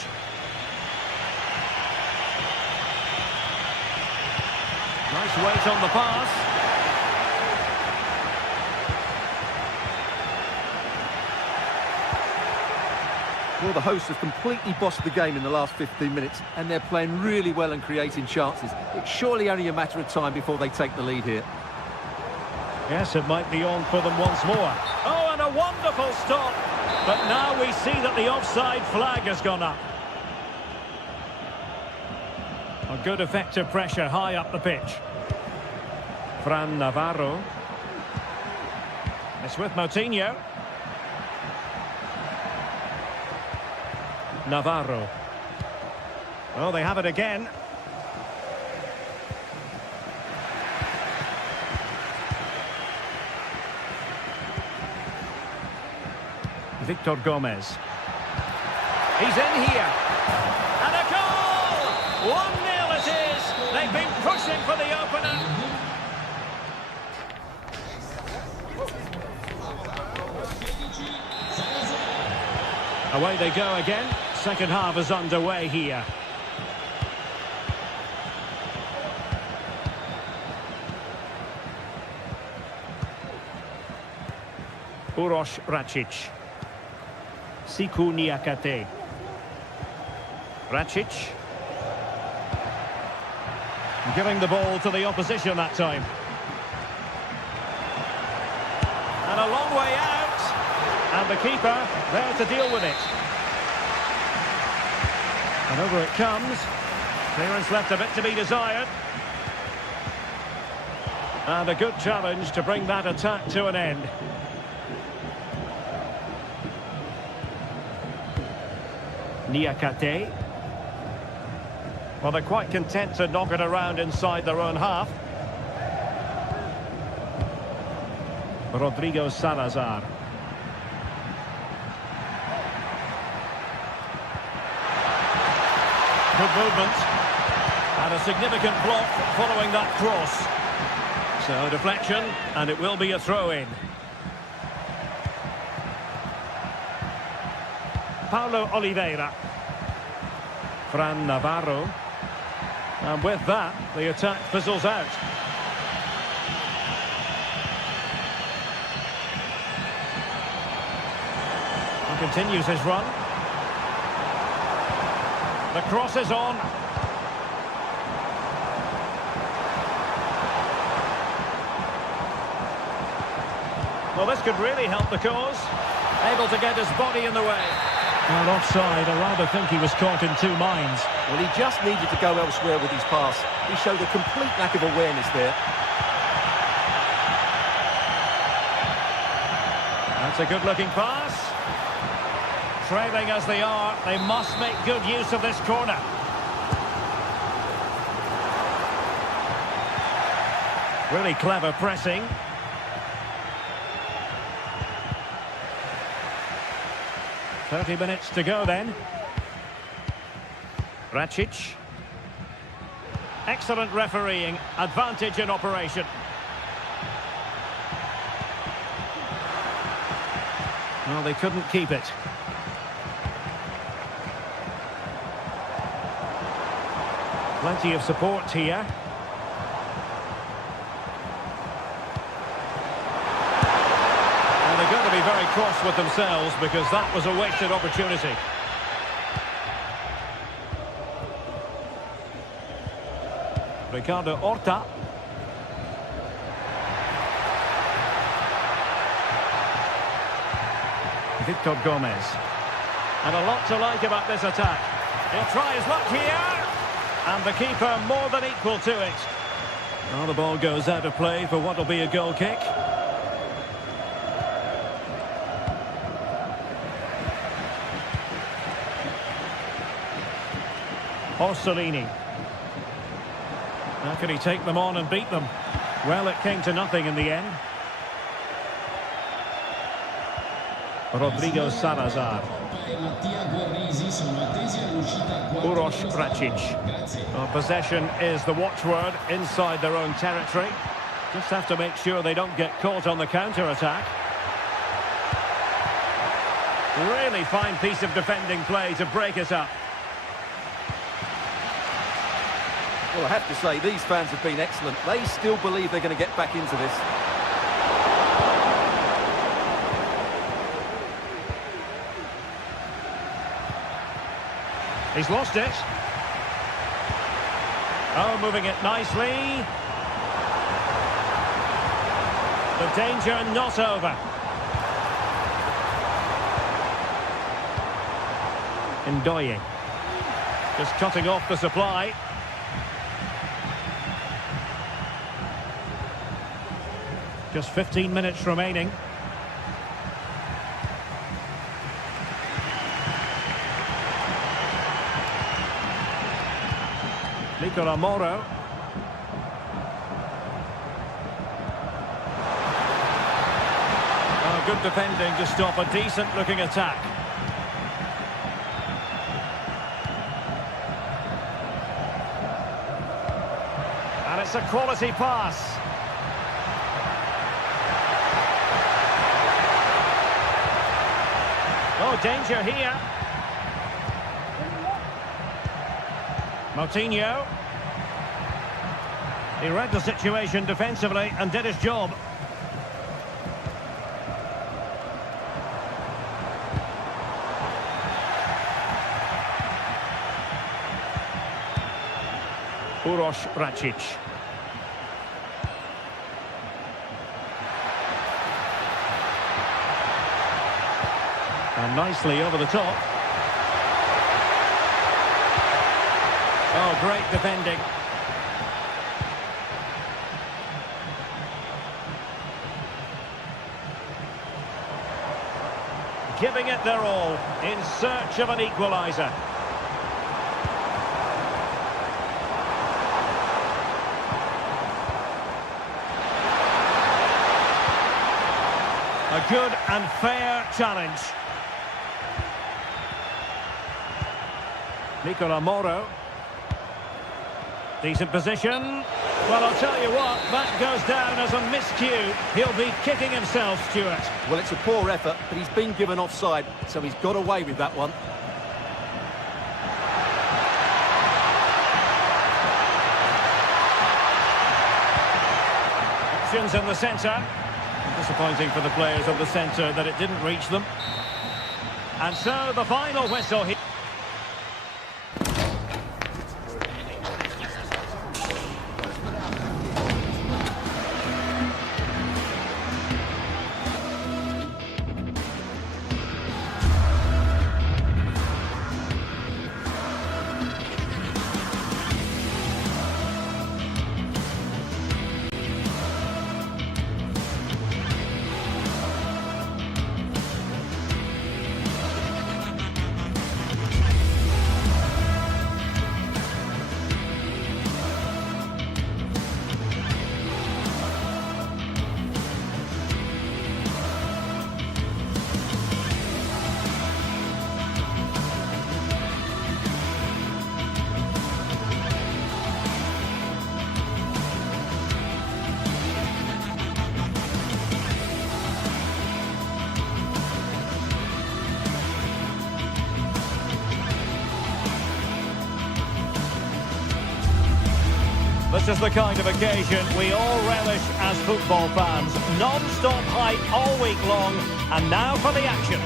Nice weight on the pass. Well, the hosts have completely bossed the game in the last 15 minutes, and they're playing really well and creating chances. It's surely only a matter of time before they take the lead here. Yes, it might be on for them once more. Oh, and a wonderful stop. But now we see that the offside flag has gone up. A good effective pressure high up the pitch. Fran Navarro. It's with Moutinho. Navarro. Oh, they have it again. Victor Gomez. He's in here. And a goal! 1-0 it is. They've been pushing for the opener. Away they go again. Second half is underway here. Uroš Račić. Siku Niakate. Račić. Giving the ball to the opposition that time. And a long way out. And the keeper there to deal with it. And over it comes. Clearance left a bit to be desired. And a good challenge to bring that attack to an end. Niakate. Well, they're quite content to knock it around inside their own half. Rodrigo Salazar. Good movement. And a significant block following that cross. So deflection, and it will be a throw-in. Paulo Oliveira. Fran Navarro. And with that, the attack fizzles out. He continues his run. The cross is on. Well, this could really help the cause. Able to get his body in the way. Well, offside, I rather think he was caught in two minds. Well, he just needed to go elsewhere with his pass. He showed a complete lack of awareness there. That's a good-looking pass. Trailing as they are, they must make good use of this corner. Really clever pressing. "30 minutes to go then." Račić. Excellent refereeing. Advantage in operation. Well, they couldn't keep it. Plenty of support here. And they're going to be very cross with themselves because that was a wasted opportunity. Ricardo Horta. Victor Gomez. And a lot to like about this attack. He'll try his luck here. And the keeper more than equal to it. Well, the ball goes out of play for what will be a goal kick. Orsolini. How can he take them on and beat them? Well, it came to nothing in the end. Rodrigo Salazar. Uroš Račić. Well, possession is the watchword inside their own territory. Just have to make sure they don't get caught on the counter-attack. Really fine piece of defending play to break it up. Well, I have to say, these fans have been excellent. They still believe they're going to get back into this. He's lost it. Oh, moving it nicely. The danger not over. Ndoye. Just cutting off the supply. Just 15 minutes remaining. Nicola Moro. Oh, good defending to stop a decent-looking attack. And it's a quality pass. Oh, danger here. Moutinho. He read the situation defensively and did his job. Uroš Račić. And nicely over the top. Oh, great defending. Giving it their all in search of an equaliser. A good and fair challenge. Nicola Moro. Decent position. Well, I'll tell you what, that goes down as a miscue. He'll be kicking himself, Stuart. Well, it's a poor effort, but he's been given offside, so he's got away with that one. Options in the centre. Disappointing for the players of the centre that it didn't reach them. And so the final whistle here. This is the kind of occasion we all relish as football fans. Non-stop hype all week long, and now for the action.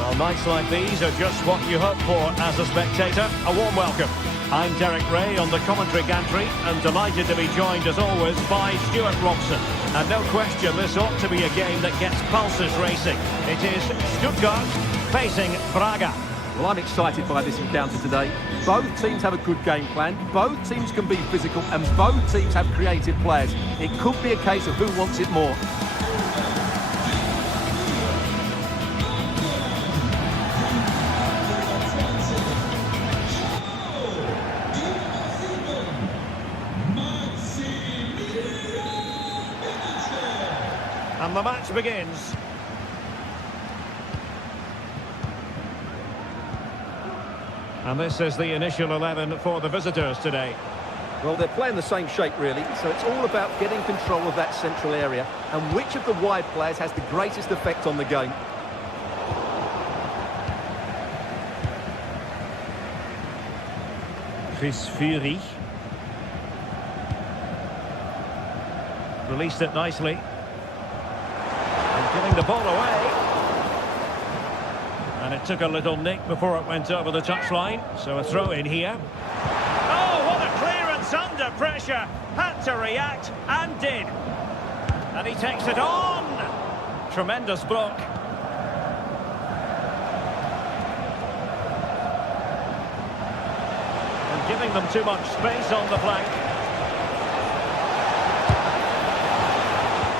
Well, nights like these are just what you hope for as a spectator. A warm welcome. I'm Derek Ray on the commentary gantry, and delighted to be joined as always by Stuart Robson. And no question, this ought to be a game that gets pulses racing. It is Stuttgart facing Braga. Well, I'm excited by this encounter today. Both teams have a good game plan, both teams can be physical, and both teams have creative players. It could be a case of who wants it more. And the match begins. And this is the initial 11 for the visitors today. Well, they're playing the same shape, really, so it's all about getting control of that central area and which of the wide players has the greatest effect on the game. Chris Fury. Released it nicely. And giving the ball away. And it took a little nick before it went over the touchline. So a throw in here. Oh, what a clearance under pressure. Had to react and did. And he takes it on. Tremendous block. And giving them too much space on the flank.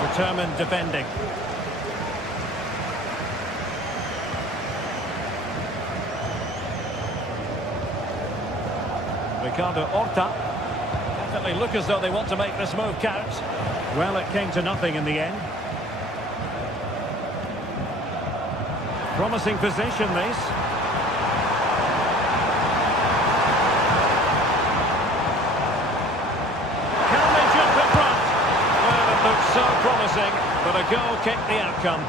Determined defending. Ricardo Horta. Definitely look as though they want to make this move count. Well, it came to nothing in the end. Promising position, this. Can they jump in front? Well, it looks so promising, but a goal kicked the outcome.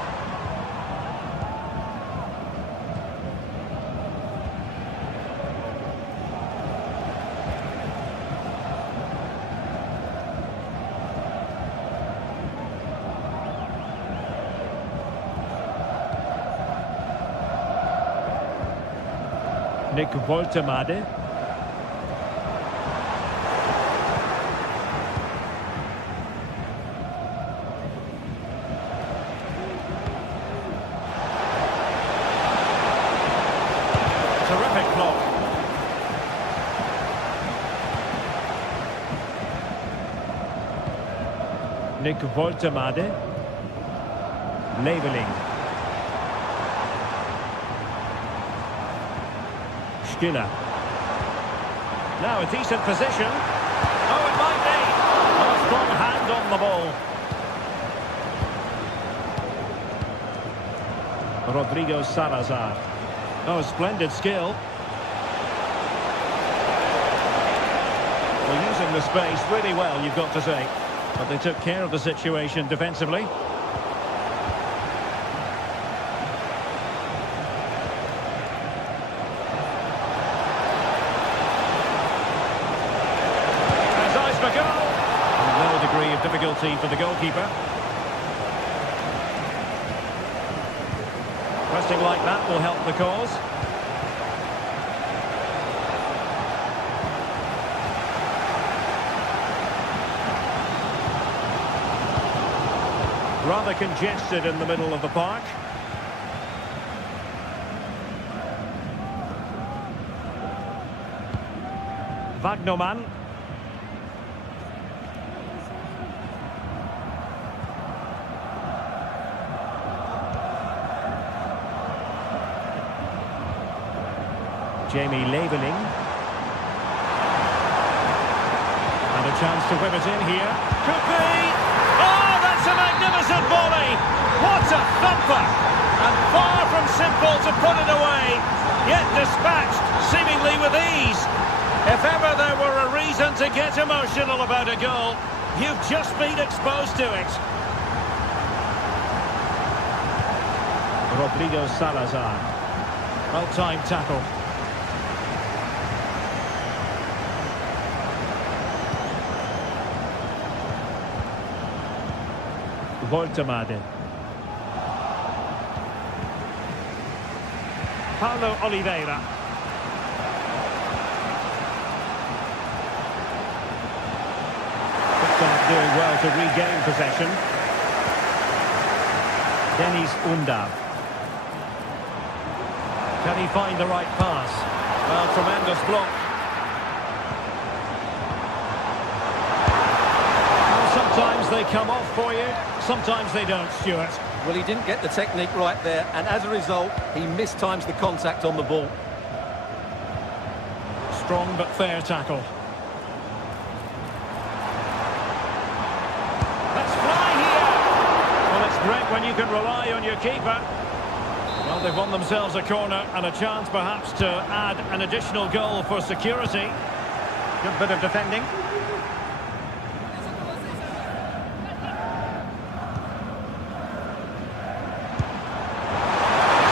Nick Woltemade. Terrific block. Nick Woltemade. Leveling. Stiller. Now a decent position. Oh, it might be. A strong hand on the ball. Rodrigo Salazar. Oh, splendid skill. Well, using the space really well, you've got to say. But they took care of the situation defensively. Difficulty for the goalkeeper. Pressing like that will help the cause. Rather congested in the middle of the park. Wagnerman. Jamie Leveling. And a chance to whip it in here. Could be! Oh, that's a magnificent volley! What a thumper! And far from simple to put it away, yet dispatched seemingly with ease. If ever there were a reason to get emotional about a goal, you've just been exposed to it. Rodrigo Salazar. Well-timed tackle. Woltemade. Paulo Oliveira. Stuttgart doing well to regain possession. Dennis Undav. Can he find the right pass? Well, tremendous block. Sometimes they come off for you, sometimes they don't, Stuart. Well, he didn't get the technique right there, and as a result, he mistimes the contact on the ball. Strong but fair tackle. Let's fly here! Well, it's great you can rely on your keeper. Well, they've won themselves a corner and a chance perhaps to add an additional goal for security. Good bit of defending.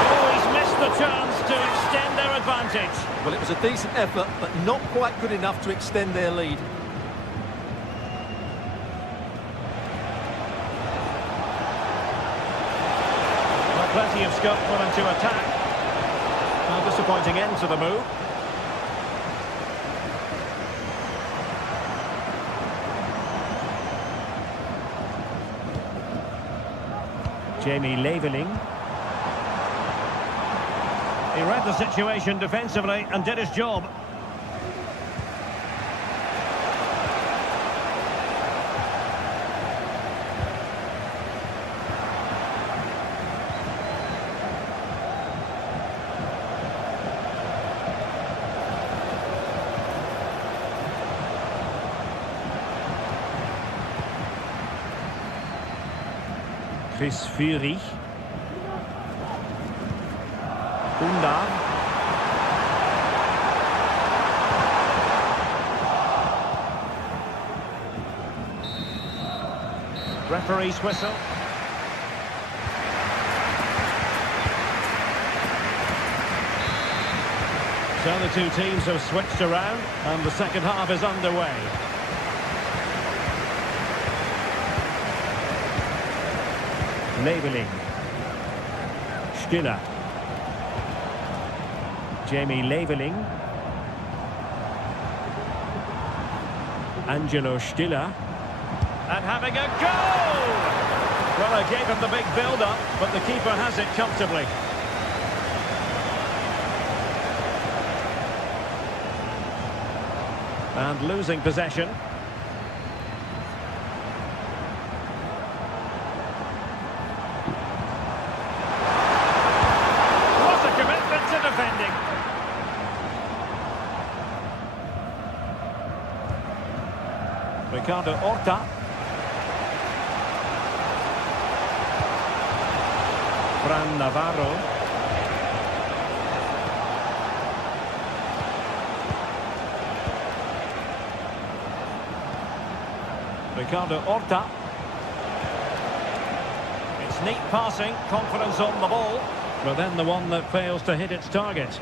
Oh, he's missed the chance to extend their advantage. Well, it was a decent effort, but not quite good enough to extend their lead. Plenty of scope for them to attack. A disappointing end to the move. Jamie Leveling. He read the situation defensively and did his job. Chris Fury. Unda. Referee's whistle. So the two teams have switched around and the second half is underway. Leveling. Stiller. Jamie Leveling. Angelo Stiller. And having a go! Well, I gave him the big build-up, but the keeper has it comfortably. And losing possession. Ricardo Horta. Fran Navarro. Ricardo Horta. It's neat passing, confidence on the ball, but then the one that fails to hit its target.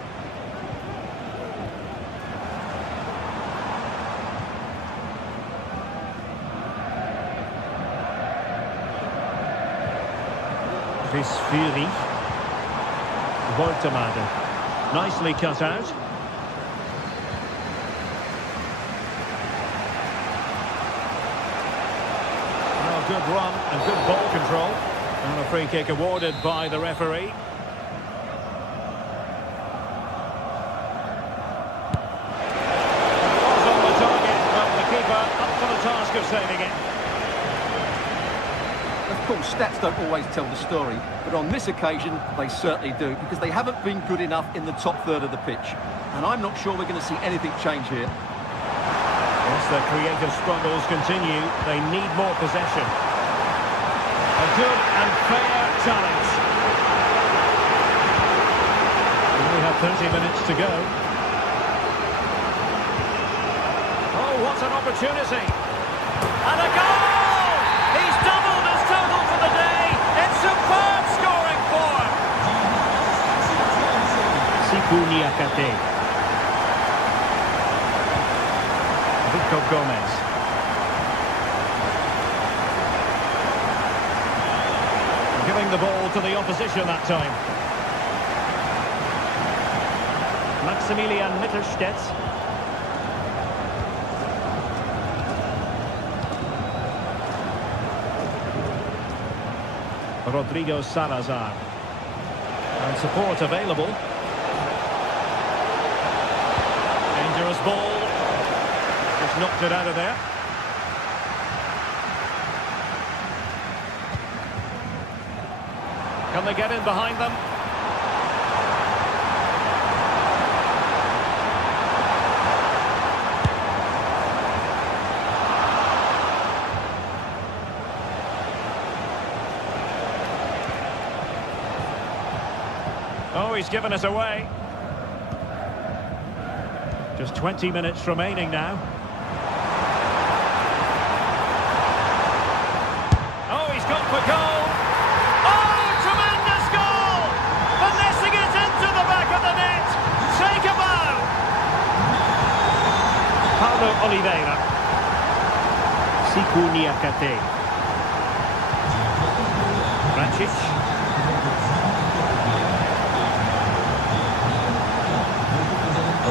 Chris Fury. Woltemade. Nicely cut out. Well, good run and good ball control. And a free kick awarded by the referee. It was on the target, but the keeper up for the task of saving it. Of course, stats don't always tell the story, but on this occasion, they certainly do, because they haven't been good enough in the top third of the pitch. And I'm not sure we're going to see anything change here. Yes, their creative struggles continue. They need more possession. A good and fair challenge. We have 30 minutes to go. Oh, what an opportunity. And a goal! He's doubled his total for the day. It's superb scoring form. Sikuni Akate. Victor Gomez. Giving the ball to the opposition that time. Maximilian Mittelstädt. Rodrigo Salazar. And support available. Dangerous ball. Just knocked it out of there. Can they get in behind them? Oh, he's given us away. Just 20 minutes remaining now. Oh, he's gone for goal. Oh, tremendous goal! Finessing it into the back of the net. Take a bow. Paulo Oliveira. Siku Niakate. Racic.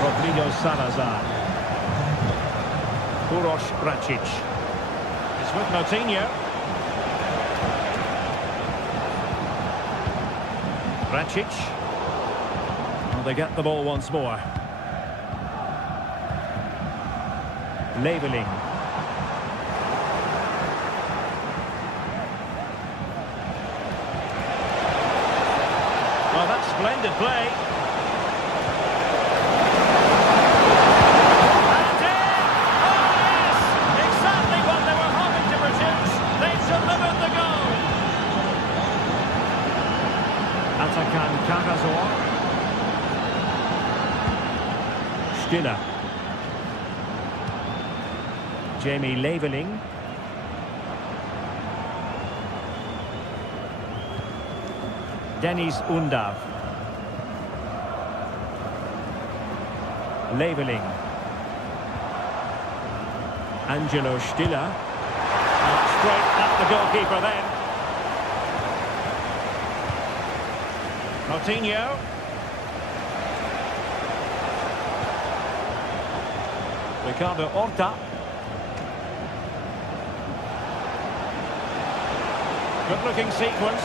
Rodrigo Salazar. Uroš Racic. It's with Moutinho. Racic. Well, they get the ball once more. Leveling. Well, that's splendid play. Atakan Kagazor. Stiller. Jamie Leveling. Dennis Undav. Leveling. Angelo Stiller. Straight at the goalkeeper then. Moutinho. Ricardo Horta. Good-looking sequence.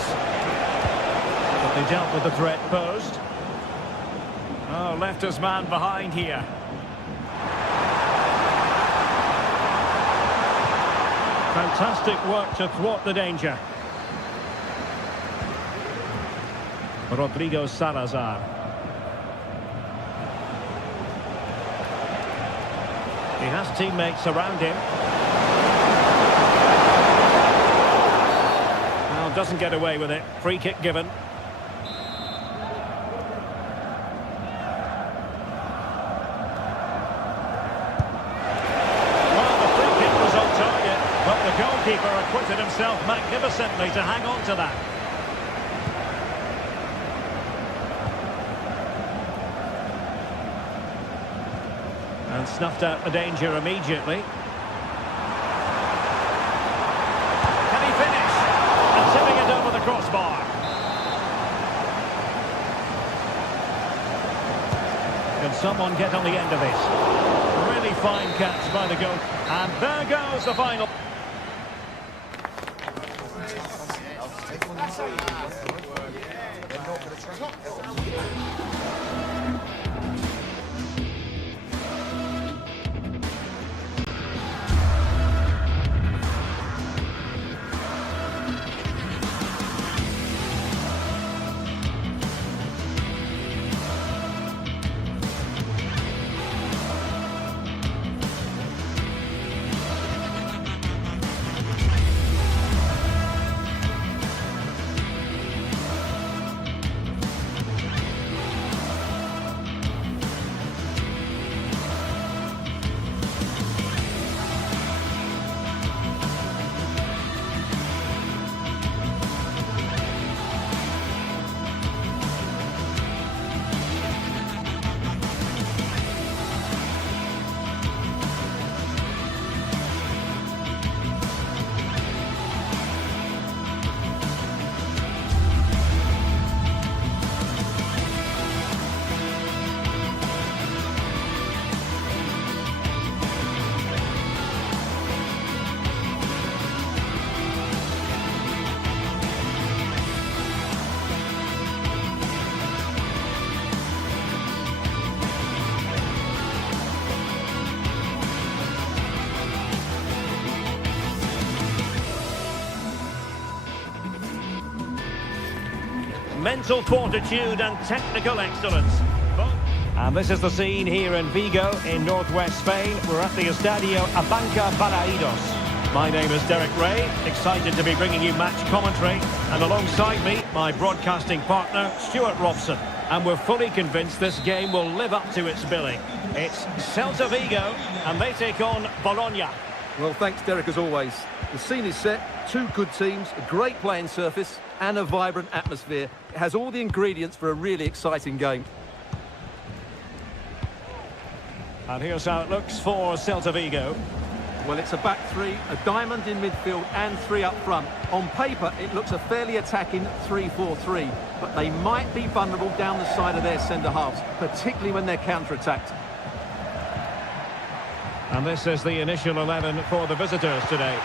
But they dealt with the threat posed. Oh, left his man behind here. Fantastic work to thwart the danger. Rodrigo Salazar. He has teammates around him. Well, doesn't get away with it. Free kick given. Well, the free kick was on target, but the goalkeeper acquitted himself magnificently to hang on to that. And snuffed out the danger immediately. Can he finish? And tipping it over the crossbar. Can someone get on the end of this? Really fine catch by the goal. And there goes the final. Mental fortitude and technical excellence. And this is the scene here in Vigo in northwest Spain. We're at the Estadio Abanca Balaidos. My name is Derek Ray, excited to be bringing you match commentary. And alongside me, my broadcasting partner, Stuart Robson. and we're fully convinced this game will live up to its billing. It's Celta Vigo, and they take on Bologna. Well, thanks, Derek, as always. The scene is set, two good teams, a great playing surface, and a vibrant atmosphere. It has all the ingredients for a really exciting game. And here's how it looks for Celta Vigo. Well, it's a back three, a diamond in midfield and three up front. On paper, it looks a fairly attacking 3-4-3, but they might be vulnerable down the side of their centre-halves, particularly when they're counter-attacked. And this is the initial 11 for the visitors today.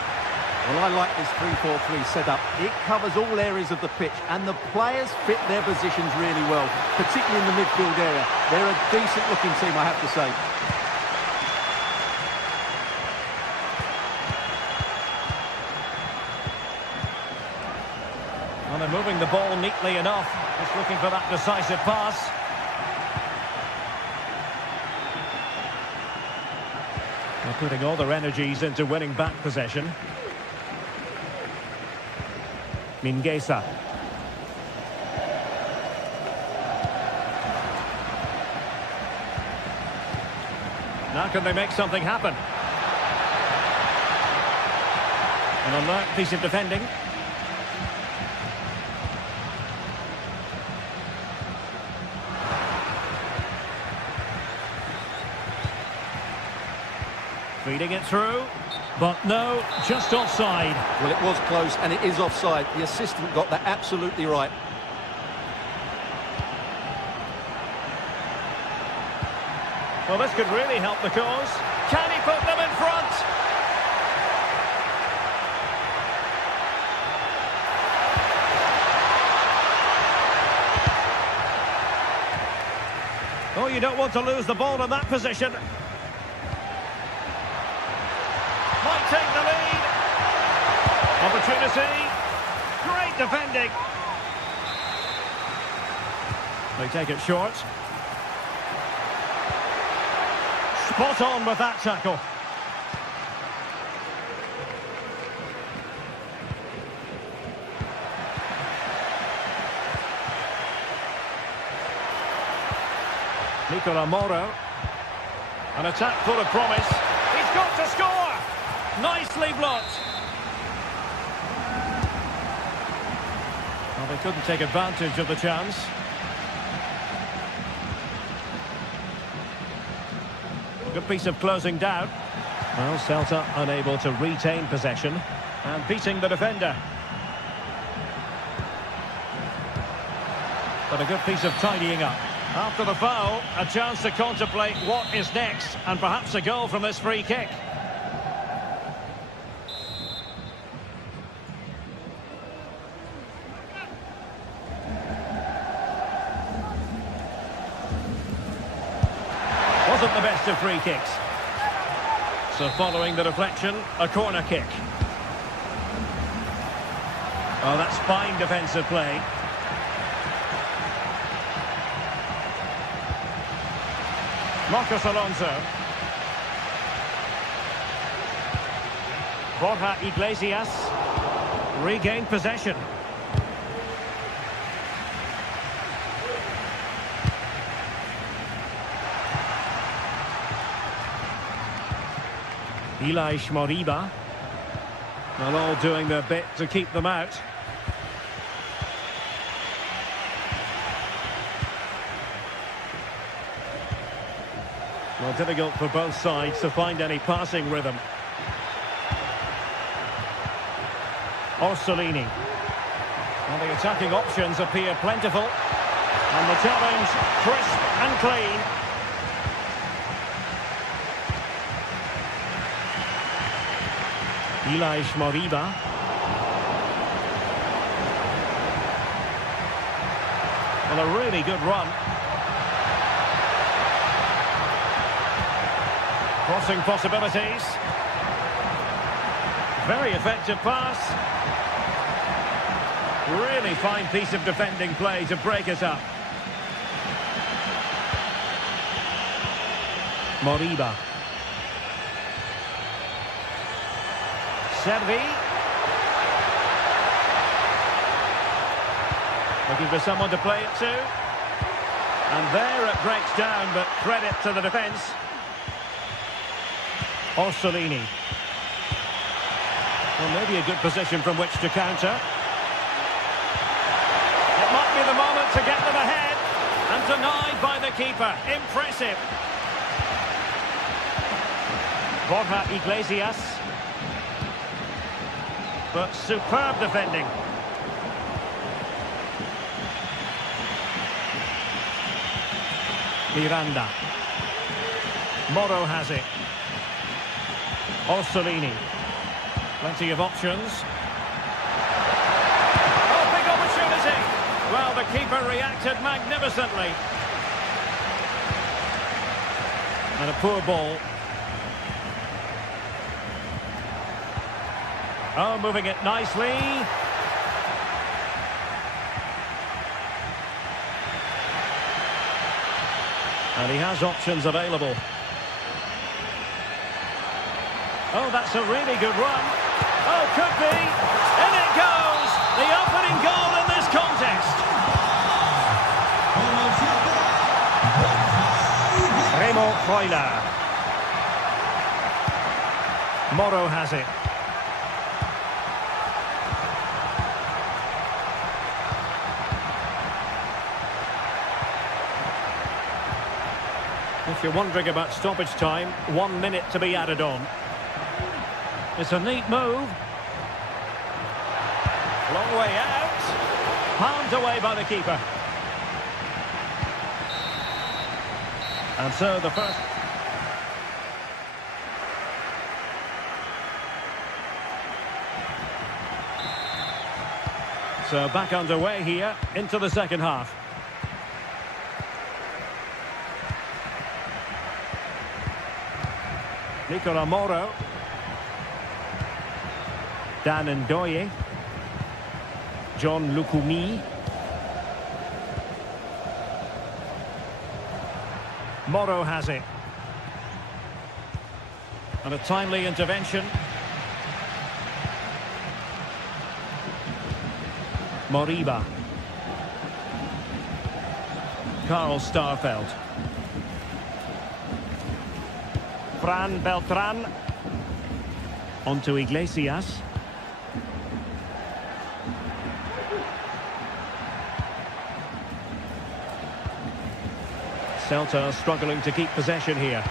Well, I like this 3-4-3 setup. It covers all areas of the pitch, and the players fit their positions really well, particularly in the midfield area. They're a decent-looking team, I have to say. Well, they're moving the ball neatly enough. Just looking for that decisive pass. They're putting all their energies into winning back possession. Mingueza. Now can they make something happen? An alert piece of defending. Feeding it through, but no, just offside. Well, it was close, and it is offside. The assistant got that absolutely right. Well, this could really help the cause. Can he put them in front? Oh, you don't want to lose the ball in that position. Might take the lead. Opportunity. Great defending. They take it short. Spot on with that tackle. Nicola Moro. An attack full of promise. He's got to score! Nicely blocked. Well, they couldn't take advantage of the chance. Good piece of closing down. Well, Celta unable to retain possession and beating the defender. But a good piece of tidying up. After the foul, a chance to contemplate what is next, and perhaps a goal from this free kick. Wasn't the best of free kicks. So following the deflection, a corner kick. Oh, that's fine defensive play. Marcos Alonso. Borja Iglesias. Regained possession. Ilaix Moriba. Well, all doing their bit to keep them out. Well, difficult for both sides to find any passing rhythm. Orsolini. Well, the attacking options appear plentiful. And the challenge, crisp and clean. Ilaix Moriba. Well, a really good run. Crossing possibilities. Very effective pass. Really fine piece of defending play to break it up. Moriba. Servi. Looking for someone to play it to. And there it breaks down, but credit to the defence. Orsolini. Well, maybe a good position from which to counter. It might be the moment to get them ahead. And denied by the keeper. Impressive. Borja Iglesias. But superb defending. Miranda. Moro has it. Orsolini. Plenty of options. Oh, big opportunity. Well, the keeper reacted magnificently. And a poor ball. Oh, moving it nicely. And he has options available. Oh, that's a really good run. Oh, could be. In it goes. The opening goal in this contest. Remo Freuler. Moro has it. If you're wondering about stoppage time, 1 minute to be added on. It's a neat move. Long way out. Palmed away by the keeper. And so the first... So back underway here into the second half. Nicola Moro. Dan Ndoye. John Lukumi. Moro has it. And a timely intervention. Moriba. Carl Starfelt. Fran Beltran. Onto Iglesias. Celta struggling to keep possession here.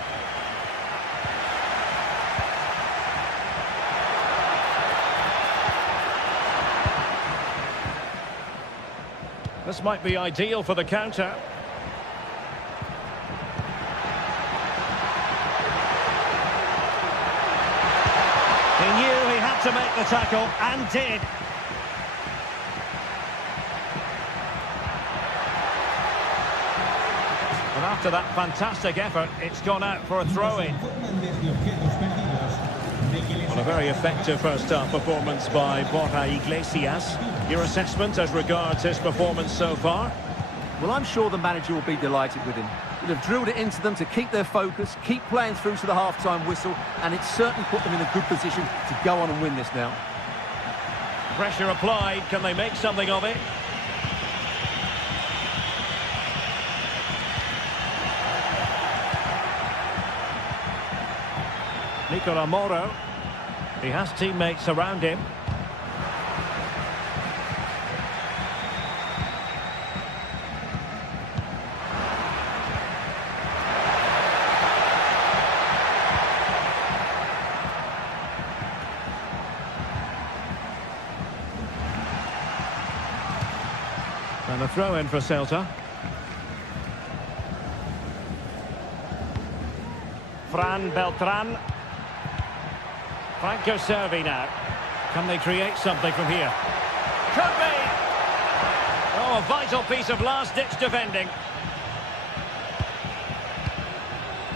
This might be ideal for the counter. He knew he had to make the tackle, and did. And after that fantastic effort, it's gone out for a throw-in. Well, a very effective first-half performance by Borja Iglesias. Your assessment as regards his performance so far? Well, I'm sure the manager will be delighted with him. He'll have drilled it into them to keep their focus, keep playing through to the half-time whistle, and it's certainly put them in a good position to go on and win this now. Pressure applied. Can they make something of it? Nicola Moro. He has teammates around him. And a throw-in for Celta. Fran Beltran. Franco Servi now. Can they create something from here? Could be! Oh, a vital piece of last-ditch defending.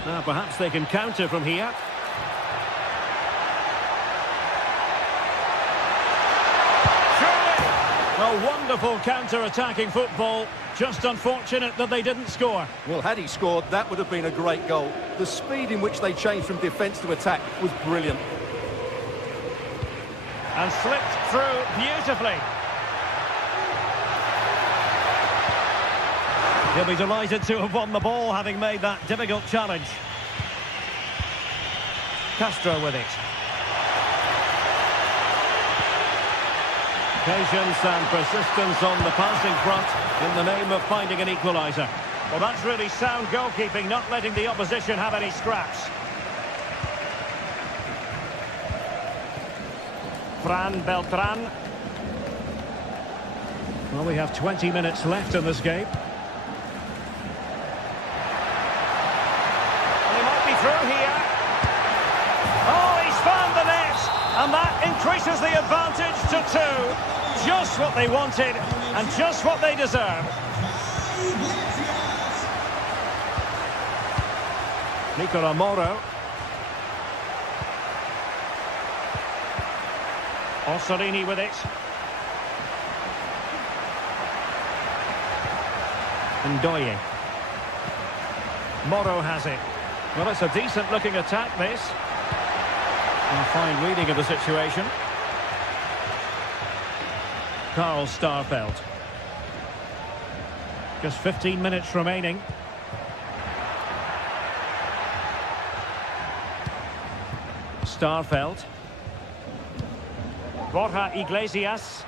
Now, perhaps they can counter from here. A wonderful counter-attacking football. Just unfortunate that they didn't score. Well, had he scored, that would have been a great goal. The speed in which they changed from defence to attack was brilliant. And slipped through beautifully. He'll be delighted to have won the ball, having made that difficult challenge. Castro with it. Patience and persistence on the passing front in the name of finding an equaliser. Well, that's really sound goalkeeping, not letting the opposition have any scraps. Fran Beltran. Well, we have 20 minutes left in this game. And he might be through here. Oh, he's found the net. And that increases the advantage to 2. Just what they wanted and just what they deserve. Nicola Moro. Orsolini with it. Ndoye. Moro has it. Well, it's a decent looking attack, this. And a fine reading of the situation. Karl Starfelt. Just 15 minutes remaining. Starfelt. Borja Iglesias.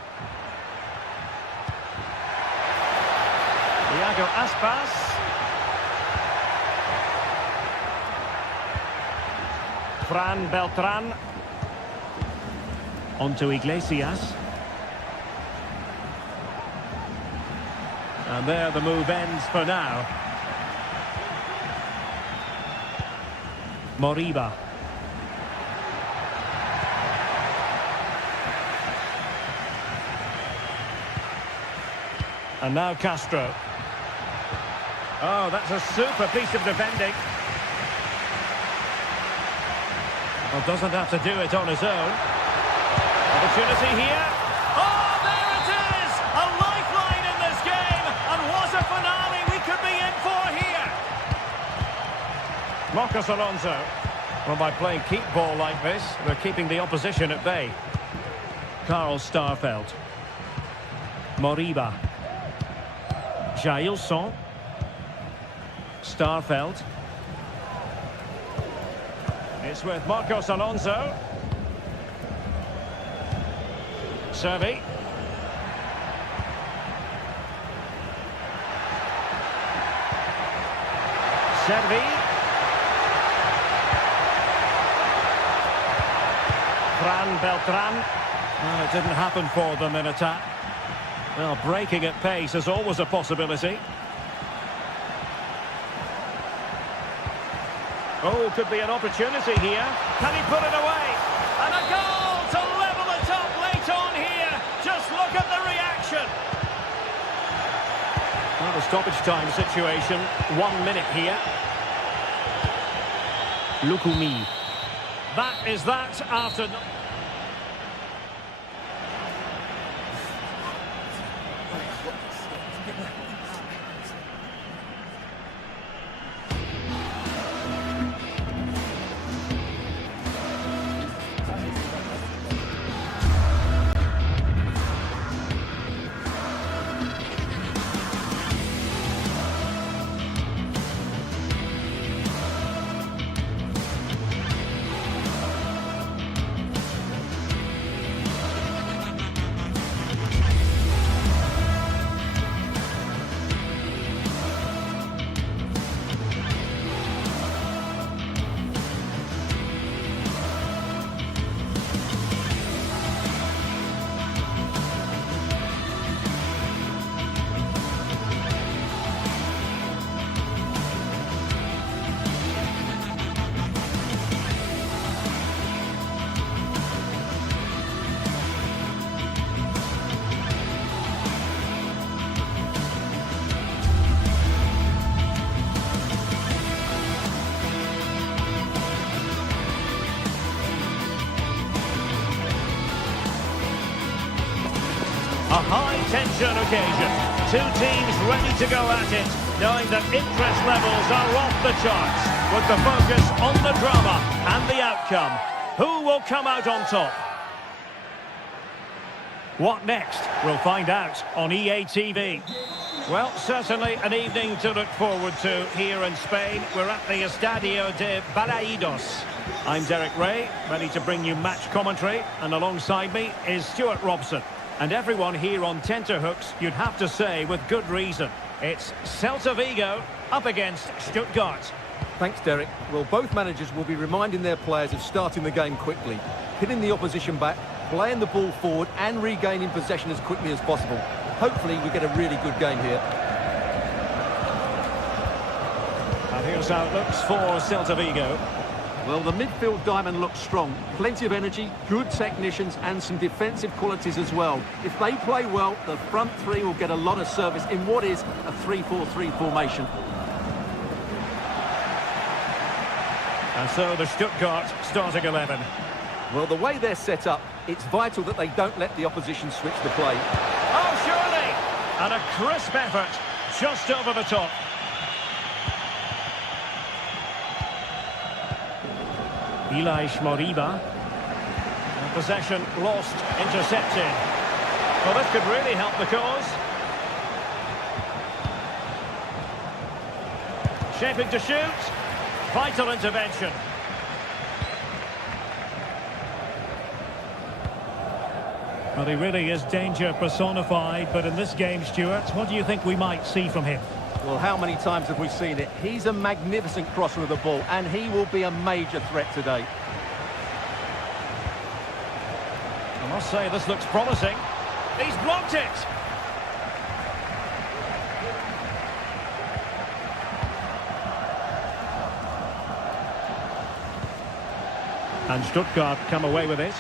Iago Aspas. Fran Beltran. On to Iglesias. And there the move ends for now. Moriba. And now Castro. Oh, that's a super piece of defending. Well, doesn't have to do it on his own. Opportunity here. Oh, there it is! A lifeline in this game! And what a finale we could be in for here! Marcos Alonso. Well, by playing keep ball like this, they're keeping the opposition at bay. Karl Starfelt. Moriba. Jailson. Starfelt. It's with Marcos Alonso. Servi. Servi. Fran Beltran. Well, it didn't happen for them in attack. Well, breaking at pace is always a possibility. Oh, could be an opportunity here. Can he put it away? And a goal to level it up late on here. Just look at the reaction. Well, the stoppage time situation. 1 minute here. Lukumi. That is that after... A high-tension occasion. Two teams ready to go at it, knowing that interest levels are off the charts, with the focus on the drama and the outcome. Who will come out on top? What next? We'll find out on EA TV. Well, certainly an evening to look forward to here in Spain. We're at the Estadio de Balaídos. I'm Derek Ray, ready to bring you match commentary, and alongside me is Stuart Robson. And everyone here on tenterhooks, you'd have to say with good reason. It's Celta Vigo up against Stuttgart. Thanks, Derek. Well, both managers will be reminding their players of starting the game quickly, hitting the opposition back, playing the ball forward and regaining possession as quickly as possible. Hopefully we get a really good game here. And here's how it looks for Celta Vigo. Well, the midfield diamond looks strong. Plenty of energy, good technicians and some defensive qualities as well. If they play well, the front three will get a lot of service in what is a 3-4-3 formation. And so the Stuttgart starting 11. Well, the way they're set up, it's vital that they don't let the opposition switch the play. Oh, surely! And a crisp effort just over the top. Ilaix Moriba. And possession lost, intercepted. Well, this could really help the cause. Shaping to shoot. Vital intervention. Well, he really is danger personified, but in this game, Stuart, what do you think we might see from him? Well, how many times have we seen it? He's a magnificent crosser of the ball, and he will be a major threat today. I must say, this looks promising. He's blocked it! And Stuttgart come away with it.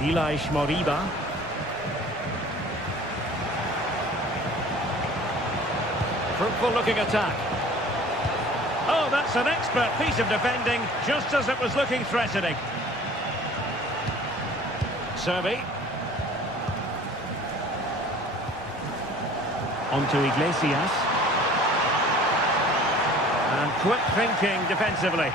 Ilaix Moriba. Fruitful looking attack. Oh, that's an expert piece of defending, just as it was looking threatening. Servi. On to Iglesias. And quick thinking defensively.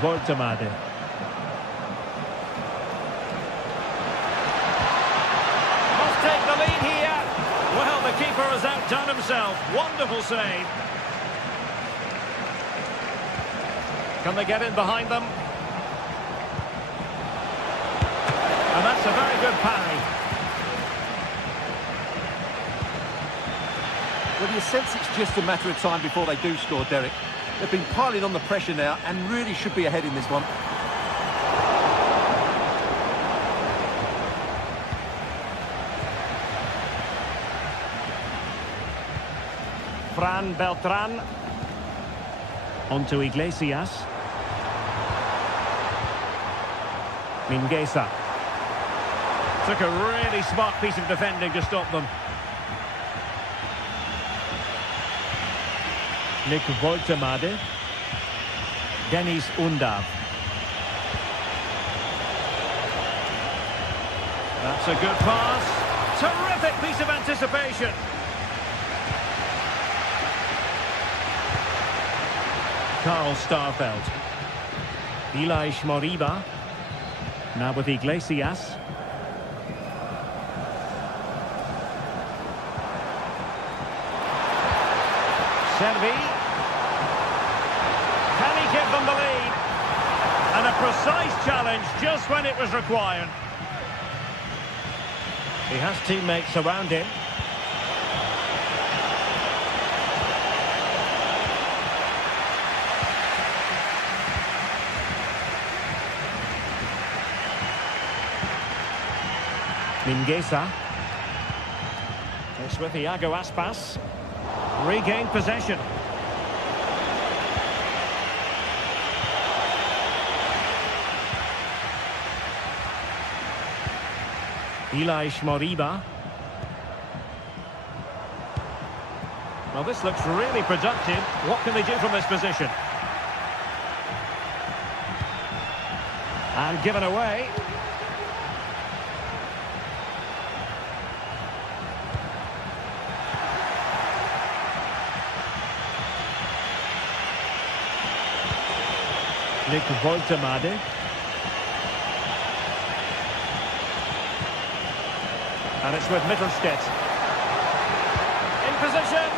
Voltemade. Must take the lead here. Well, the keeper has outdone himself. Wonderful save. Can they get in behind them? And that's a very good parry. Well, you sense it's just a matter of time before they do score, Derek. They've been piling on the pressure now and really should be ahead in this one. Fran Beltran. On to Iglesias. Mingueza. Took a really smart piece of defending to stop them. Nick Voltemade. Dennis Undav. That's a good pass. Terrific piece of anticipation. Carl Starfelt. Ilaix Moriba. Now with Iglesias. Servi. Can he give them the lead? And a precise challenge just when it was required. He has teammates around him. Mingueza. It's with Iago Aspas. Regained possession. Ilaix Moriba. Well, this looks really productive. What can they do from this position? And given away. Nick Woltemade. And it's with Mittelstedt. In position.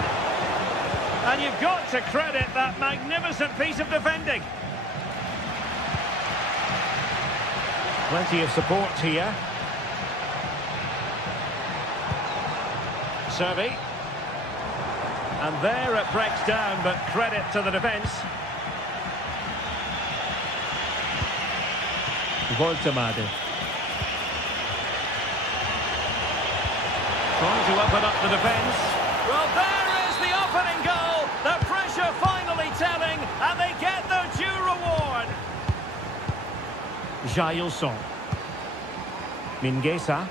And you've got to credit that magnificent piece of defending. Plenty of support here. Servi. And there it breaks down, but credit to the defence. Woltemade. Trying to open up the defence. Well, there is the opening goal. The pressure finally telling, and they get their due reward. Jailson. Mingueza.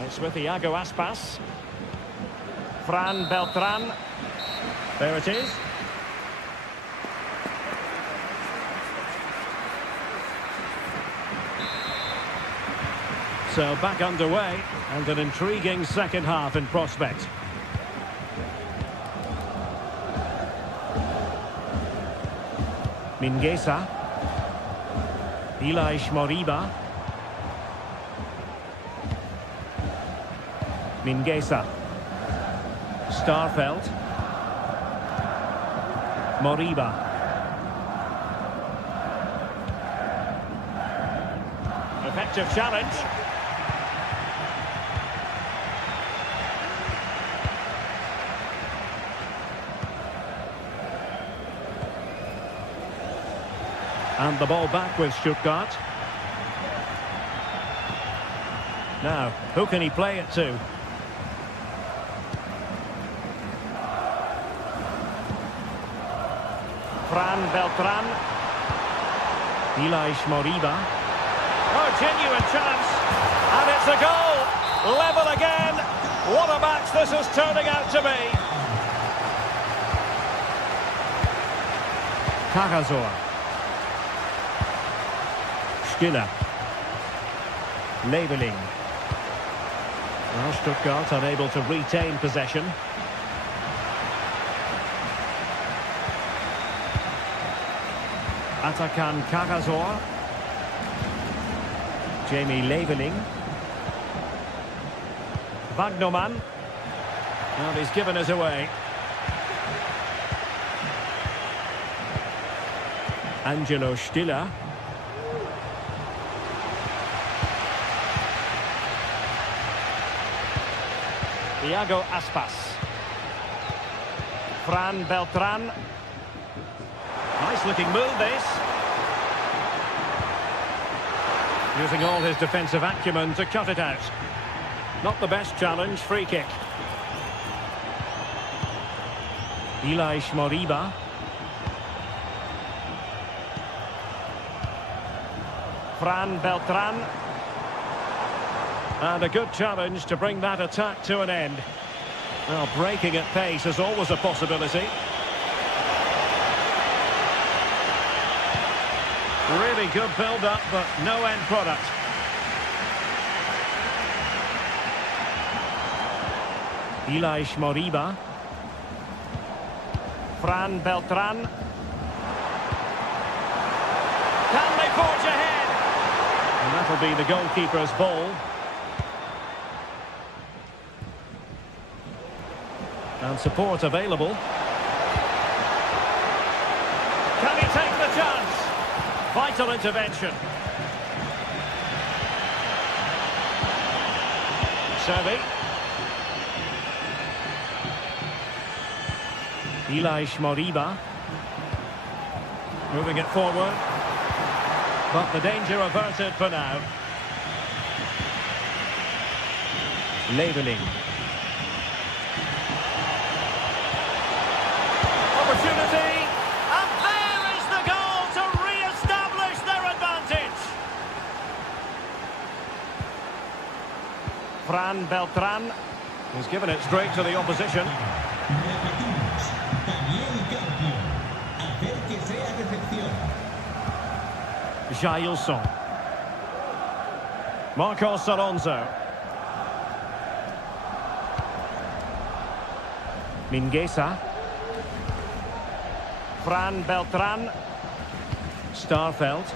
It's with Iago Aspas. Fran Beltran. There it is. So back underway, and an intriguing second half in prospect. Mingueza. Ilaix Moriba. Mingueza. Starfelt. Moriba. Effective challenge. And the ball back with Stuttgart. Now, who can he play it to? Fran Beltran. Ilaix Moriba. Oh, genuine chance. And it's a goal. Level again. What a match this is turning out to be. Cagazor. Stiller. Leveling. Well, Stuttgart unable to retain possession. Atakan Cagazor. Jamie Leveling. Wagnerman. Well, he's given us away. Angelo Stiller. Iago Aspas. Fran Beltran. Nice looking move this. Using all his defensive acumen to cut it out. Not the best challenge, free kick. Ilaix Moriba. Fran Beltran. And a good challenge to bring that attack to an end. Well, breaking at pace is always a possibility. Really good build-up, but no end product. Ilaix Moriba. Fran Beltran. Can they forge ahead? And that'll be the goalkeeper's ball. And support available. Can he take the chance? Vital intervention. Servi. Ilaix Moriba. Moving it forward. But the danger averted for now. Leveling. Opportunity. And there is the goal to re-establish their advantage. Fran Beltran. He's given it straight to the opposition. Jailson. Marcos Alonso. Mingueza. Fran Beltran. Starfelt.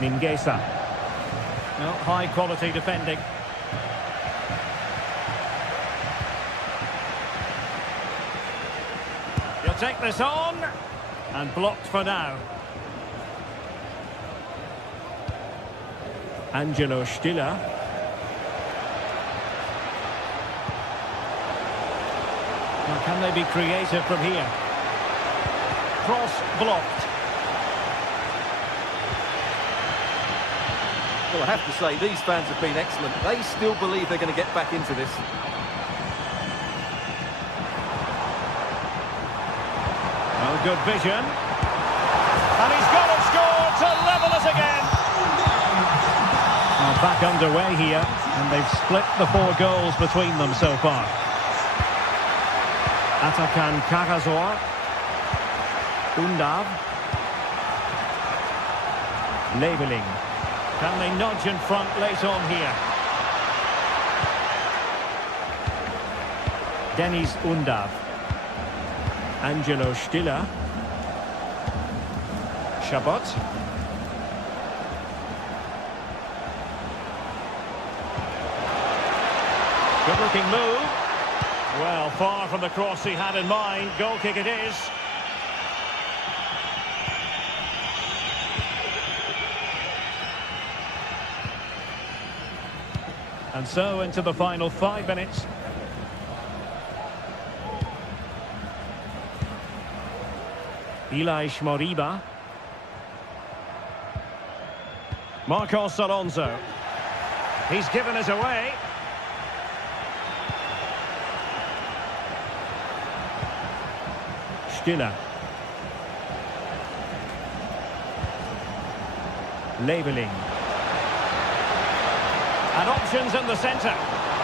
Mingueza. No, high quality defending. He'll take this on. And blocked for now. Angelo Stiller. Now, can they be creative from here? Cross blocked. Well, I have to say, these fans have been excellent. They still believe they're going to get back into this. Well, good vision. And he's got it scored to level it again. Well, back underway here, and they've split the 4 goals between them so far. Atakan Karazor. Undav. Labeling. Can they nudge in front late on here? Denis Undav. Angelo Stiller. Chabot. Good looking move. Well, far from the cross he had in mind. Goal kick it is. And so into the final 5 minutes. Elias Moriba. Marcos Alonso. He's given us away. Stiller. Labeling. And options in the centre.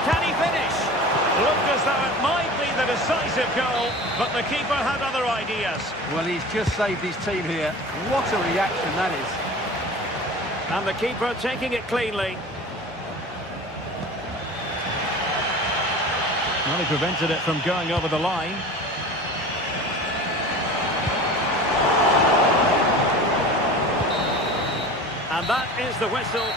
Can he finish? Looked as though it might be the decisive goal, but the keeper had other ideas. Well, he's just saved his team here. What a reaction that is. And the keeper taking it cleanly. Well, he prevented it from going over the line. And that is the whistle.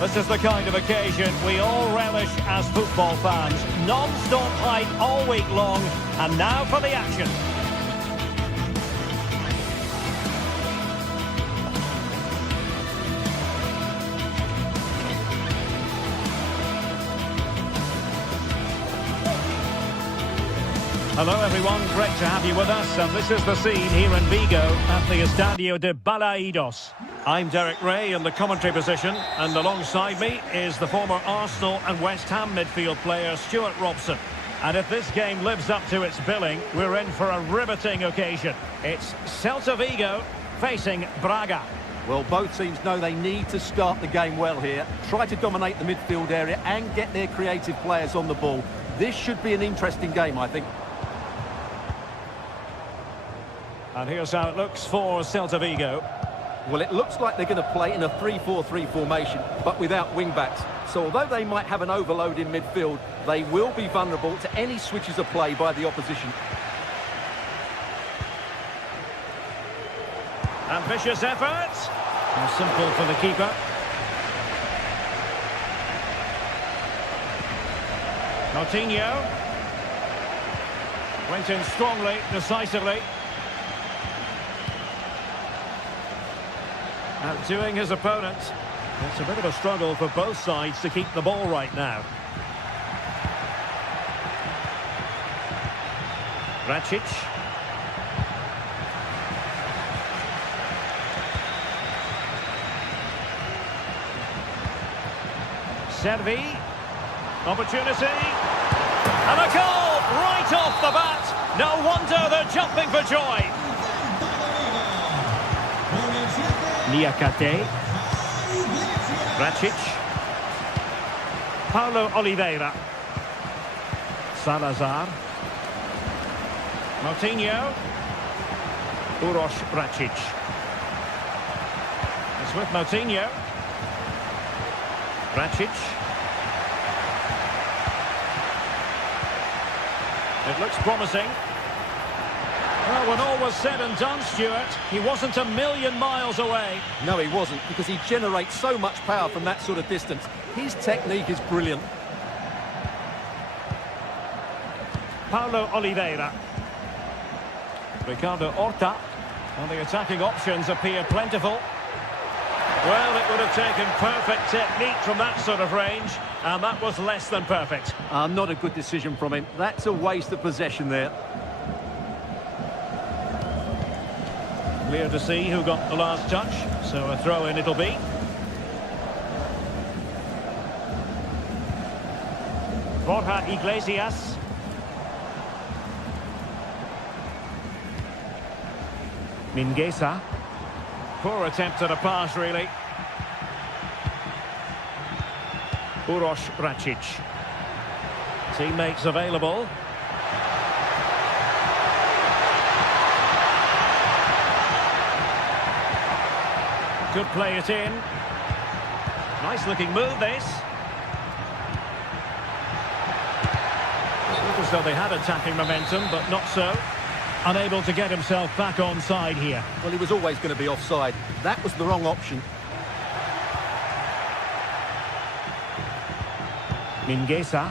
This is the kind of occasion we all relish as football fans. Non-stop hype all week long, and now for the action. Hello everyone, great to have you with us, and this is the scene here in Vigo at the Estadio de Balaidos. I'm Derek Ray in the commentary position, and alongside me is the former Arsenal and West Ham midfield player Stuart Robson. And if this game lives up to its billing, we're in for a riveting occasion. It's Celta Vigo facing Braga. Well, both teams know they need to start the game well here. Try to dominate the midfield area and get their creative players on the ball. This should be an interesting game, I think. And here's how it looks for Celta Vigo. Well, it looks like they're going to play in a 3-4-3 formation, but without wing-backs. So although they might have an overload in midfield, they will be vulnerable to any switches of play by the opposition. Ambitious effort. Simple for the keeper. Coutinho. Went in strongly, decisively. Outdoing his opponent. It's a bit of a struggle for both sides to keep the ball right now. Racic. Servi. Opportunity. And a goal right off the bat. No wonder they're jumping for joy. Niakate. Racic. Paulo Oliveira. Salazar. Moutinho. Uroš Racic. It's with Moutinho. Racic. It looks promising. Well, when all was said and done, Stuart, he wasn't a million miles away. No, he wasn't, because he generates so much power from that sort of distance. His technique is brilliant. Paulo Oliveira. Ricardo Horta. And the attacking options appear plentiful. Well, it would have taken perfect technique from that sort of range, and that was less than perfect. Not a good decision from him. That's a waste of possession there. Clear to see who got the last touch, so a throw-in it'll be. Borja Iglesias. Mingueza. Poor attempt at a pass, really. Uroš Racic. Teammates available. Could play it in. Nice looking move, this. Looked as though they had attacking momentum, but not so. Unable to get himself back on side here. Well, he was always going to be offside. That was the wrong option. Mingueza.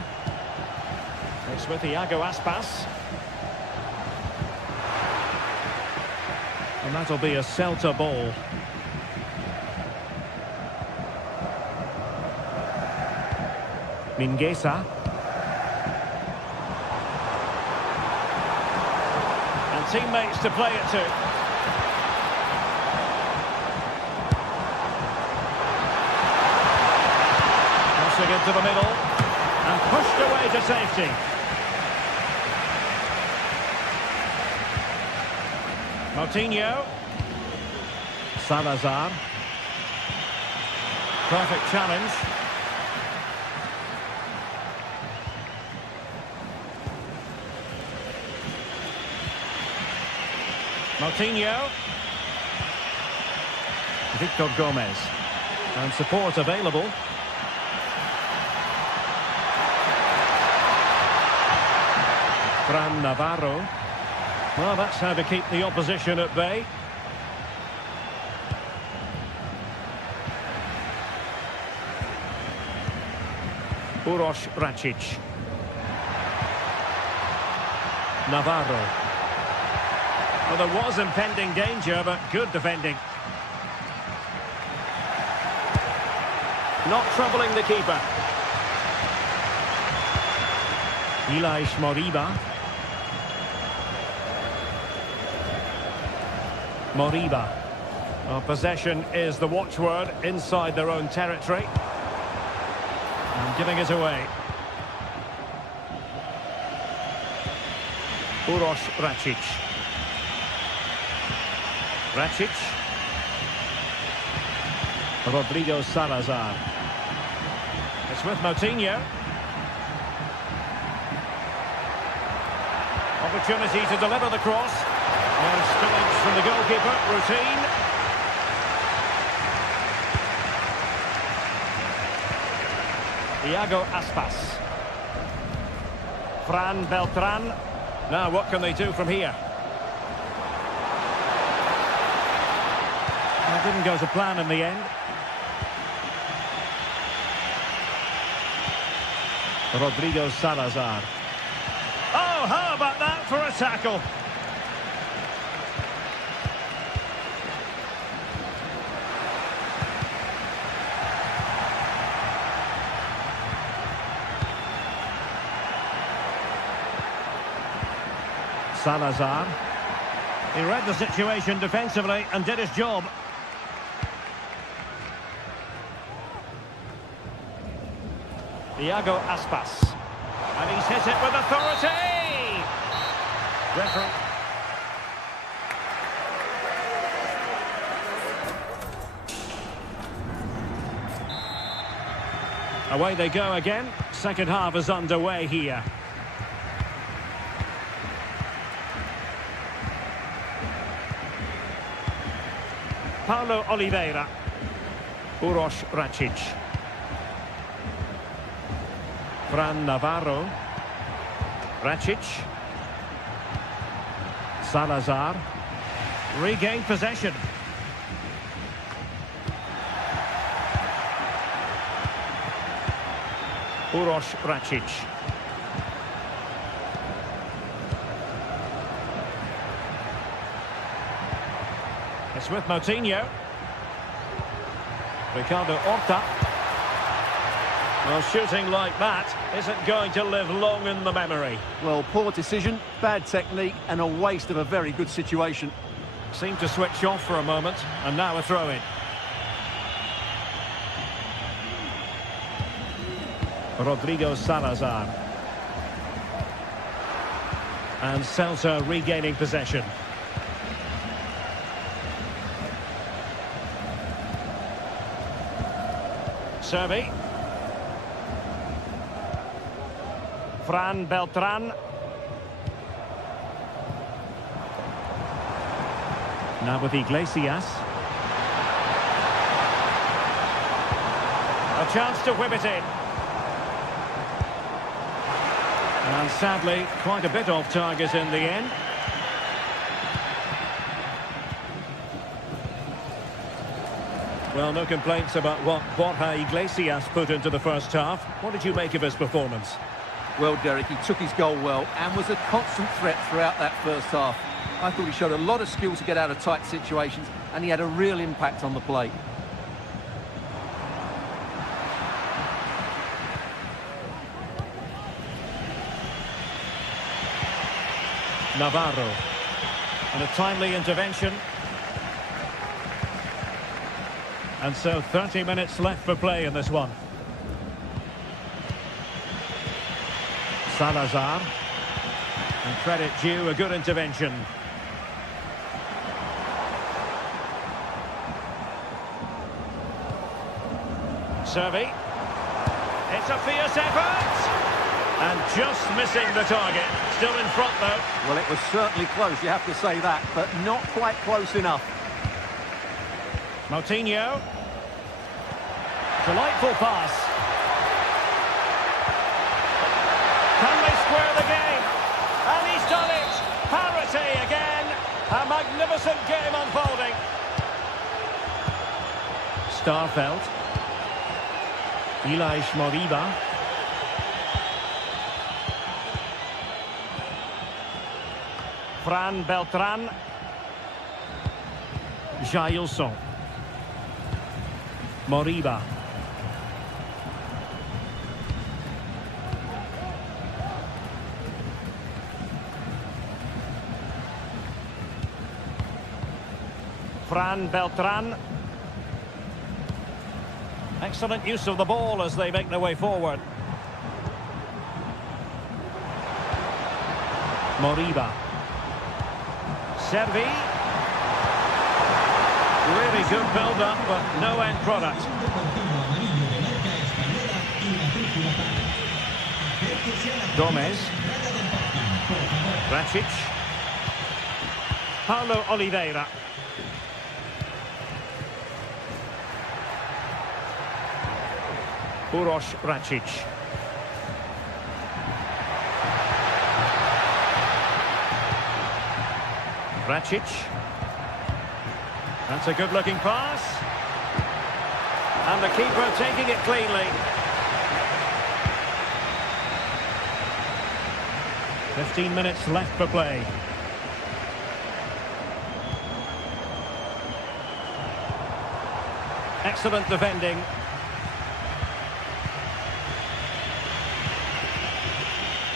It's with Iago Aspas. And that'll be a Celta ball. Mingueza. And teammates to play it to. Crossing into the middle. And pushed away to safety. Moutinho. Salazar. Perfect challenge. Moutinho. Victor Gomez. And support available. Fran Navarro. Well, that's how to keep the opposition at bay. Uroš Racic. Navarro. Well, there was impending danger, but good defending. Not troubling the keeper. Ilaix Moriba. Moriba. Well, possession is the watchword inside their own territory. And giving it away. Racic. Racic. Rodrigo Salazar. It's with Moutinho. Opportunity to deliver the cross. And spillage from the goalkeeper. Routine. Iago Aspas. Fran Beltran. Now what can they do from here? That didn't go to plan in the end. Rodrigo Salazar. Oh, how about that for a tackle? Salazar. He read the situation defensively and did his job. Iago Aspas. And he's hit it with authority! Referee. Away they go again. Second half is underway here. Paulo Oliveira. Racic. Fran Navarro. Racic. Salazar. Regained possession. Racic. It's with Moutinho. Ricardo Horta. Well, shooting like that isn't going to live long in the memory. Well, poor decision, bad technique, and a waste of a very good situation. Seemed to switch off for a moment, and now a throw-in. Rodrigo Salazar. And Celta regaining possession. Servi. Fran Beltran. Now with Iglesias. A chance to whip it in. And sadly, quite a bit off target in the end. Well, no complaints about what Borja Iglesias put into the first half. What did you make of his performance? Well, Derek, he took his goal well and was a constant threat throughout that first half. I thought he showed a lot of skill to get out of tight situations, and he had a real impact on the play. Navarro. And a timely intervention. And so 30 minutes left for play in this one. Salazar. And credit due, a good intervention. Servi. It's a fierce effort. And just missing the target. Still in front, though. Well, it was certainly close, you have to say that, but not quite close enough. Moutinho. Delightful pass. Can they square the game? And he's done it. Parity again. A magnificent game unfolding. Starfelt. Ilaix Moriba. Fran Beltran. Jailson. Moriba. Fran Beltran. Excellent use of the ball as they make their way forward. Moriba. Servi. Really good build-up, but no end product. Gomez. Racic. Paulo Oliveira. Uroš Racic. Racic. That's a good-looking pass. And the keeper taking it cleanly. 15 minutes left for play. Excellent defending.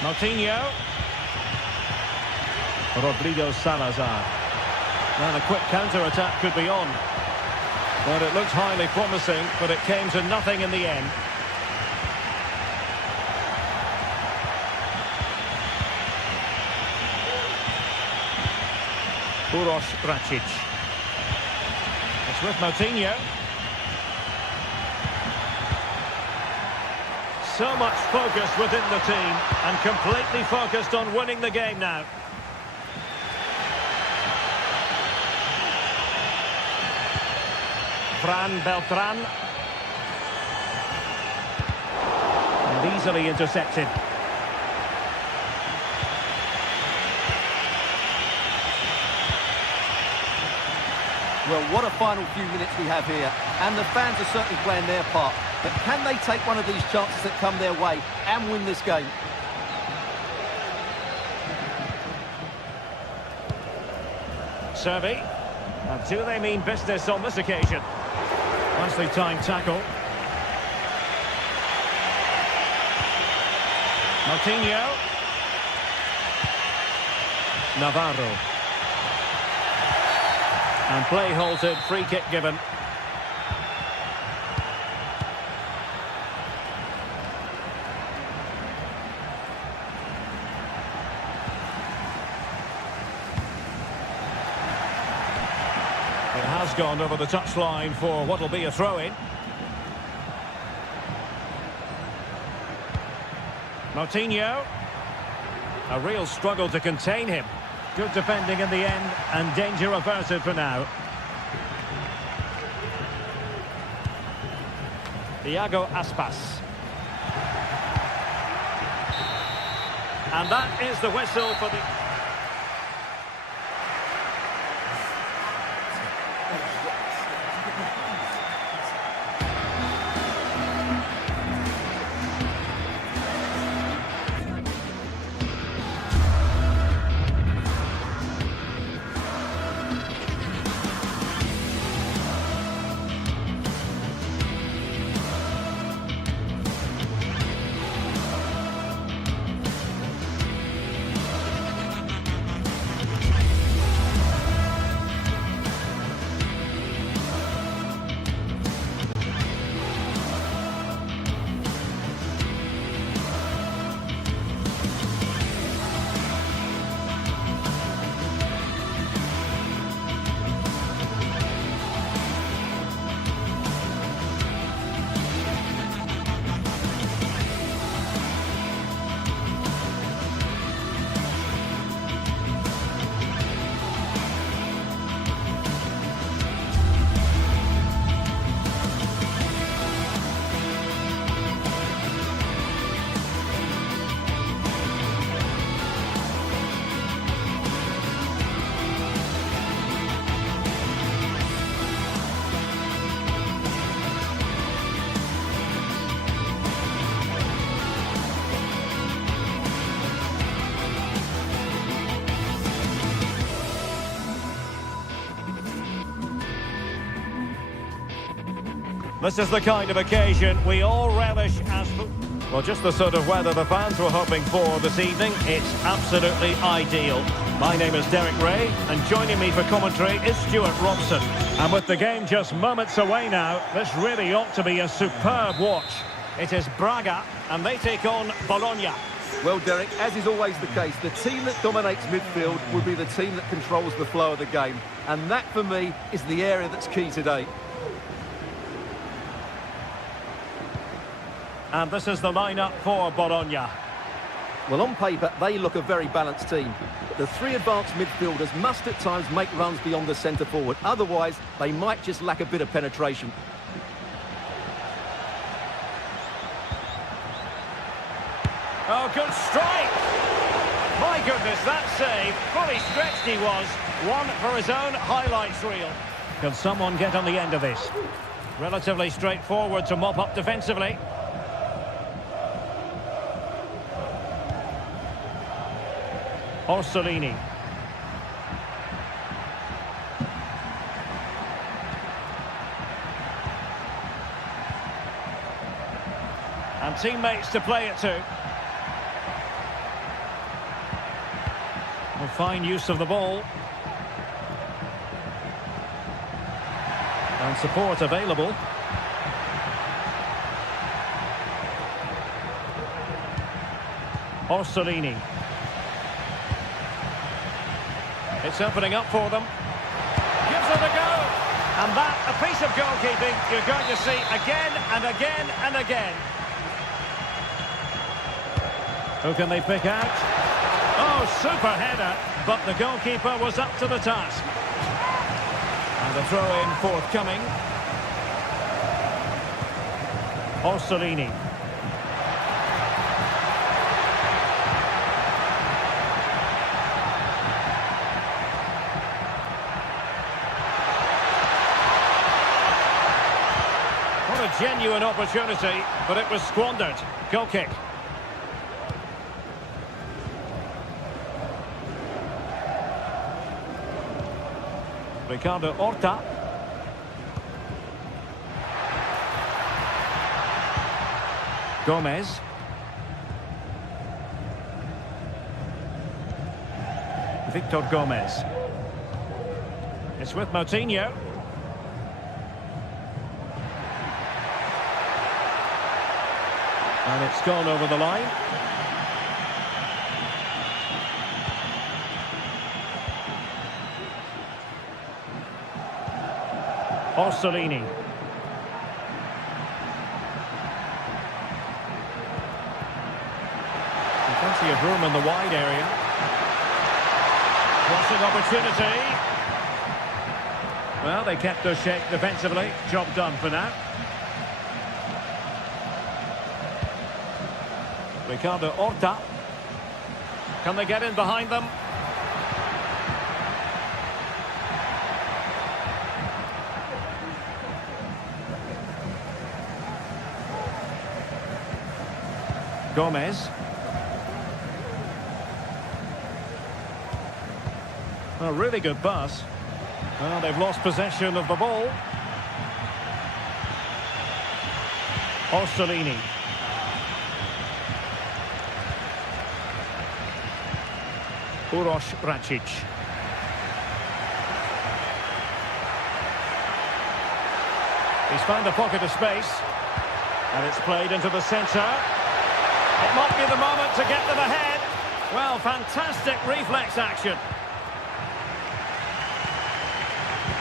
Moutinho. Rodrigo Salazar. Now the quick counter-attack could be on. But it looks highly promising, but it came to nothing in the end. Uroš Racic. It's with Moutinho. So much focus within the team, and completely focused on winning the game now. Fran Beltran. And easily intercepted. Well, what a final few minutes we have here. And the fans are certainly playing their part. But can they take one of these chances that come their way and win this game? Servi. And do they mean business on this occasion? Nicely timed tackle. Moutinho. Navarro. And play halted, free kick given. It has gone over the touchline for what will be a throw-in. Moutinho. A real struggle to contain him. Good defending in the end, and danger averted for now. Iago Aspas. And that is the whistle for the... This is the kind of occasion we all relish as... Well, just the sort of weather the fans were hoping for this evening. It's absolutely ideal. My name is Derek Ray, and joining me for commentary is Stuart Robson. And with the game just moments away now, this really ought to be a superb watch. It is Braga, and they take on Bologna. Well, Derek, as is always the case, the team that dominates midfield will be the team that controls the flow of the game. And that, for me, is the area that's key today. And this is the lineup for Bologna. Well, on paper, they look a very balanced team. But the three advanced midfielders must at times make runs beyond the centre-forward. Otherwise, they might just lack a bit of penetration. Oh, good strike! My goodness, that save. Fully stretched he was. One for his own highlights reel. Can someone get on the end of this? Relatively straightforward to mop up defensively. Orsolini. And teammates to play it to. Well, fine use of the ball. And support available. Orsolini. It's opening up for them. Gives it a go. And that, a piece of goalkeeping you're going to see again and again and again. Who can they pick out? Oh, super header. But the goalkeeper was up to the task. And the throw-in forthcoming. Orsolini. What a genuine opportunity, but it was squandered. Goal kick. Ricardo Horta. Gomez. Victor Gomez. It's with Moutinho. And it's gone over the line. Orsolini. Plenty of room in the wide area. Crossing opportunity. Well, they kept their shape defensively. Job done for now. Ricardo Horta. Can they get in behind them? Gomez. A really good pass. Well, they've lost possession of the ball. Orsolini. Uroš Račić. He's found a pocket of space. And it's played into the centre. It might be the moment to get them ahead. Well, fantastic reflex action.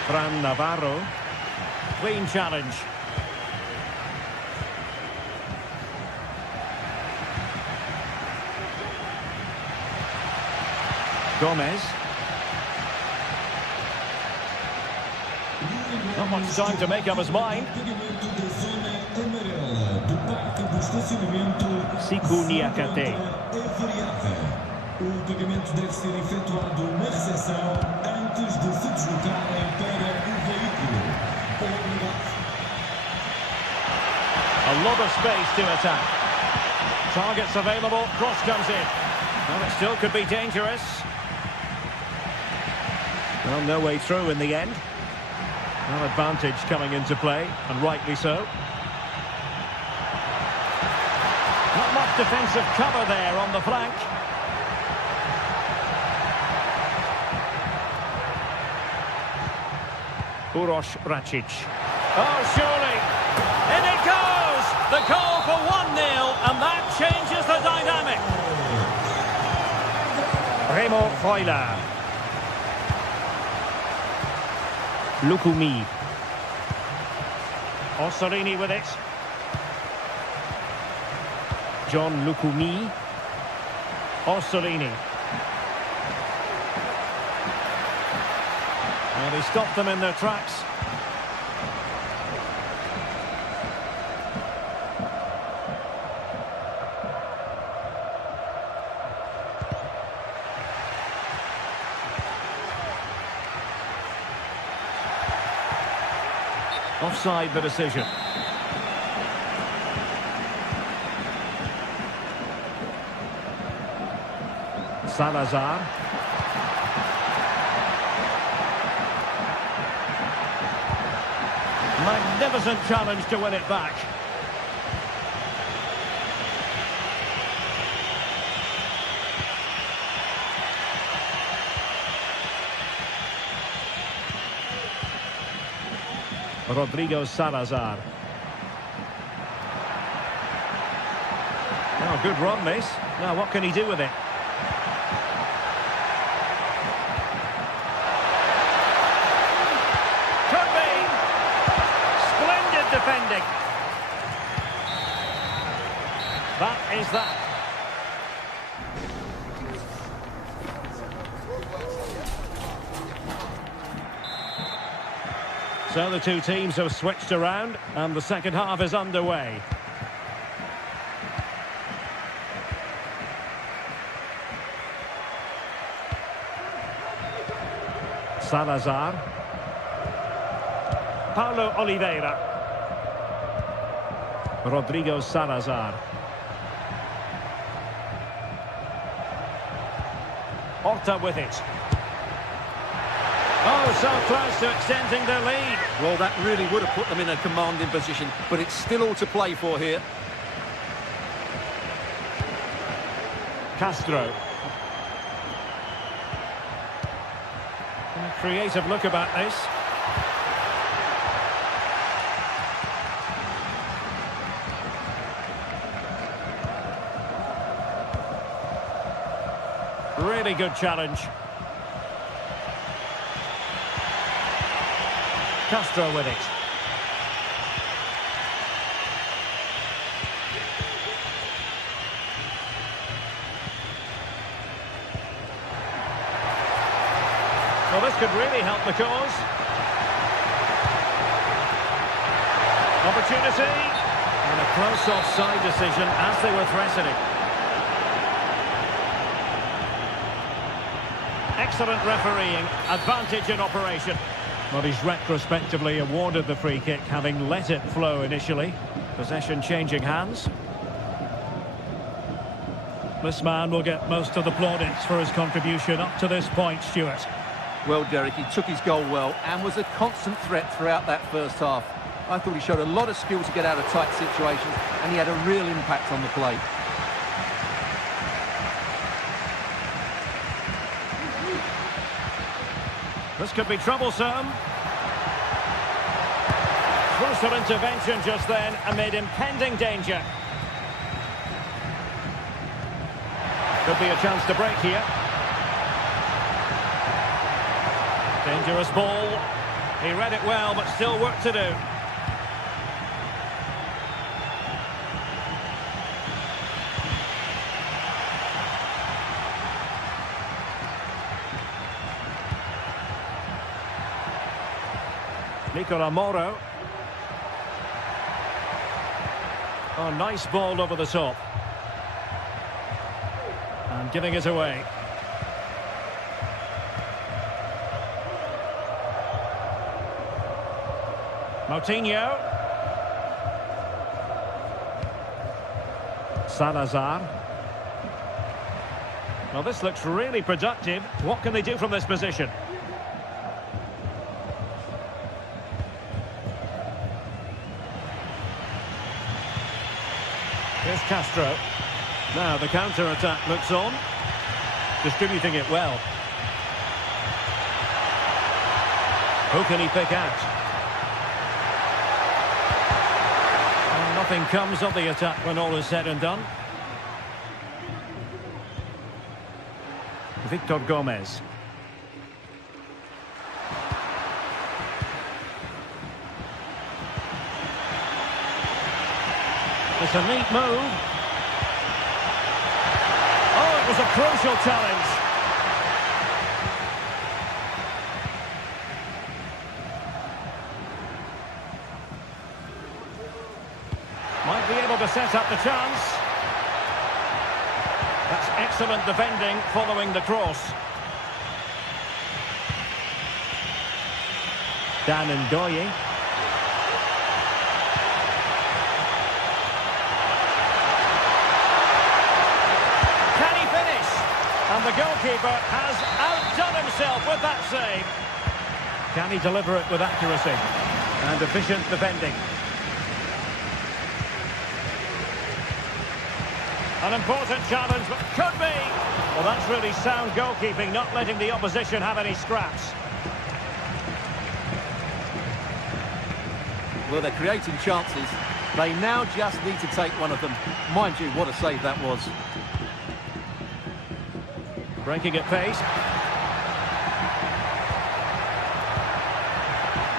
Fran Navarro. Clean challenge. Gomez. Not much time to make up his mind. Siku Niakate. O pagamento deve ser efetuado na recepção antes de se deslocarem para o veículo. A lot of space to attack. Targets available, cross comes in. Well, it still could be dangerous. Well, no way through in the end. Well, advantage coming into play, and rightly so. Not much defensive cover there on the flank. Uroš Račić. Oh, surely. In it goes! The goal for 1-0, and that changes the dynamic. Timo Freuler. Lukumi. Orsolini with it. John Lukumi. Orsolini. And he stopped them in their tracks. Offside the decision. Salazar. Magnificent challenge to win it back. Rodrigo Salazar. Oh, good run, this. Now, what can he do with it? Could be. Splendid defending. That is that. So the two teams have switched around and the second half is underway. Salazar. Paulo Oliveira. Rodrigo Salazar. Horta with it. Oh, so close to extending their lead. Well, that really would have put them in a commanding position, but it's still all to play for here. Castro. A creative look about this. Really good challenge. Castro with it. Well, this could really help the cause. Opportunity. And a close offside decision as they were threatening. Excellent refereeing. Advantage in operation. Well, he's retrospectively awarded the free kick, having let it flow initially. Possession changing hands. This man will get most of the plaudits for his contribution up to this point, Stuart. Well, Derek, he took his goal well and was a constant threat throughout that first half. I thought he showed a lot of skill to get out of tight situations, and he had a real impact on the play. This could be troublesome. Crucial intervention just then amid impending danger. Could be a chance to break here. Dangerous ball. He read it well, but still work to do. Nicola Moro. Oh, nice ball over the top. And giving it away. Moutinho. Salazar. Well, this looks really productive. What can they do from this position? Here's Castro. Now the counter-attack looks on. Distributing it well. Who can he pick out? And nothing comes of the attack when all is said and done. Victor Gomez. It's a neat move. Oh, it was a crucial challenge. Might be able to set up the chance. That's excellent defending following the cross. Dan Ndoye. Can he finish? And the goalkeeper has outdone himself with that save. Can he deliver it with accuracy? And efficient defending. An important challenge, but could be. Well, that's really sound goalkeeping, not letting the opposition have any scraps. Well, they're creating chances. They now just need to take one of them. Mind you, what a save that was. Breaking at pace.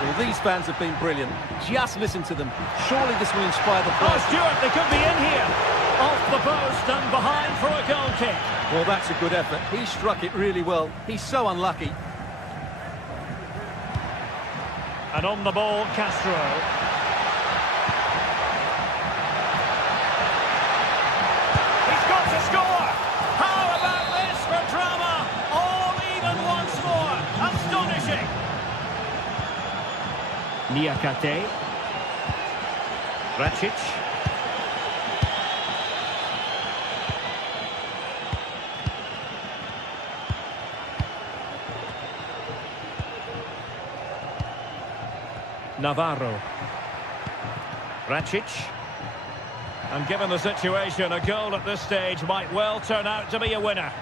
Well, these fans have been brilliant. Just listen to them. Surely this will inspire the Oh, players. Stewart, they could be in here. Off the post and behind for a goal kick. Well, that's a good effort. He struck it really well. He's so unlucky. And on the ball, Castro. He's got to score! How about this for drama? All even once more. Astonishing. Niakate. Racic. Navarro. Racic. And given the situation, a goal at this stage might well turn out to be a winner.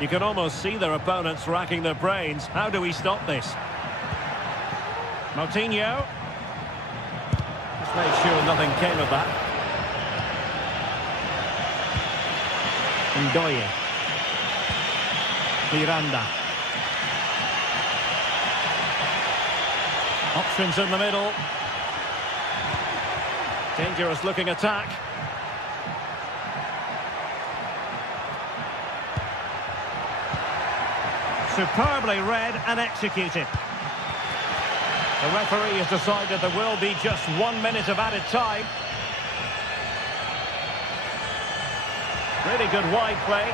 You can almost see their opponents racking their brains. How do we stop this? Moutinho. Just made sure nothing came of that. Ndoye. Miranda. Options in the middle. Dangerous looking attack. Superbly read and executed. The referee has decided there will be just 1 minute of added time. Really good wide play.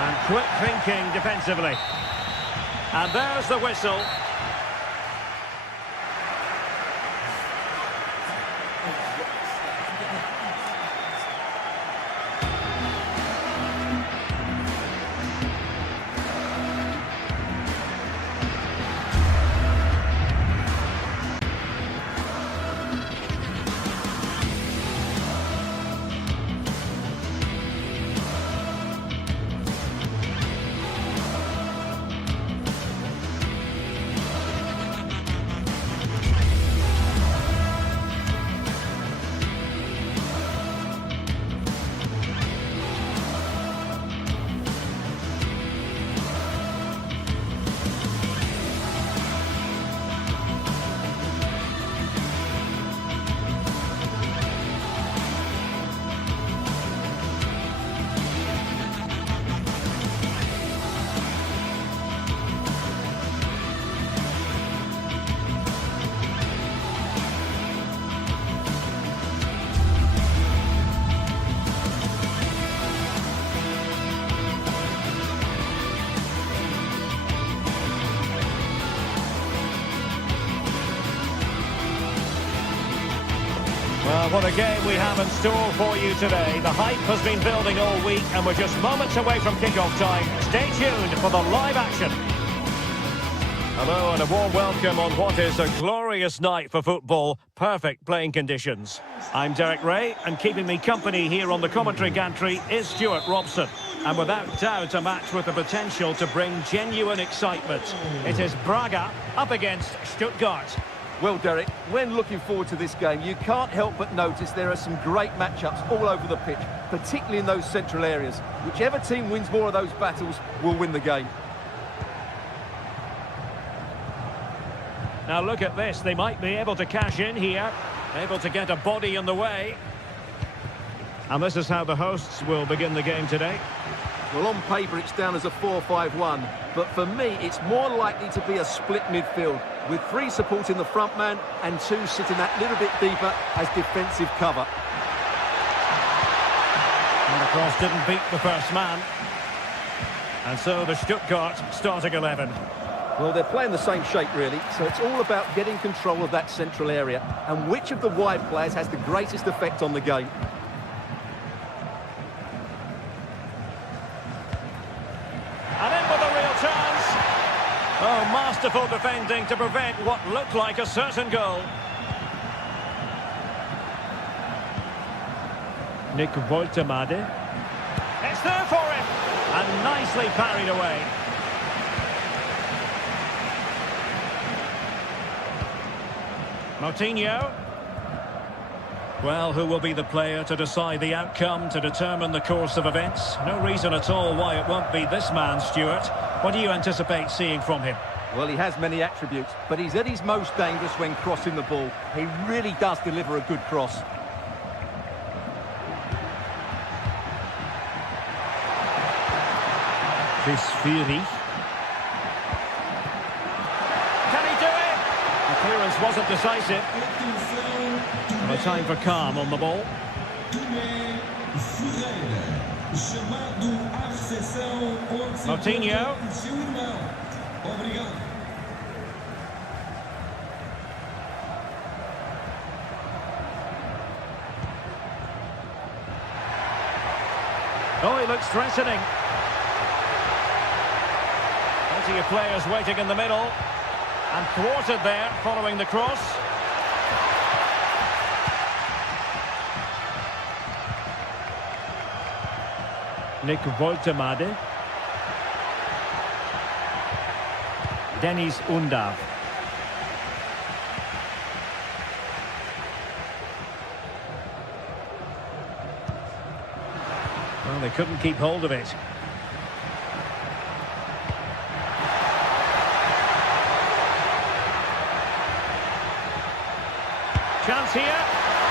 And quick thinking defensively. And there's the whistle. Well, what a game we have in store for you today. The hype has been building all week and we're just moments away from kick-off time. Stay tuned for the live action. Hello and a warm welcome on what is a glorious night for football. Perfect playing conditions. I'm Derek Ray, and keeping me company here on the commentary gantry is Stuart Robson. And without doubt, a match with the potential to bring genuine excitement. It is Braga up against Stuttgart. Well, Derek, when looking forward to this game, you can't help but notice there are some great matchups all over the pitch, particularly in those central areas. Whichever team wins more of those battles will win the game. Now look at this, they might be able to cash in here, able to get a body in the way. And this is how the hosts will begin the game today. Well, on paper it's down as a 4-5-1, but for me it's more likely to be a split midfield, with 3 supporting the front man and 2 sitting that little bit deeper as defensive cover. And the cross didn't beat the first man. And so the Stuttgart starting 11. Well, they're playing the same shape really, so it's all about getting control of that central area, and which of the wide players has the greatest effect on the game. And in with a real chance. Oh, masterful defending to prevent what looked like a certain goal. Nick Woltemade. It's there for him. And nicely parried away. Moutinho. Well, who will be the player to decide the outcome, to determine the course of events? No reason at all why it won't be this man, Stuart. What do you anticipate seeing from him? Well, he has many attributes, but he's at his most dangerous when crossing the ball. He really does deliver a good cross. Chris Fury. Can he do it? The clearance wasn't decisive. A time for calm on the ball. Moutinho. Oh, he looks threatening. Plenty of players waiting in the middle. And thwarted there following the cross. Nick Woltemade. Dennis Undav. Well, they couldn't keep hold of it. Chance here.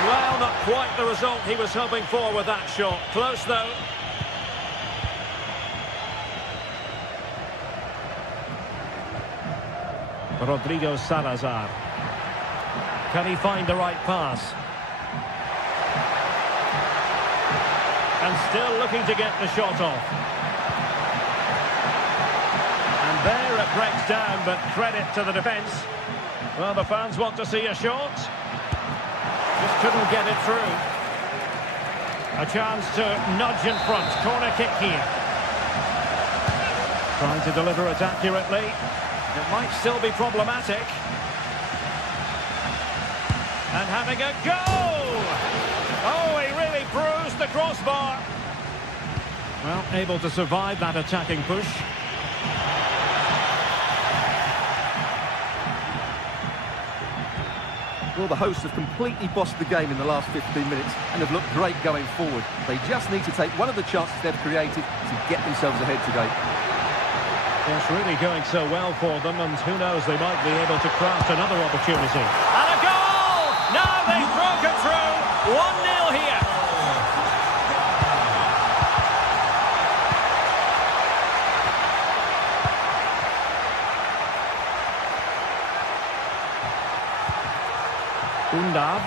Well, not quite the result he was hoping for with that shot. Close, though. Rodrigo Salazar. Can he find the right pass? And still looking to get the shot off. And there it breaks down, but credit to the defence. Well, the fans want to see a shot. Just couldn't get it through. A chance to nudge in front. Corner kick here. Trying to deliver it accurately. It might still be problematic. And having a go! Oh, he really bruised the crossbar. Well, able to survive that attacking push. Well, the hosts have completely bossed the game in the last 15 minutes and have looked great going forward. They just need to take one of the chances they've created to get themselves ahead today. It's really going so well for them, and who knows, they might be able to craft another opportunity. And a goal! Now they've broken through. 1-0 here. Undav.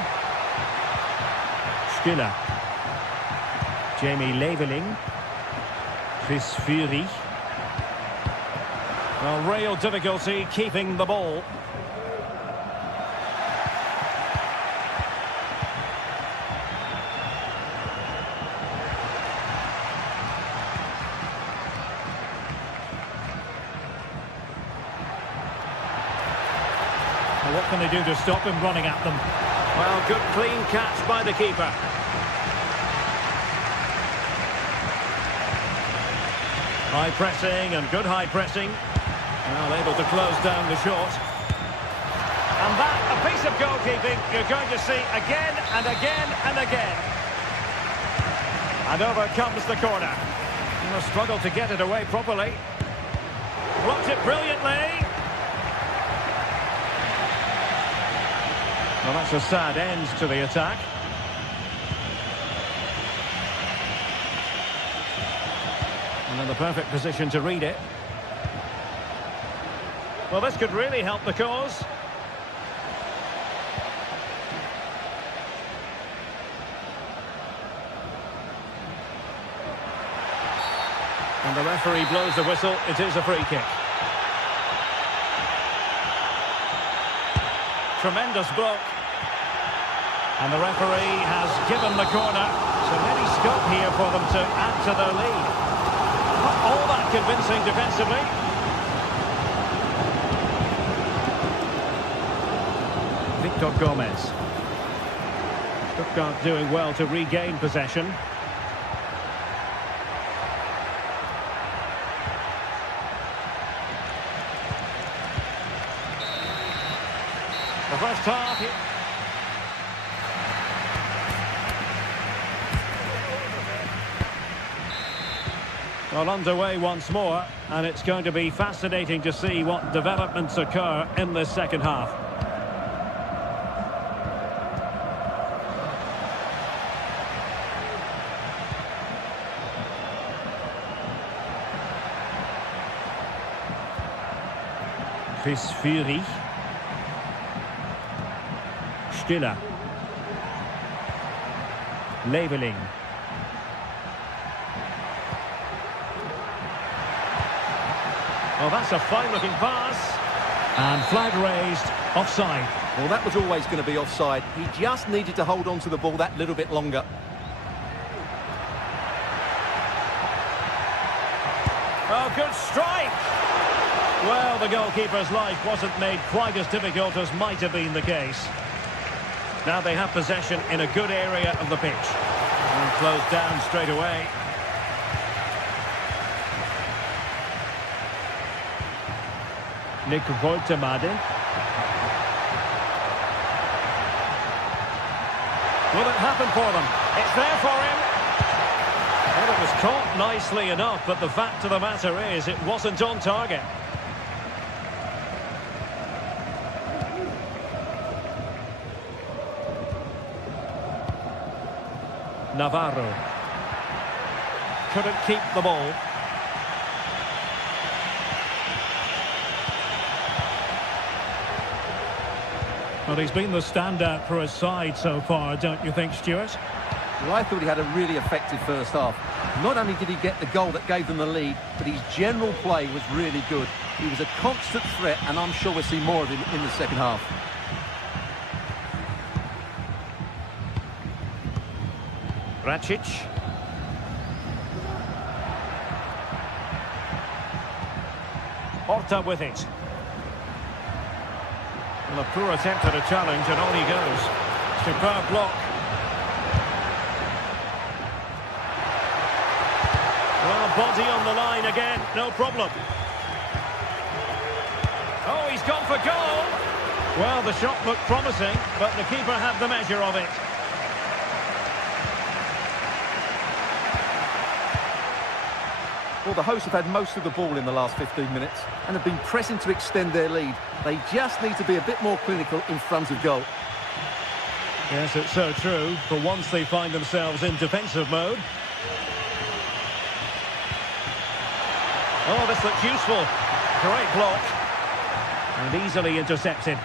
Stiller. Jamie Leveling. Chris Fury. Well, real difficulty keeping the ball. Well, what can they do to stop him running at them? Well, good clean catch by the keeper. High pressing and good high pressing. Well, able to close down the shot. And that, a piece piece of goalkeeping you're going to see again and again and again. And over comes the corner. And a struggle to get it away properly. Blocked it brilliantly. Well, that's a sad end to the attack. And in the perfect position to read it. Well, this could really help the cause. And the referee blows the whistle. It is a free kick. Tremendous block. And the referee has given the corner. So maybe scope here for them to add to their lead. Not all that convincing defensively. Victor Gomez. Stuttgart doing well to regain possession. The first half. Well, underway once more, and it's going to be fascinating to see what developments occur in this second half. Chris Fury. Stiller. Leveling. Well, that's a fine-looking pass. And flag raised, offside. Well, that was always going to be offside. He just needed to hold on to the ball that little bit longer. Oh, good strike! Well, the goalkeeper's life wasn't made quite as difficult as might have been the case. Now they have possession in a good area of the pitch. And closed down straight away. Nick Woltemade. Will it happen for them? It's there for him. Well, it was caught nicely enough, but the fact of the matter is it wasn't on target. Navarro. Couldn't keep the ball. Well, he's been the standout for his side so far, don't you think, Stuart? Well, I thought he had a really effective first half. Not only did he get the goal that gave them the lead, but his general play was really good. He was a constant threat, and I'm sure we'll see more of him in the second half. Racic. Horta with it. Well, a poor attempt at a challenge, and on he goes. Superb block. Well, body on the line again, no problem. Oh, he's gone for goal. Well, the shot looked promising, but the keeper had the measure of it. Well, the hosts have had most of the ball in the last 15 minutes and have been pressing to extend their lead. They just need to be a bit more clinical in front of goal. Yes, it's so true. For once they find themselves in defensive mode. Oh, this looks useful. Great block. And easily intercepted.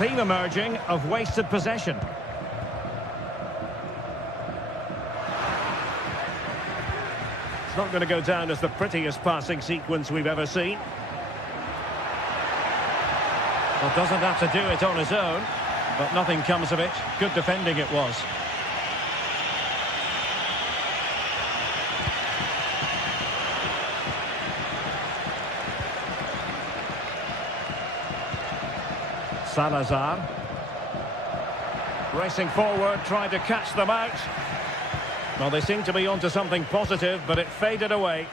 Theme emerging of wasted possession. It's not going to go down as the prettiest passing sequence we've ever seen. Well, doesn't have to do it on his own, but nothing comes of it. Good defending it was. Salazar. Racing forward, trying to catch them out. Well, they seem to be onto something positive, but it faded away.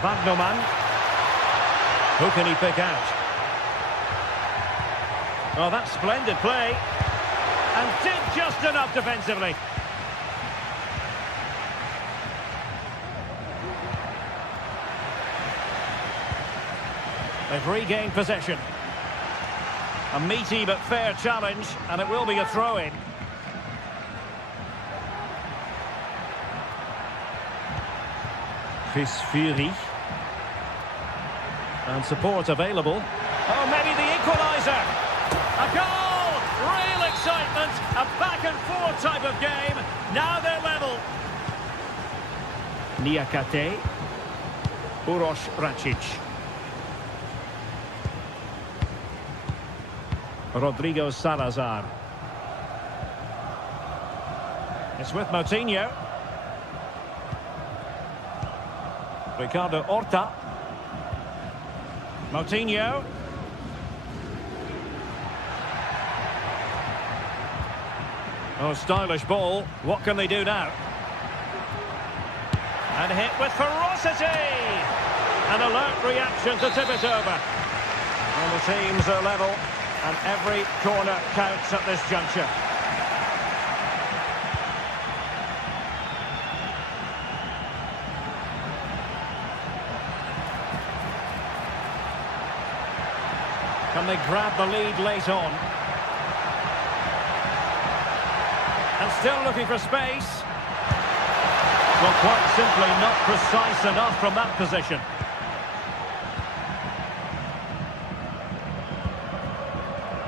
Wagnerman. Who can he pick out? Oh, that's splendid play. And did just enough defensively. They've regained possession. A meaty but fair challenge, and it will be a throw-in. Chris Fury. And support available. Oh, maybe the equaliser. A goal! Real excitement. A back-and-forth type of game. Now they're level. Niakate. Uroš Račić. Rodrigo Salazar. It's with Moutinho. Ricardo Horta. Moutinho. Oh, stylish ball. What can they do now? And hit with ferocity. An alert reaction to tip it over. Well, the teams are level, and every corner counts at this juncture. Can they grab the lead late on? And still looking for space. Well, quite simply not precise enough from that position.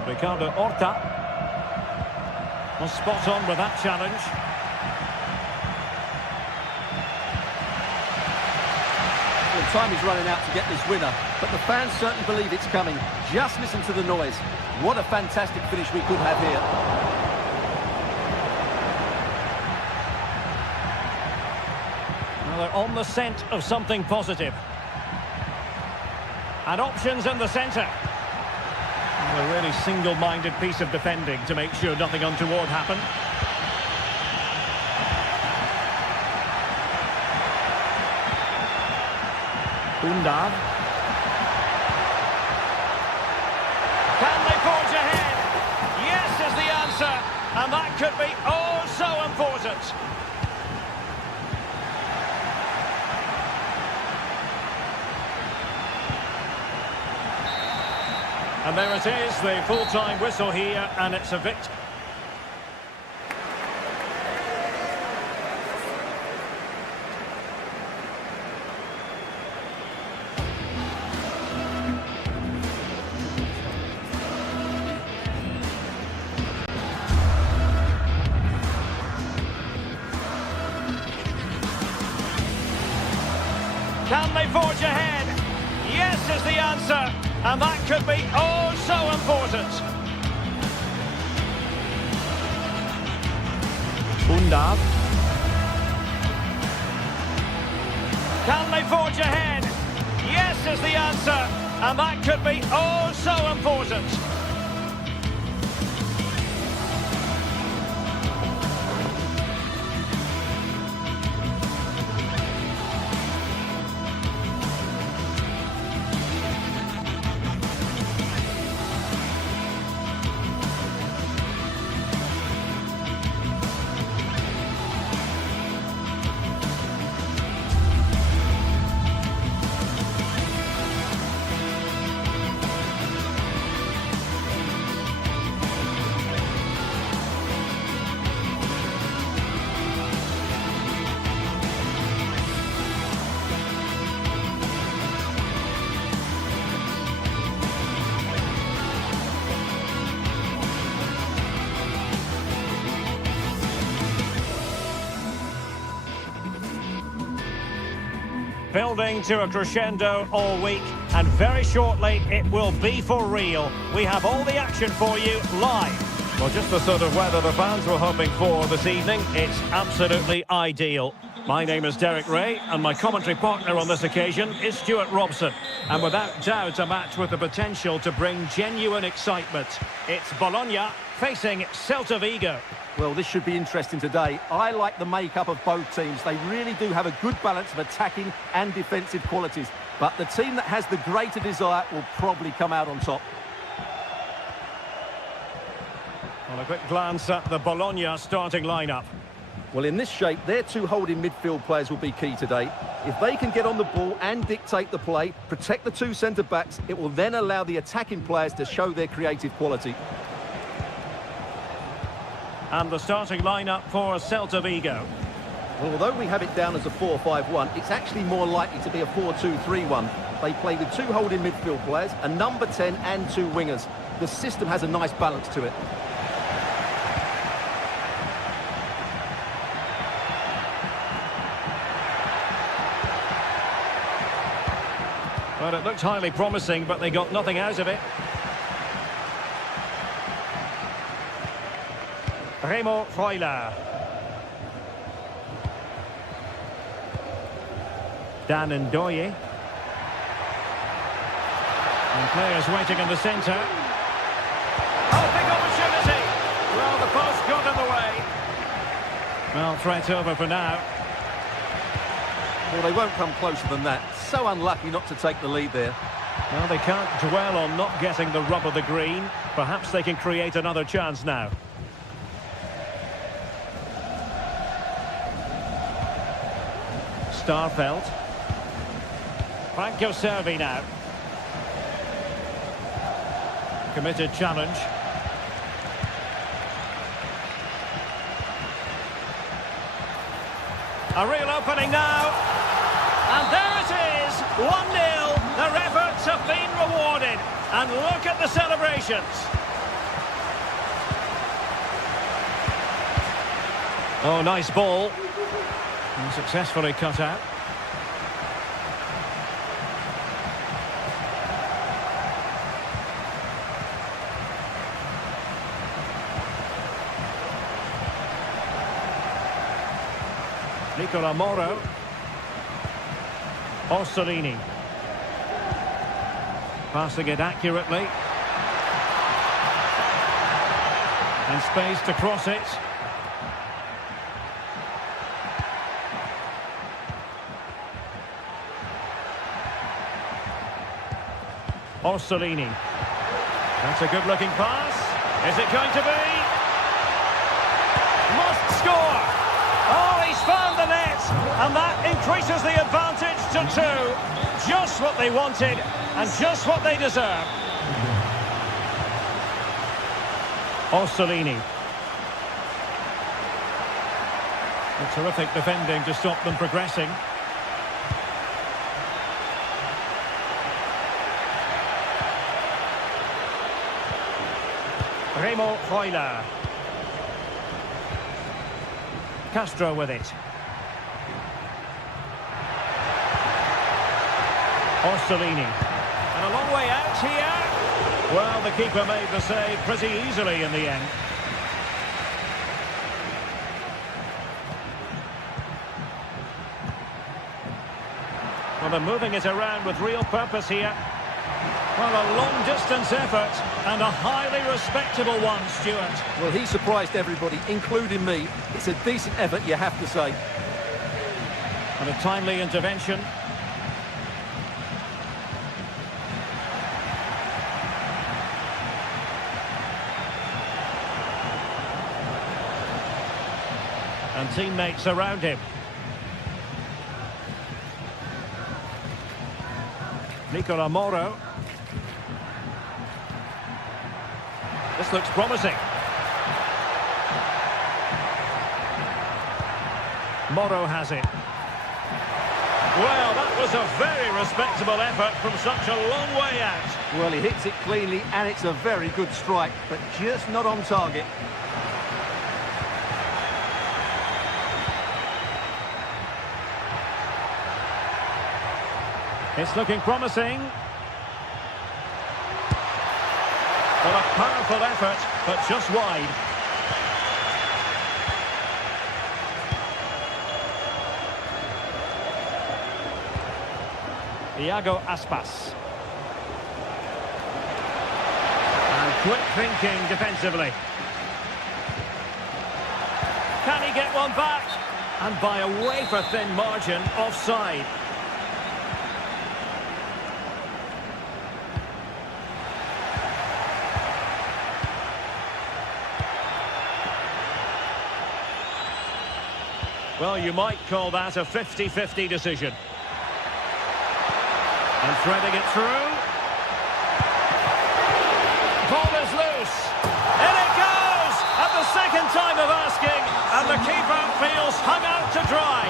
Ricardo Horta. Well, spot on with that challenge. Well, time is running out to get this winner, but the fans certainly believe it's coming. Just listen to the noise. What a fantastic finish we could have here. Well, they're on the scent of something positive. And options in the centre. A really single-minded piece of defending to make sure nothing untoward happened. Undav. Can they forge ahead? Yes is the answer, and that could be oh so important. And there it is, the full-time whistle here, and it's a victory. Can they forge ahead? Yes is the answer, and that could be oh so important. Undav. Can they forge ahead? Yes is the answer, and that could be oh so important. Building to a crescendo all week, and very shortly it will be for real. We have all the action for you live. Well, just the sort of weather the fans were hoping for this evening. It's absolutely ideal. My name is Derek Ray, and my commentary partner on this occasion is Stuart Robson. And without doubt, a match with the potential to bring genuine excitement. It's Bologna facing Celta Vigo. Well, this should be interesting today. I like the makeup of both teams. They really do have a good balance of attacking and defensive qualities. But the team that has the greater desire will probably come out on top. Well, a quick glance at the Bologna starting lineup. Well, in this shape, their two holding midfield players will be key today. If they can get on the ball and dictate the play, protect the two centre-backs, it will then allow the attacking players to show their creative quality. And the starting lineup for Celta Vigo. Well, although we have it down as a 4-5-1, it's actually more likely to be a 4-2-3-1. They play with two holding midfield players, a number 10 and two wingers. The system has a nice balance to it. Well, it looked highly promising, but they got nothing out of it. Remo Freuler. Dan Ndoye. And players waiting in the centre. Oh, big opportunity! Well, the post got in the way. Well, threat over for now. Well, they won't come closer than that. So unlucky not to take the lead there. Well, they can't dwell on not getting the rub of the green. Perhaps they can create another chance now. Starfelt. Franco Servi now. Committed challenge. A real opening now. And there it is, 1-0. Their efforts have been rewarded. And look at the celebrations. Oh, nice ball. And successfully cut out. Nicola Moro. Orsolini. Passing it accurately. And space to cross it. Orsolini. That's a good-looking pass. Is it going to be? Must score! Oh, he's found the net! And that increases the advantage to 2. Just what they wanted, and just what they deserve. Orsolini. A terrific defending to stop them progressing. Remo Freuler. Castro with it. Orsolini. And a long way out here. Well, the keeper made the save pretty easily in the end. Well, they're moving it around with real purpose here. Well, a long-distance effort and a highly respectable one, Stuart. Well, he surprised everybody, including me. It's a decent effort, you have to say. And a timely intervention. And teammates around him. Nicola Moro. This looks promising. Moro has it. Well, that was a very respectable effort from such a long way out. Well, he hits it cleanly, and it's a very good strike, but just not on target. It's looking promising. Well, a powerful effort, but just wide. Iago Aspas. And quick thinking defensively. Can he get one back? And by a wafer-thin margin, offside. Well, you might call that a 50-50 decision. And threading it through. Ball is loose. In it goes! At the second time of asking, and the keeper feels hung out to dry.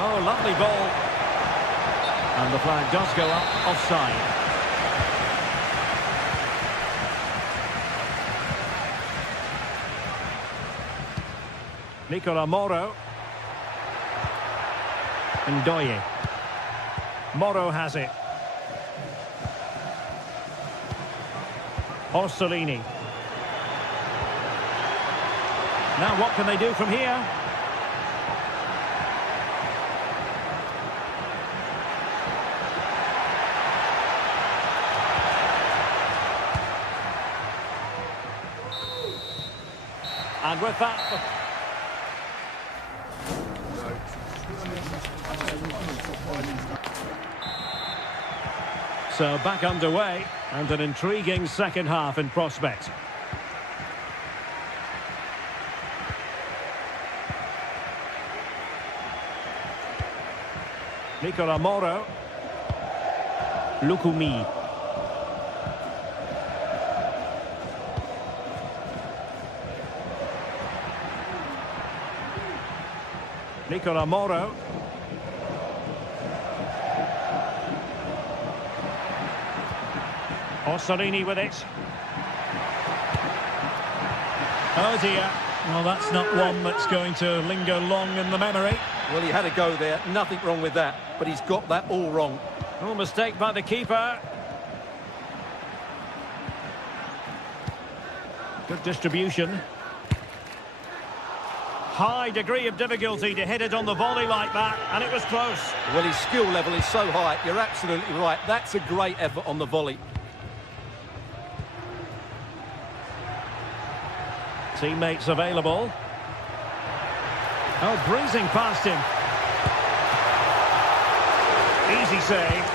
Oh, lovely ball. And the flag does go up, offside. Nicola Moro. Ndoye. Moro has it. Orsolini. Now what can they do from here? And with that... So back underway, and an intriguing second half in prospect. Nicola Moro. Lukumi. Nicola Moro. Orsolini with it. Oh dear. Well, that's not one that's going to linger long in the memory. Well, he had a go there. Nothing wrong with that. But he's got that all wrong. Oh, mistake by the keeper. Good distribution. High degree of difficulty to hit it on the volley like that, and it was close. Well, his skill level is so high. You're absolutely right. That's a great effort on the volley. Teammates available. Oh, breezing past him. Easy save.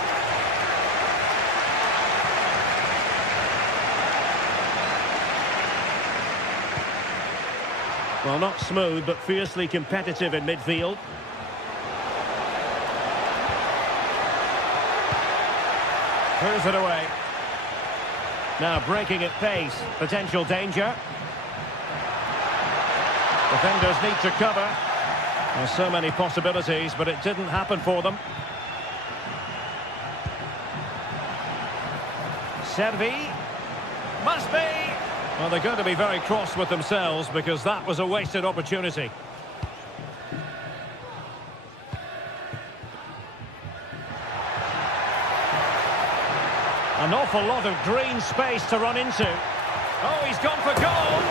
Well, not smooth, but fiercely competitive in midfield. Throws it away. Now breaking at pace. Potential danger. Defenders need to cover. There's so many possibilities, but it didn't happen for them. Servi. Must be. Well, they're going to be very cross with themselves because that was a wasted opportunity. An awful lot of green space to run into. Oh, he's gone for goal.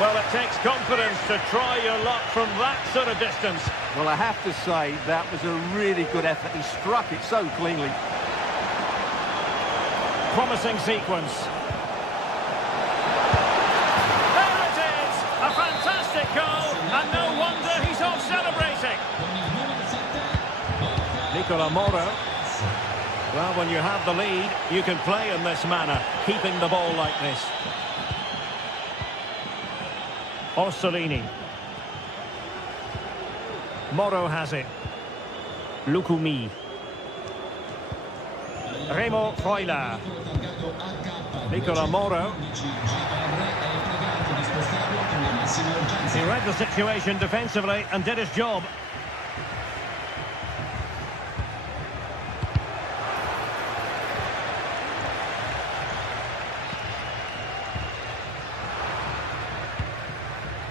Well, it takes confidence to try your luck from that sort of distance. Well, I have to say, that was a really good effort. He struck it so cleanly. Promising sequence. There it is! A fantastic goal, and no wonder he's off celebrating. Nicola Moro. Well, when you have the lead, you can play in this manner, keeping the ball like this. Orsolini. Moro has it. Lukumi. Remo Freuler. Nicola Moro. He read the situation defensively and did his job.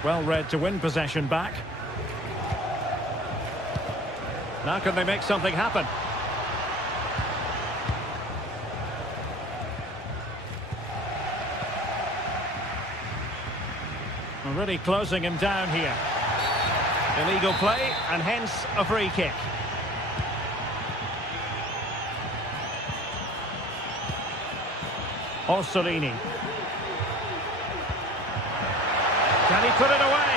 Well read to win possession back. Now can they make something happen? Really closing him down here. Illegal play, and hence a free kick. Orsolini. Can he put it away?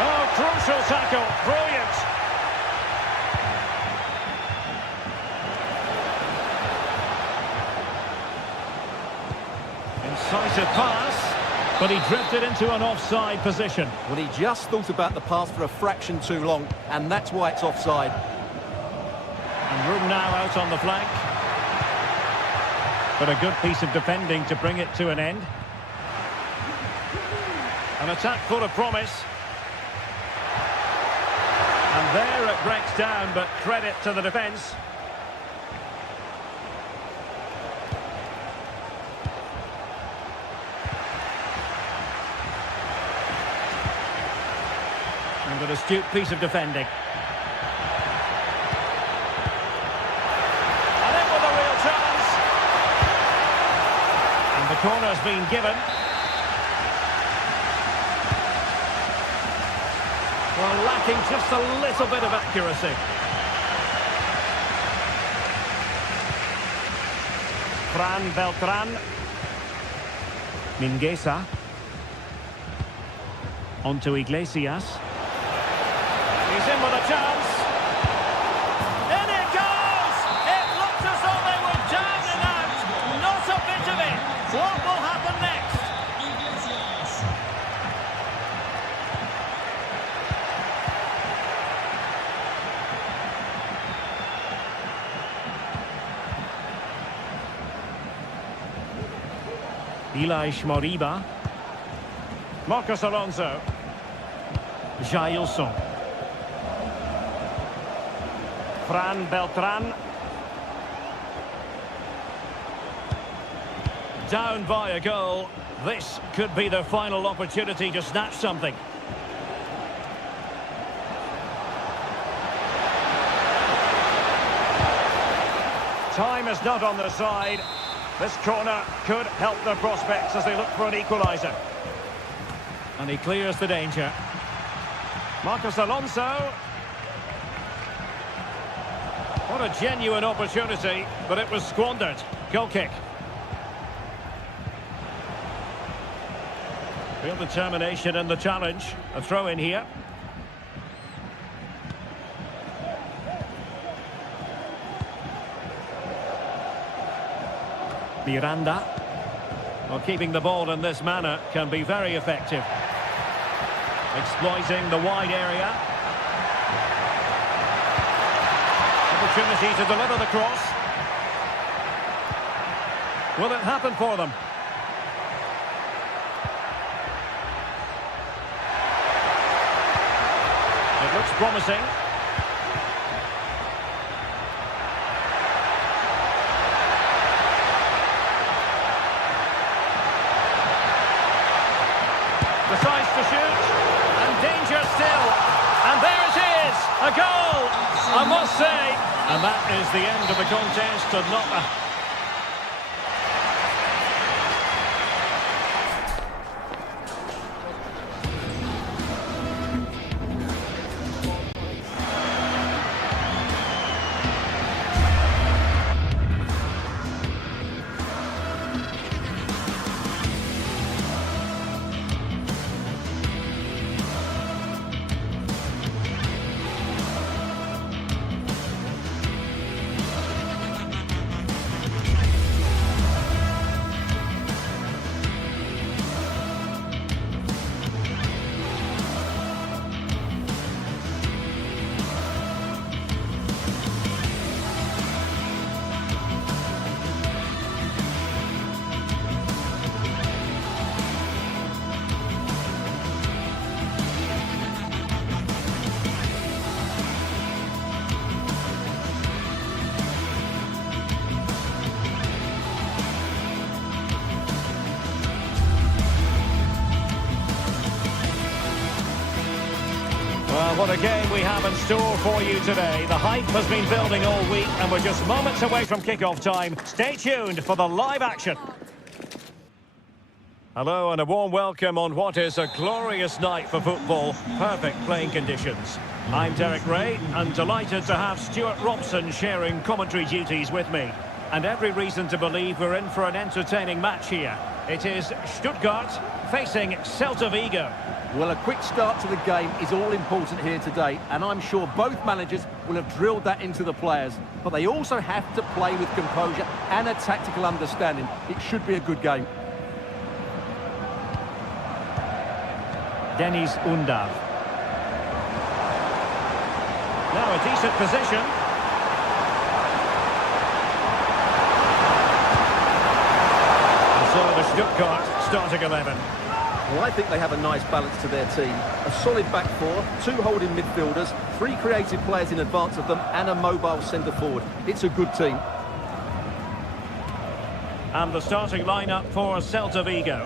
Oh, crucial tackle. Brilliant. Incisive pass, but he drifted into an offside position. Well, he just thought about the pass for a fraction too long, and that's why it's offside. And room now out on the flank. But a good piece of defending to bring it to an end. An attack full of promise. And there it breaks down, but credit to the defence. And an astute piece of defending. And in with a real chance. And the corner's been given. Well, lacking just a little bit of accuracy. Fran Beltran. Mingueza. Onto Iglesias. He's in with a chance. In it goes! It looked as though they were down and out. Not a bit of it. What will happen next? Elias Moriba. Marcos Alonso. Jailson. Fran Beltran. Down by a goal. This could be their final opportunity to snatch something. Time is not on their side. This corner could help their prospects as they look for an equaliser. And he clears the danger. Marcos Alonso. What a genuine opportunity, but it was squandered. Goal kick. Real determination in the challenge. A throw in here. Miranda. Well, keeping the ball in this manner can be very effective. Exploiting the wide area. Opportunity to deliver the cross. Will it happen for them? It looks promising. Decides to shoot, and danger still, and there it is, a goal, I must say, and that is the end of the contest, and not a... Well, what a game we have in store for you today. The hype has been building all week, and we're just moments away from kick-off time. Stay tuned for the live action. Hello and a warm welcome on what is a glorious night for football. Perfect playing conditions. I'm Derek Ray and delighted to have Stuart Robson sharing commentary duties with me. And every reason to believe we're in for an entertaining match here. It is Stuttgart facing Celta Vigo. Well, a quick start to the game is all important here today, and I'm sure both managers will have drilled that into the players. But they also have to play with composure and a tactical understanding. It should be a good game. Deniz Undav. Now a decent position. And so the Stuttgart starting 11. Well, I think they have a nice balance to their team. A solid back four, 2 holding midfielders, 3 creative players in advance of them, and a mobile centre forward. It's a good team. And the starting lineup for Celta Vigo.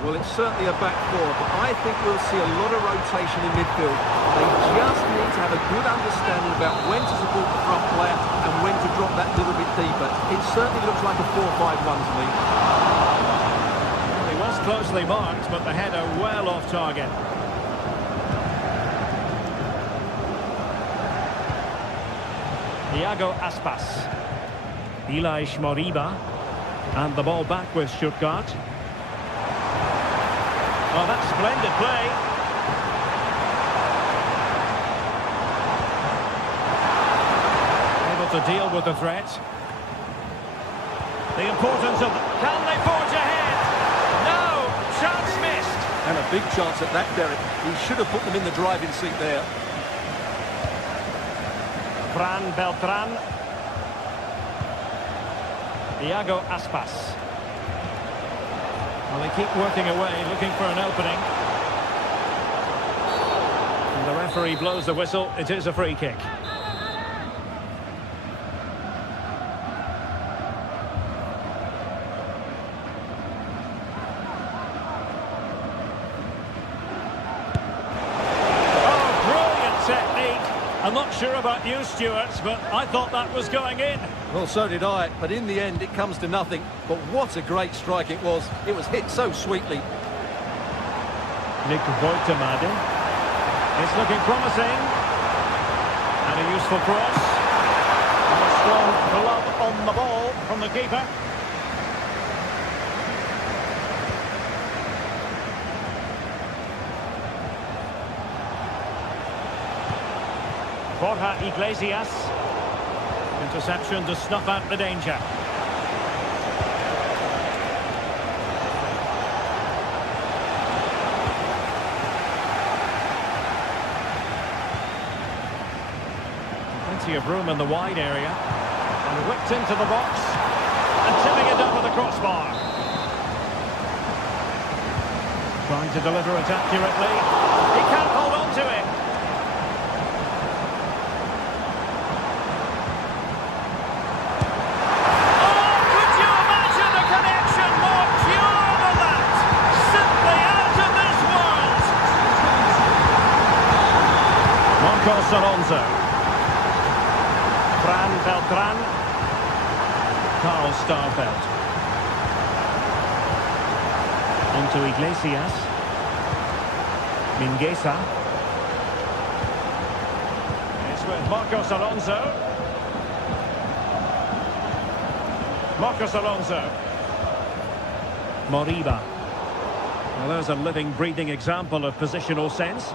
Well, it's certainly a back four, but I think we'll see a lot of rotation in midfield. They just need to have a good understanding about when to support the front player and when to drop that little bit deeper. It certainly looks like a 4-5-1 to me. Well, he was closely marked, but the header well off target. Iago Aspas. Ilaix Moriba. And the ball back with Stuttgart. Oh, that's splendid play. Able to deal with the threat. The importance of... Can they forge ahead? No! Chance missed. And a big chance at that, Derek. He should have put them in the driving seat there. Fran Beltran. Iago Aspas. Well, they keep working away, looking for an opening. And the referee blows the whistle. It is a free kick. Oh, brilliant technique. I'm not sure about you, Stuart, but I thought that was going in. Well, so did I, but in the end it comes to nothing. But what a great strike it was. It was hit so sweetly. Nick Voitemade. It's looking promising. And a useful cross. And a strong glove on the ball from the keeper. Borja Iglesias. Interception to snuff out the danger. Plenty of room in the wide area. And whipped into the box. And tipping it over the crossbar. Trying to deliver it accurately. He can't hold on to it. Alonso. Fran Beltran. Carl Starfelt. Onto Iglesias. Mingueza. It's with Marcos Alonso. Marcos Alonso. Moriba. Well, there's a living, breathing example of positional sense.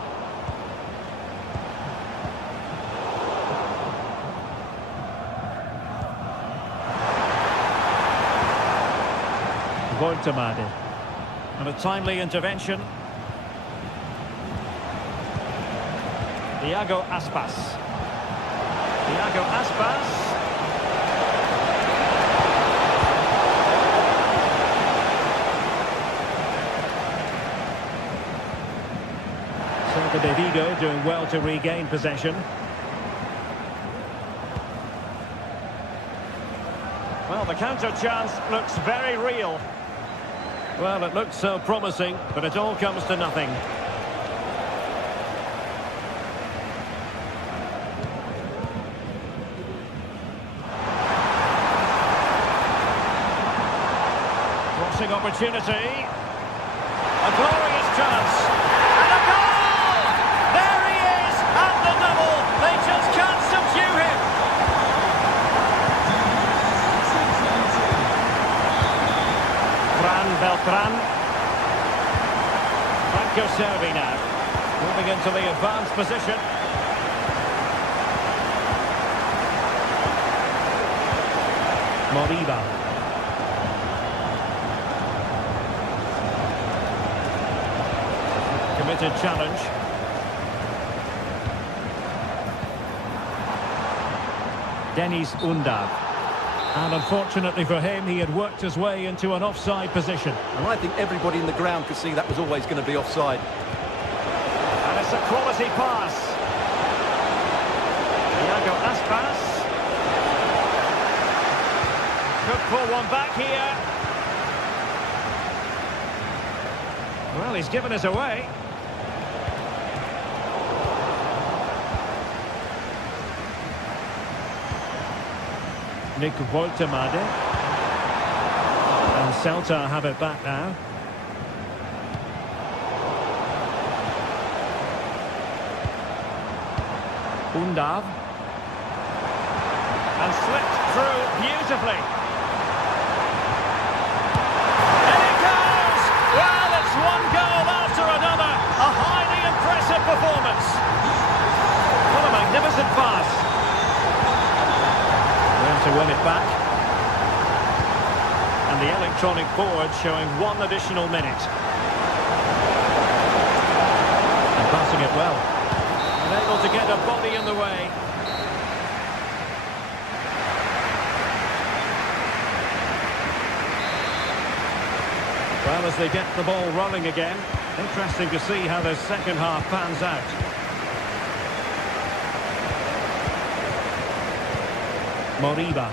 Voitemade. And a timely intervention. Iago Aspas. Iago Aspas. Celta de Vigo doing well to regain possession. Well, the counter chance looks very real. Well, it looked so promising, but it all comes to nothing. Crossing opportunity. Francesco Cervi now. Moving into the advanced position. Moriba. Committed challenge. Deniz Undav. And unfortunately for him, he had worked his way into an offside position. And I think everybody in the ground could see that was always going to be offside. And it's a quality pass. Iago Aspas. Could pull one back here. Well, he's given us away. Nick Woltemade. And Celta have it back now. Undav. And slipped through beautifully. And it goes! Well, it's one goal after another. A highly impressive performance. What a magnificent pass. To win it back. And the electronic board showing 1 additional minute. And passing it well. And able to get a body in the way. Well, as they get the ball rolling again, interesting to see how the second half pans out. Moriba.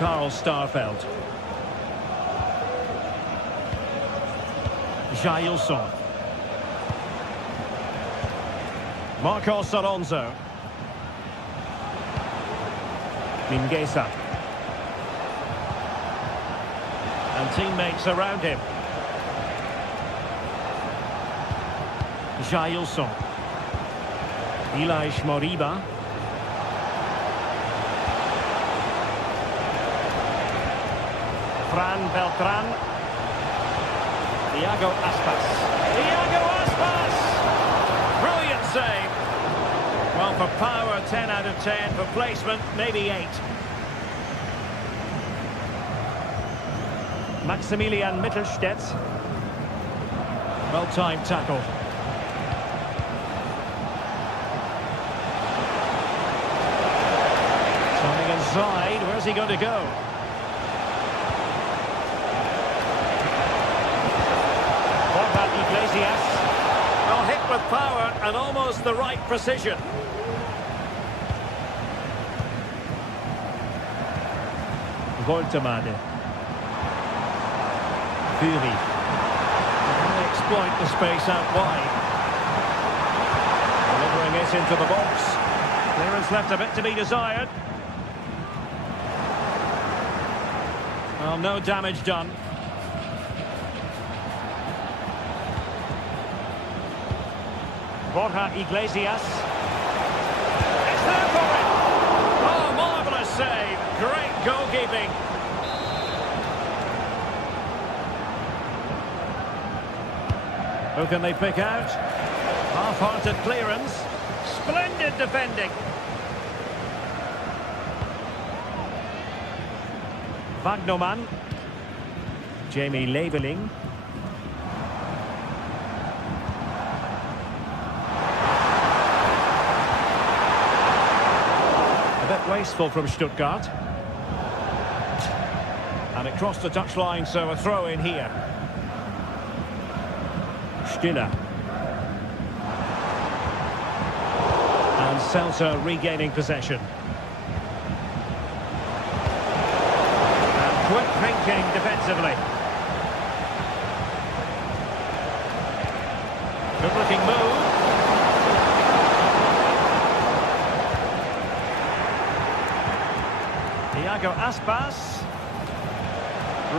Karl Starfelt. Jailson. Marcos Alonso. Mingueza. And teammates around him. Jailson. Ilaix Moriba. Fran Beltran. Iago Aspas. Iago Aspas! Brilliant save. Well, for power, 10 out of 10. For placement, maybe 8. Maximilian Mittelstädt. Well-timed tackle. Turning inside. Where's he going to go? Well, hit with power and almost the right precision. Woltemade. Fury. They exploit the space out wide. Delivering it into the box. Clearance left a bit to be desired. Well, no damage done. Borja Iglesias. It's there for him! Oh, marvellous save. Great goalkeeping. Who can they pick out? Half-hearted clearance. Splendid defending. Wagnerman. Jamie Leveling. Wasteful from Stuttgart. And it crossed the touchline, so a throw in here. Stiller. And Celta regaining possession. And quick thinking defensively. Good looking move. Iago Aspas.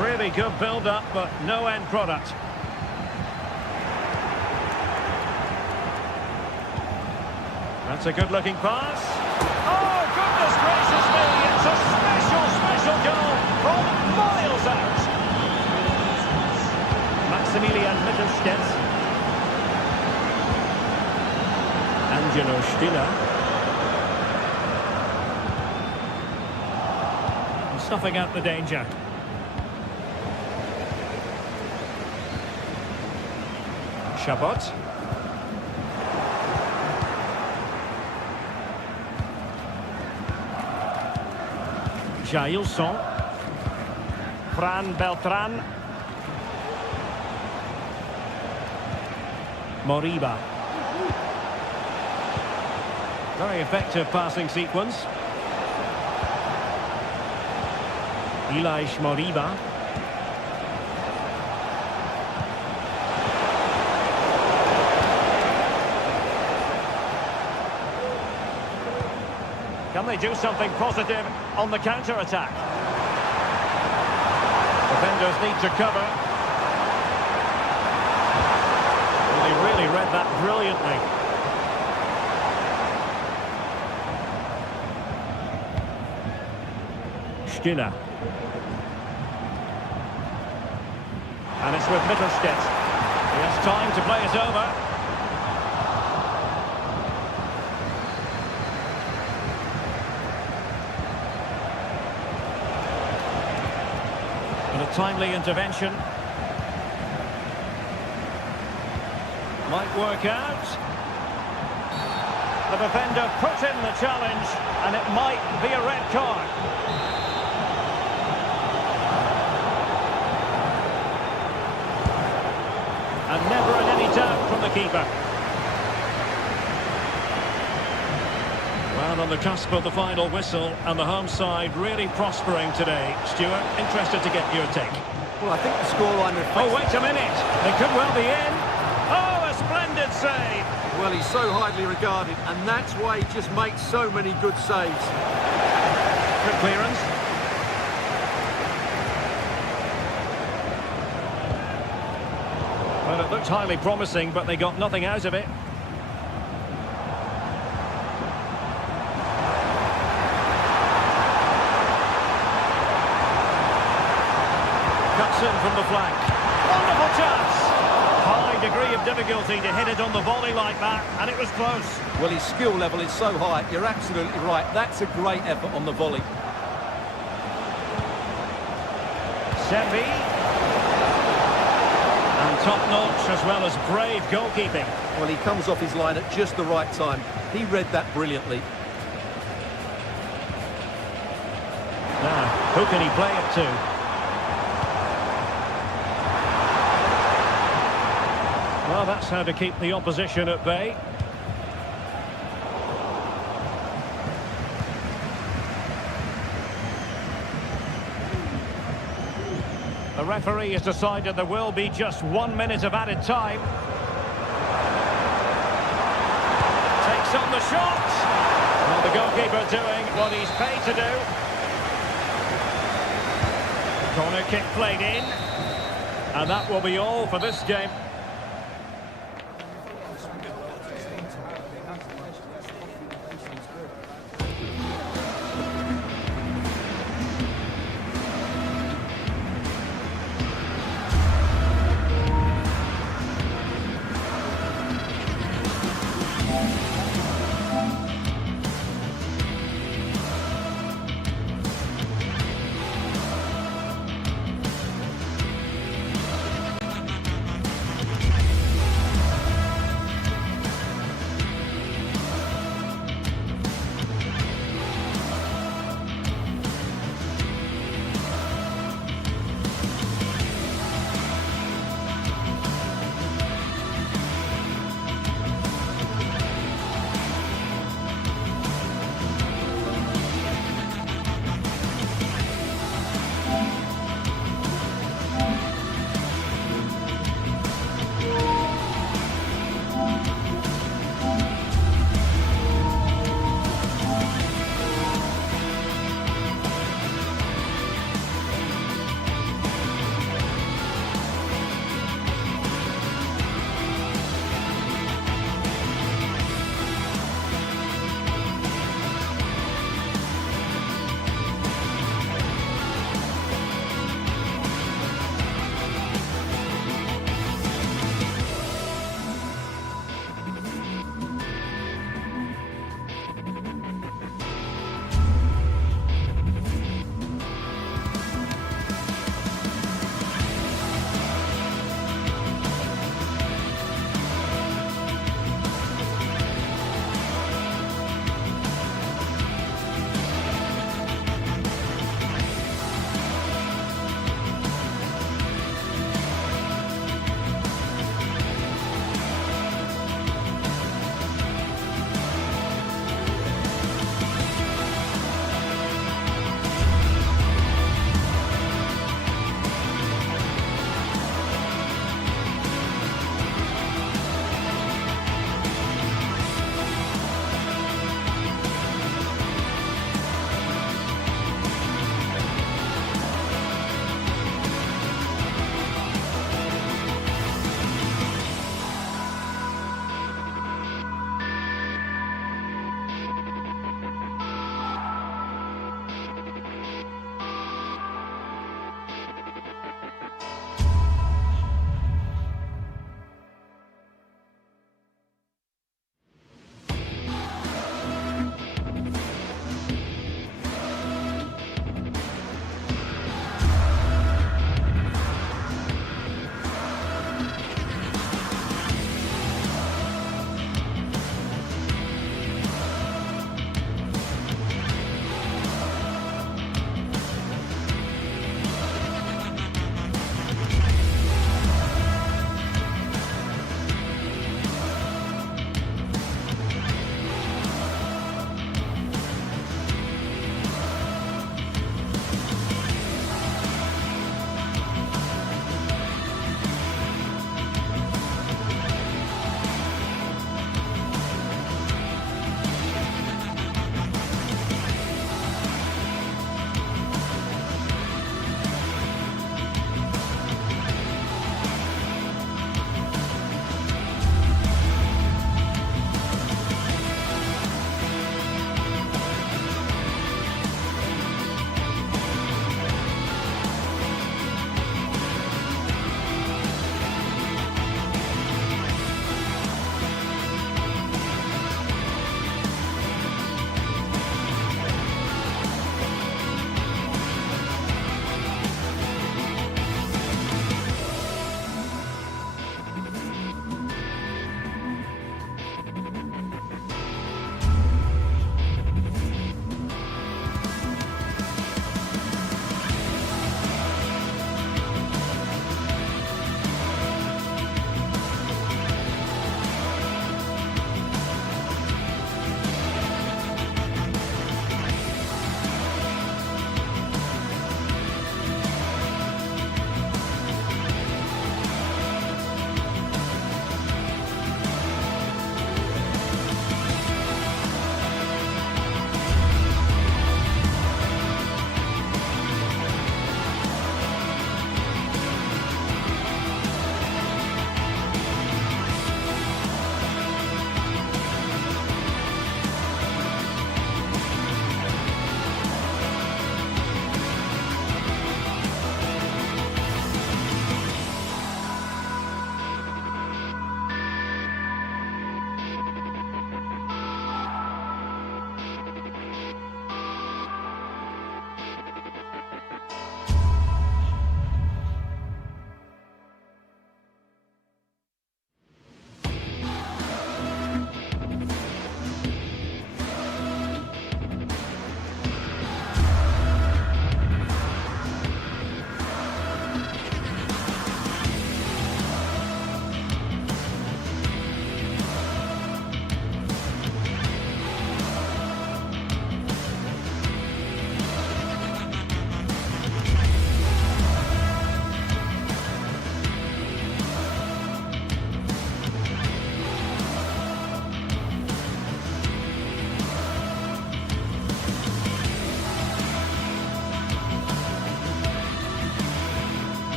Really good build-up, but no end product. That's a good-looking pass. Oh, goodness gracious me! It's a special goal from miles out. Maximilian Mittelstädt. Angelo Stiller. Snuffing out the danger. Chabot. Jailson. Fran Beltran. Moriba. Very effective passing sequence. Elias Moriba. Can they do something positive on the counter-attack? Defenders need to cover. Well, he really read that brilliantly. Stiller. And it's with Mittelstädt. He has time to play it over. And a timely intervention. Might work out. The defender put in the challenge, and it might be a red card. And never in any doubt from the keeper. Well, on the cusp of the final whistle, and the home side really prospering today. Stuart, interested to get your take. Well, I think the scoreline reflects... Oh, wait a minute. They could well be in. Oh, a splendid save. Well, he's so highly regarded, and that's why he just makes so many good saves. Good clearance. Well, it looked highly promising, but they got nothing out of it. Cuts in from the flank. Wonderful chance! High degree of difficulty to hit it on the volley like that, and it was close. Well, his skill level is so high, you're absolutely right. That's a great effort on the volley. Seppi. And top-notch as well as brave goalkeeping. Well, he comes off his line at just the right time. He read that brilliantly. Now, who can he play it to? Well, that's how to keep the opposition at bay. The referee has decided there will be just 1 minute of added time. Takes on the shot. Well, the goalkeeper doing what he's paid to do. Corner kick played in. And that will be all for this game.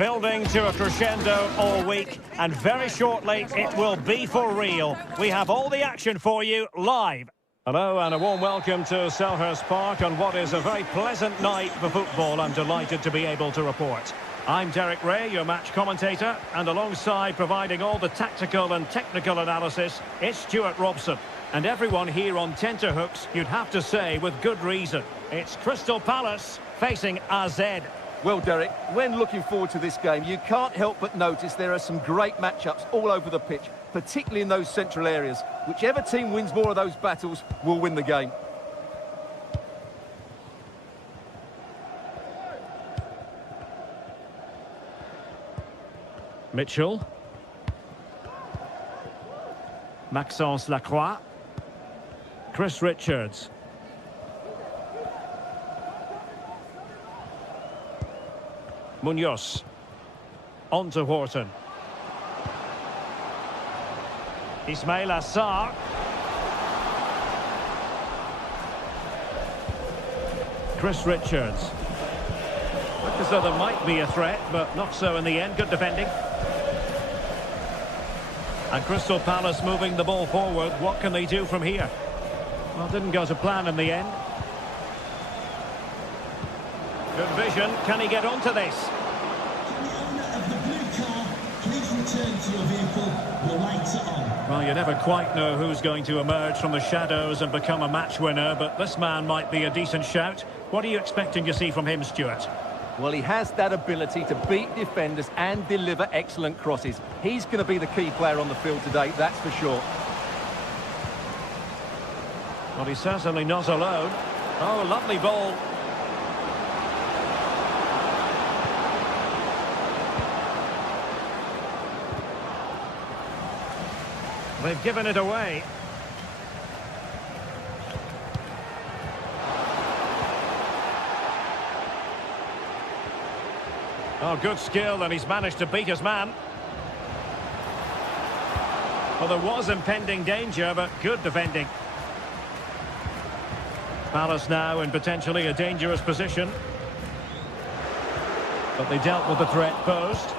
Building to a crescendo all week, and very shortly it will be for real. We have all the action for you live. Hello and a warm welcome to Selhurst Park on what is a very pleasant night for football. I'm delighted to be able to report. I'm Derek Ray, your match commentator, and alongside providing all the tactical and technical analysis, it's Stuart Robson. And everyone here on tenterhooks, you'd have to say with good reason. It's Crystal Palace facing AZ. Well, Derek, when looking forward to this game, you can't help but notice there are some great matchups all over the pitch, particularly in those central areas. Whichever team wins more of those battles will win the game. Mitchell. Maxence Lacroix. Chris Richards. Munoz. On to Horton. Ismail Assar. Chris Richards. Look as though there might be a threat, but not so in the end. Good defending. And Crystal Palace moving the ball forward. What can they do from here? Well, didn't go to plan in the end. Good vision. Can he get onto this? Can the owner of the blue car please return to your vehicle? Your lights are on. Well, you never quite know who's going to emerge from the shadows and become a match winner, but this man might be a decent shout. What are you expecting to see from him, Stuart? Well, he has that ability to beat defenders and deliver excellent crosses. He's going to be the key player on the field today, that's for sure. Well, he's certainly not alone. Oh, lovely ball. They've given it away. Oh, good skill, and he's managed to beat his man. Well, there was impending danger, but good defending. Palace now in potentially a dangerous position. But they dealt with the threat posed.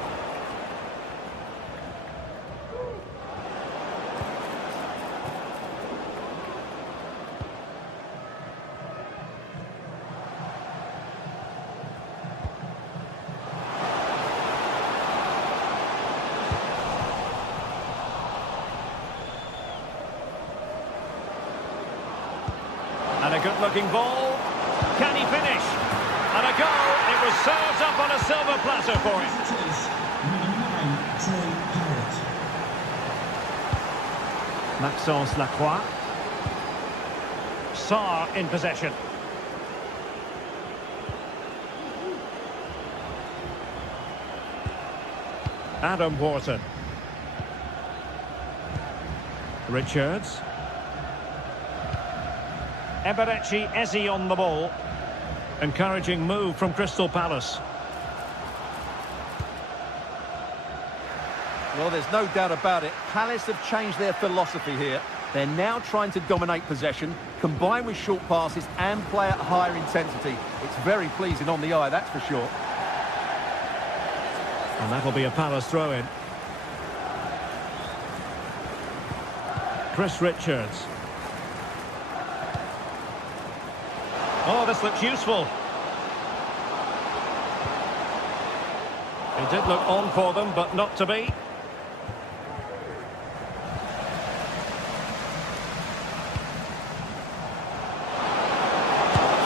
And a good-looking ball. Can he finish? And a goal. It was served up on a silver platter for him. Visitors, number 9, Troy Parrott. Maxence Lacroix. Sarr in possession. Adam Horton. Richards. Eberechi Eze on the ball. Encouraging move from Crystal Palace. Well, there's no doubt about it. Palace have changed their philosophy here. They're now trying to dominate possession, combine with short passes and play at higher intensity. It's very pleasing on the eye, that's for sure. And that'll be a Palace throw-in. Chris Richards. Oh, this looks useful. It did look on for them, but not to be.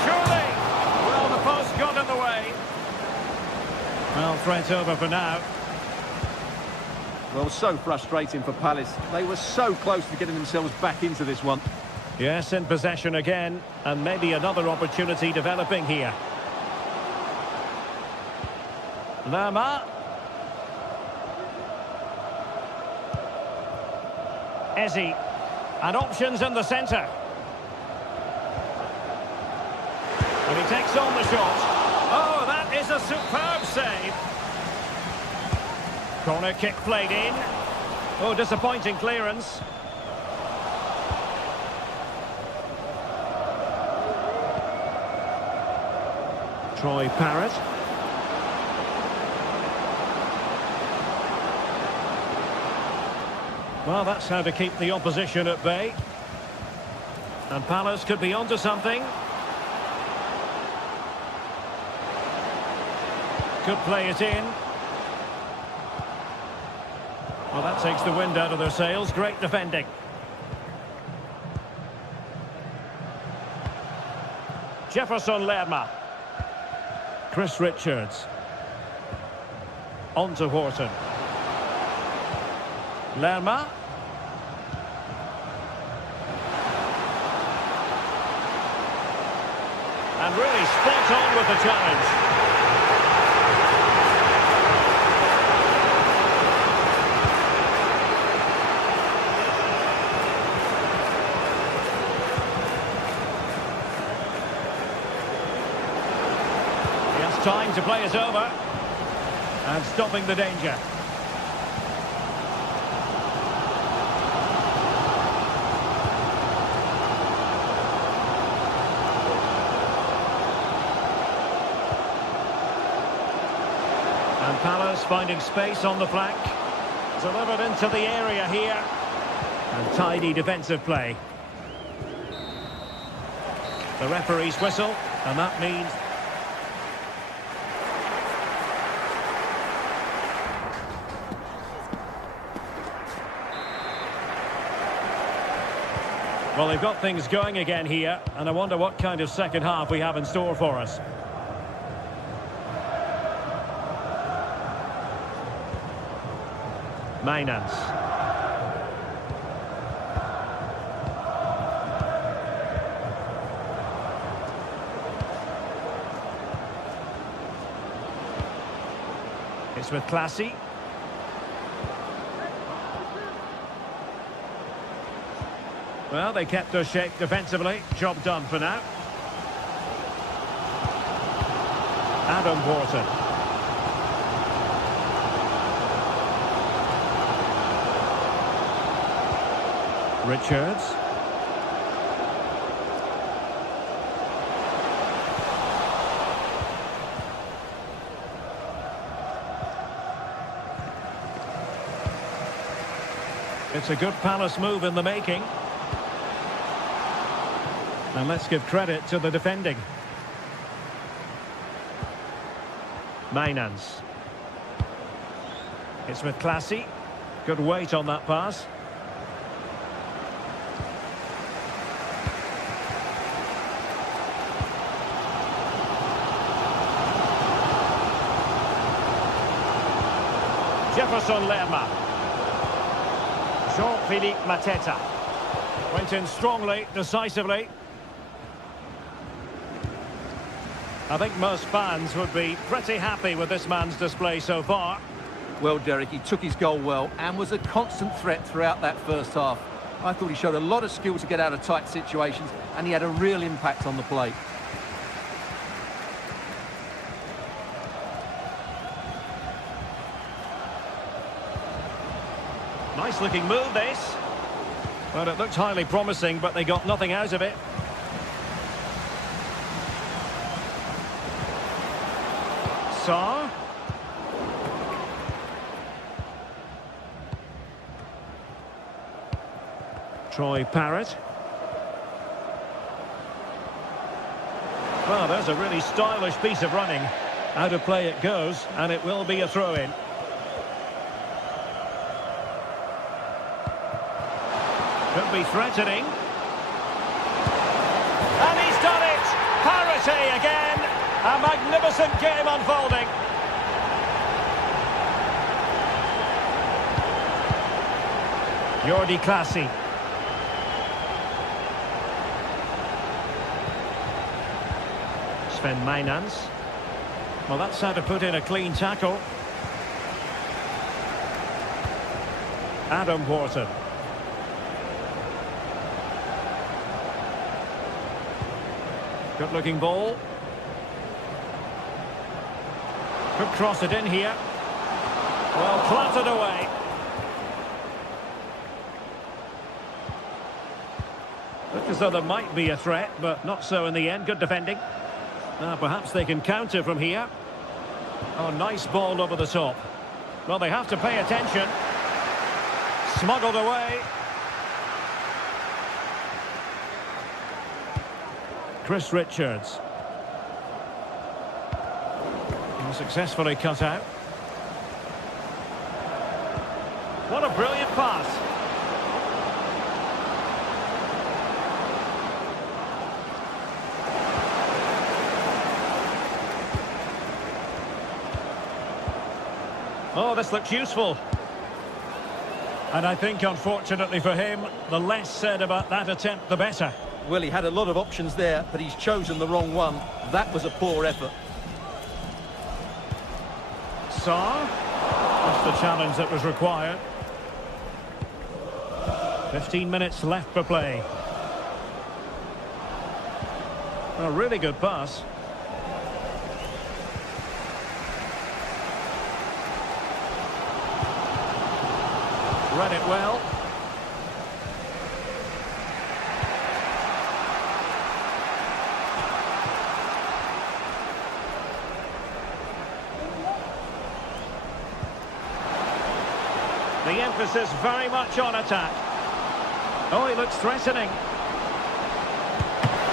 Surely! Well, the post got in the way. Well, threat over for now. Well, so frustrating for Palace. They were so close to getting themselves back into this one. Yes, in possession again, and maybe another opportunity developing here. Lerma. Eze. And options in the centre. And he takes on the shot. Oh, that is a superb save. Corner kick played in. Oh, disappointing clearance. Troy Parrott. Well, that's how to keep the opposition at bay. And Palace could be onto something. Could play it in. Well, that takes the wind out of their sails. Great defending. Jefferson Lerma. Chris Richards. On to Horton. Lerma. And really spot on with the challenge. He has time to play it over. And stopping the danger. And Palace finding space on the flank. Delivered into the area here. And tidy defensive play. The referee's whistle, and that means... Well, they've got things going again here, and I wonder what kind of second half we have in store for us. Mainans. It's with Classy. Well, they kept their shape defensively. Job done for now. Adam Wharton. Richards. It's a good Palace move in the making. And let's give credit to the defending. Mainans. It's with Classy. Good weight on that pass. Jefferson Lerma. Jean-Philippe Mateta. Went in strongly, decisively. I think most fans would be pretty happy with this man's display so far. Well, Derek, he took his goal well and was a constant threat throughout that first half. I thought he showed a lot of skill to get out of tight situations, and he had a real impact on the plate. Nice looking move, this. Well, it looked highly promising, but they got nothing out of it. Sarr. Troy Parrott. Well, there's a really stylish piece of running. Out of play it goes, and it will be a throw-in. Could be threatening. And he's done it! Parity again! A magnificent game unfolding. Jordi Classy. Sven Mainans. Well, that's how to put in a clean tackle. Adam Wharton. Good looking ball. Could cross it in here. Well, clattered away. Looked as though there might be a threat, but not so in the end. Good defending. Perhaps they can counter from here. Oh, nice ball over the top. Well, they have to pay attention. Smuggled away. Chris Richards. Successfully cut out. What a brilliant pass. Oh, this looks useful. And I think, unfortunately for him, the less said about that attempt, the better. Well, he had a lot of options there, but he's chosen the wrong one. That was a poor effort. That's the challenge that was required. 15 minutes left for play. A really good pass. Read it well. The emphasis very much on attack. Oh, he looks threatening.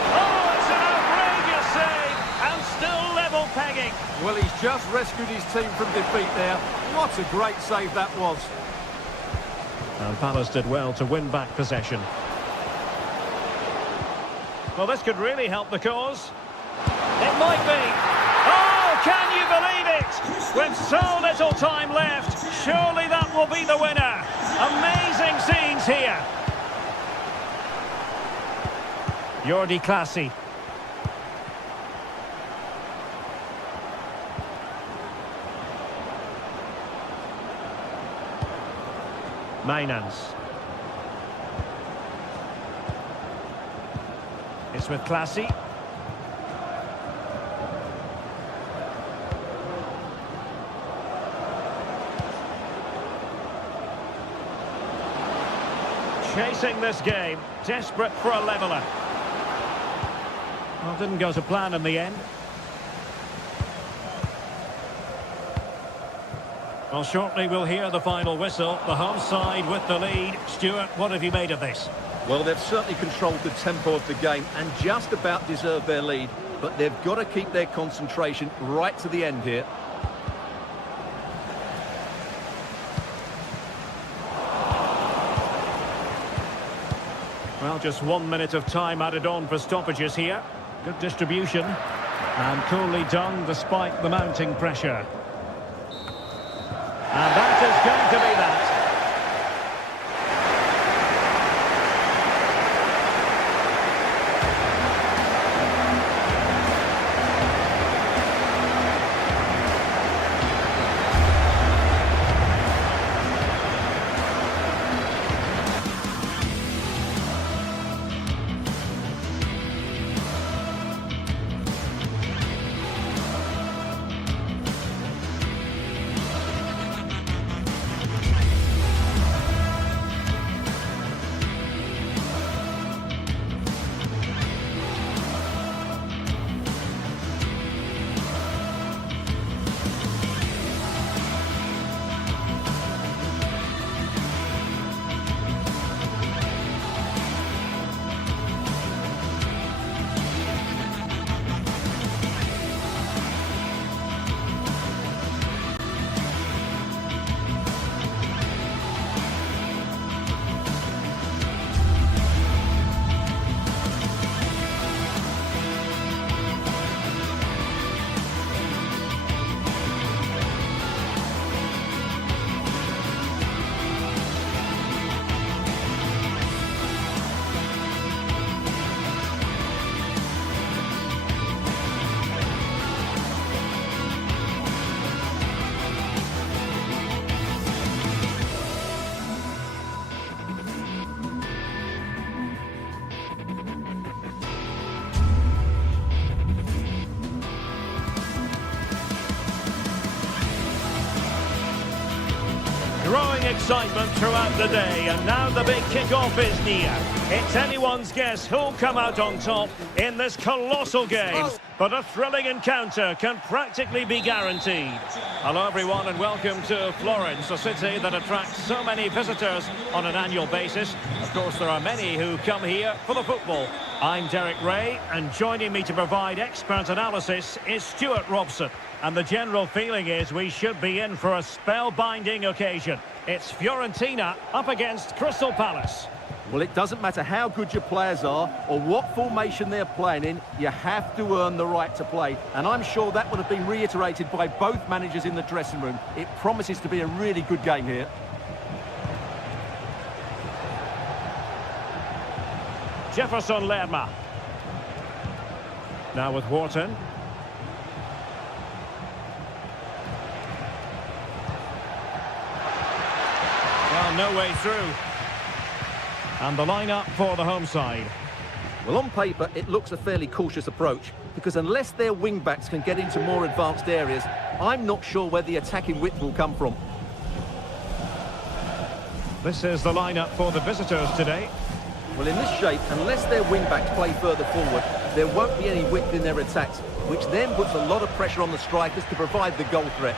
Oh, it's an outrageous save, and still level pegging. Well, he's just rescued his team from defeat there. What a great save that was. And Palace did well to win back possession. Well, this could really help the cause. It might be. Oh, can you believe it? With so little time left, surely that will be the winner. Amazing scenes here. Jordi Clasie. Mainans. It's with Clasie. Chasing this game, desperate for a leveller. Well, didn't go to plan in the end. Well, shortly we'll hear the final whistle. The home side with the lead. Stuart, what have you made of this? Well, they've certainly controlled the tempo of the game and just about deserved their lead. But they've got to keep their concentration right to the end here. Well, just 1 minute of time added on for stoppages here. Good distribution. And coolly done despite the mounting pressure. And that is going to be that. Growing excitement throughout the day, and now the big kick-off is near. It's anyone's guess who'll come out on top in this colossal game. But a thrilling encounter can practically be guaranteed. Hello everyone and welcome to Florence, a city that attracts so many visitors on an annual basis. Of course, there are many who come here for the football. I'm Derek Ray, and joining me to provide expert analysis is Stuart Robson. And the general feeling is we should be in for a spellbinding occasion. It's Fiorentina up against Crystal Palace. Well, it doesn't matter how good your players are or what formation they're playing in, you have to earn the right to play. And I'm sure that would have been reiterated by both managers in the dressing room. It promises to be a really good game here. Jefferson Lerma. Now with Wharton. Well, no way through. And the lineup for the home side. Well, on paper, it looks a fairly cautious approach, because unless their wing-backs can get into more advanced areas, I'm not sure where the attacking width will come from. This is the lineup for the visitors today. Well, in this shape, unless their wing-backs play further forward, there won't be any width in their attacks, which then puts a lot of pressure on the strikers to provide the goal threat.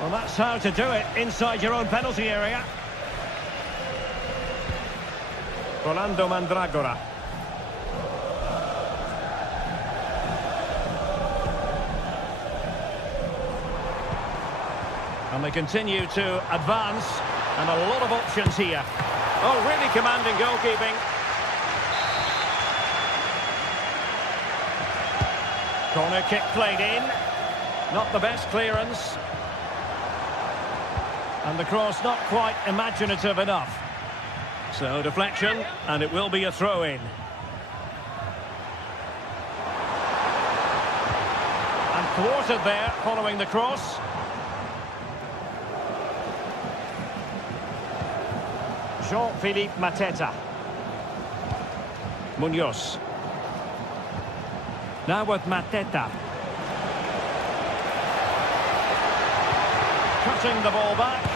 Well, that's how to do it inside your own penalty area. Rolando Mandragora. And they continue to advance, and a lot of options here. Oh, really commanding goalkeeping. Corner kick played in. Not the best clearance. And the cross not quite imaginative enough. So deflection, and it will be a throw-in. And thwarted there following the cross. Jean-Philippe Mateta. Munoz. Now with Mateta. Cutting the ball back.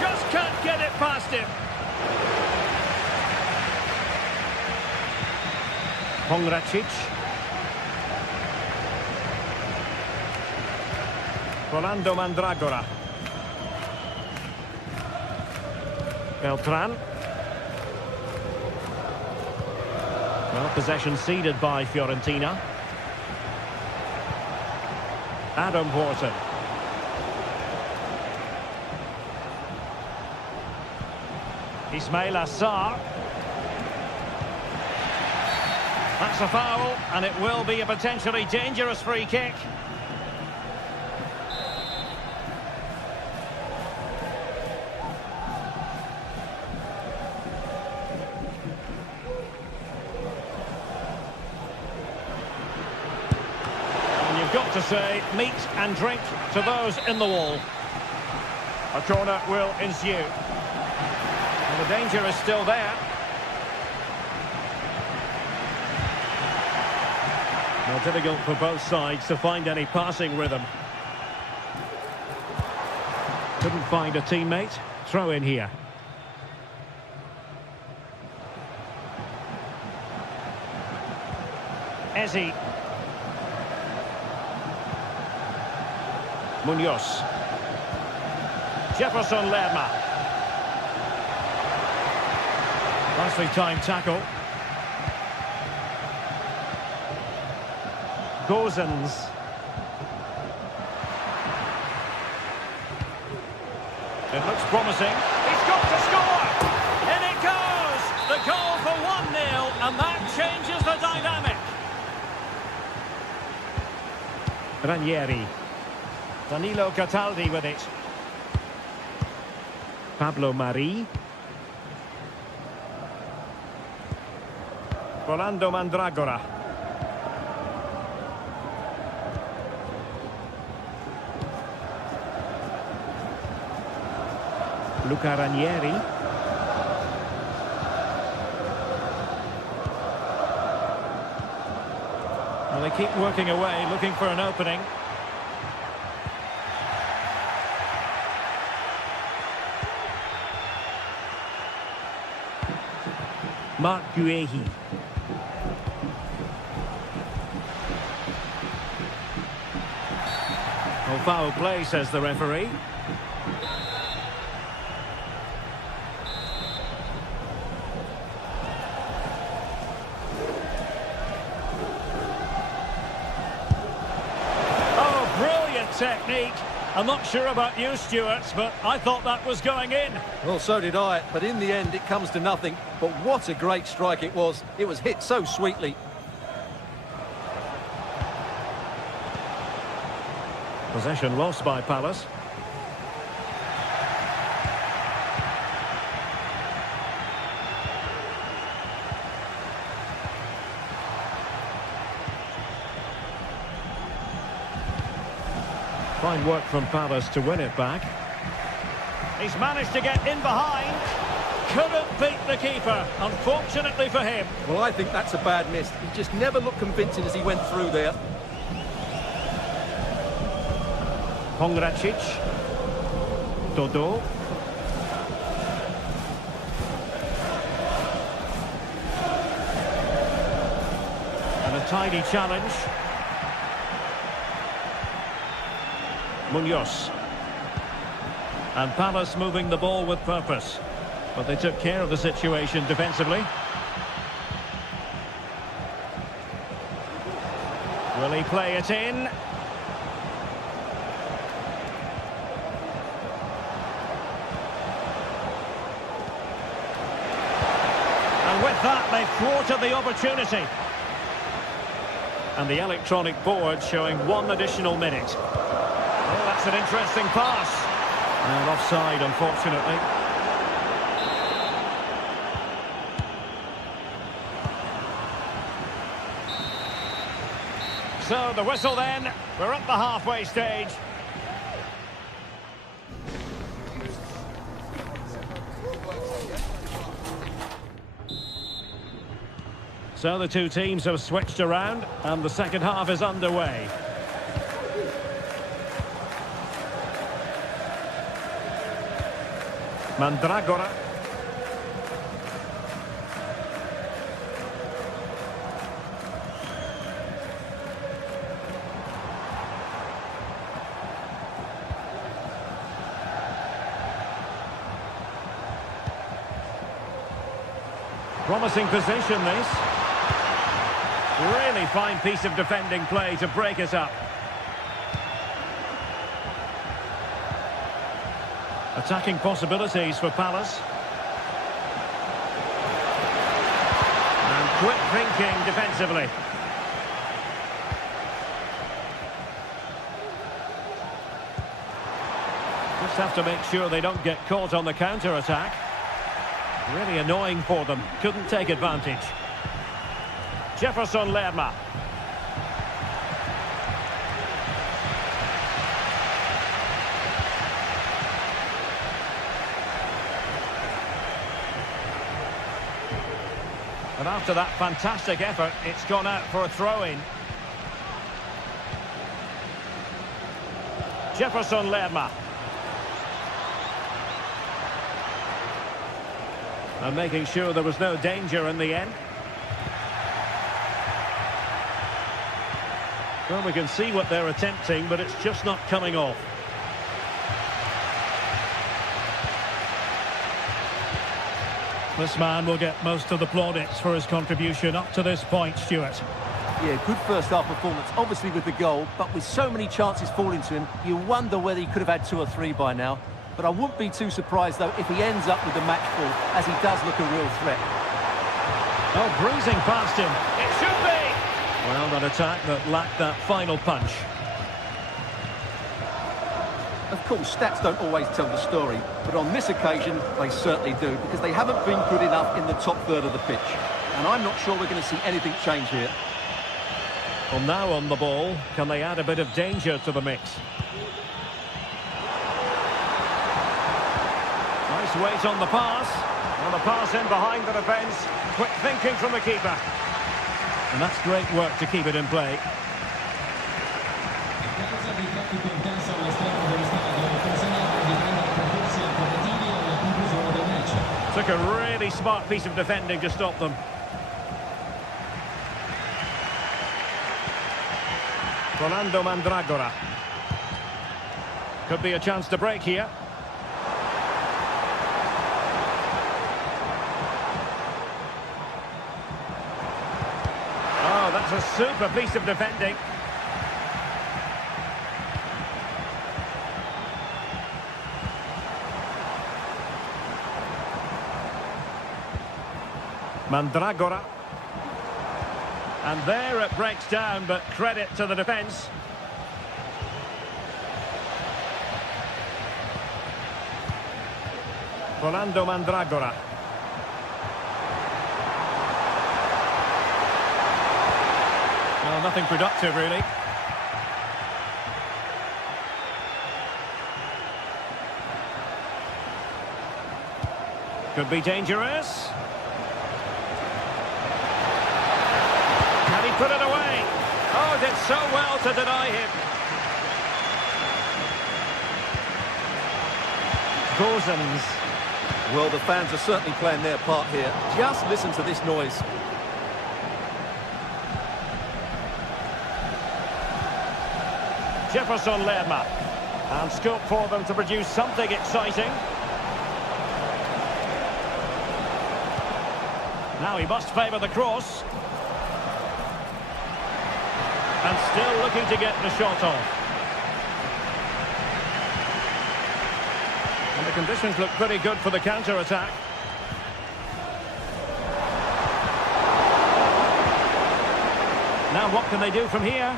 Just can't get it past him. Pongracic. Rolando Mandragora. Beltran. Well, possession ceded by Fiorentina. Adam Wharton. Ismail Assar. That's a foul, and it will be a potentially dangerous free kick. And you've got to say, meat and drink to those in the wall. A corner will ensue. The danger is still there. Well, difficult for both sides to find any passing rhythm. Couldn't find a teammate. Throw in here. Ezi. Munoz. Jefferson Lerma. Nicely timed tackle. Gozens. It looks promising. He's got to score! In it goes! The goal for 1-0, and that changes the dynamic. Ranieri. Danilo Cataldi with it. Pablo Mari. Rolando Mandragora. Luca Ranieri. Well, they keep working away, looking for an opening. Mark Guehi. Well, foul play, says the referee. Oh, brilliant technique. I'm not sure about you, Stuart, but I thought that was going in. Well, so did I, but in the end it comes to nothing. But what a great strike it was. It was hit so sweetly. Possession lost by Palace. Fine work from Palace to win it back. He's managed to get in behind. Couldn't beat the keeper, unfortunately for him. Well, I think that's a bad miss. He just never looked convincing as he went through there. Pongracic. Dodo. And a tidy challenge. Munoz. And Palace moving the ball with purpose. But they took care of the situation defensively. Will he play it in? And with that, they've thwarted the opportunity. And the electronic board showing 1 additional minute. Oh, that's an interesting pass. And offside, unfortunately. So the whistle then. We're at the halfway stage. So the two teams have switched around and the second half is underway. Mandragora. Promising position, this. Really fine piece of defending play to break it up. Attacking possibilities for Palace. And quick thinking defensively. Just have to make sure they don't get caught on the counter-attack. Really annoying for them. Couldn't take advantage. Jefferson Lerma. And after that fantastic effort, it's gone out for a throw-in. Jefferson Lerma. And making sure there was no danger in the end. Well, we can see what they're attempting, but it's just not coming off. This man will get most of the plaudits for his contribution up to this point, Stuart. Yeah, good first half performance, obviously with the goal, but with so many chances falling to him, you wonder whether he could have had 2 or 3 by now. But I wouldn't be too surprised, though, if he ends up with the match ball, as he does look a real threat. Oh, breezing past him. It should be! Well, an attack that lacked that final punch. Of course, stats don't always tell the story, but on this occasion, they certainly do, because they haven't been good enough in the top third of the pitch. And I'm not sure we're going to see anything change here. Well, now on the ball, can they add a bit of danger to the mix? Nice weight on the pass. And the pass in behind the defence. Quick thinking from the keeper. And that's great work to keep it in play. Causa dei troppi contesti all'esterno dello stadio, consegnato di prendere percorsi alternativi alla conclusione del match. Took a really smart piece of defending to stop them. Rolando Mandragora. Could be a chance to break here. Oh, that's a super piece of defending. Mandragora. And there it breaks down, but credit to the defence. Rolando Mandragora. Well, nothing productive, really. Could be dangerous. Can he put it away? Oh, did so well to deny him. Gozens. Well, the fans are certainly playing their part here. Just listen to this noise. Jefferson Lerma. And scope for them to produce something exciting. Now he must favour the cross. And still looking to get the shot off. And the conditions look pretty good for the counter-attack. Now what can they do from here?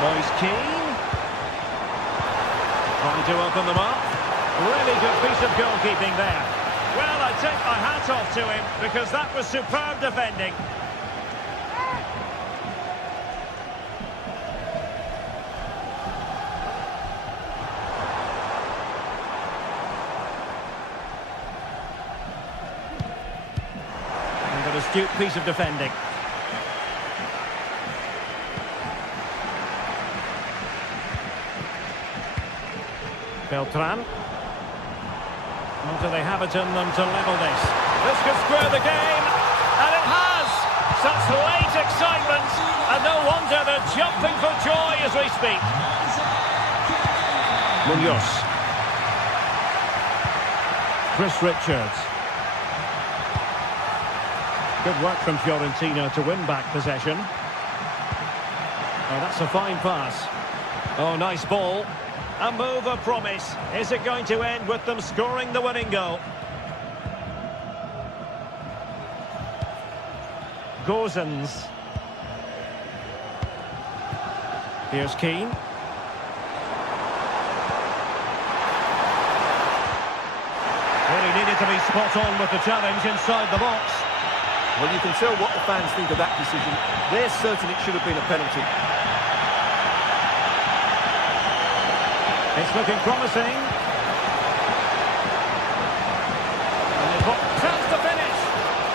Moise Keane. Trying to open them up. Really good piece of goalkeeping there. Well, I take my hat off to him because that was superb defending. And an astute piece of defending. Beltran. Or do they have it in them to level this? This could square the game, and it has! Such late excitement, and no wonder they're jumping for joy as we speak. Munoz. Chris Richards. Good work from Fiorentina to win back possession. Oh, that's a fine pass. Oh, nice ball. A move of promise. Is it going to end with them scoring the winning goal? Gozens. Here's Keane. Really needed to be spot on with the challenge inside the box. Well, you can tell what the fans think of that decision. They're certain it should have been a penalty. It's looking promising. And they've got a chance to finish.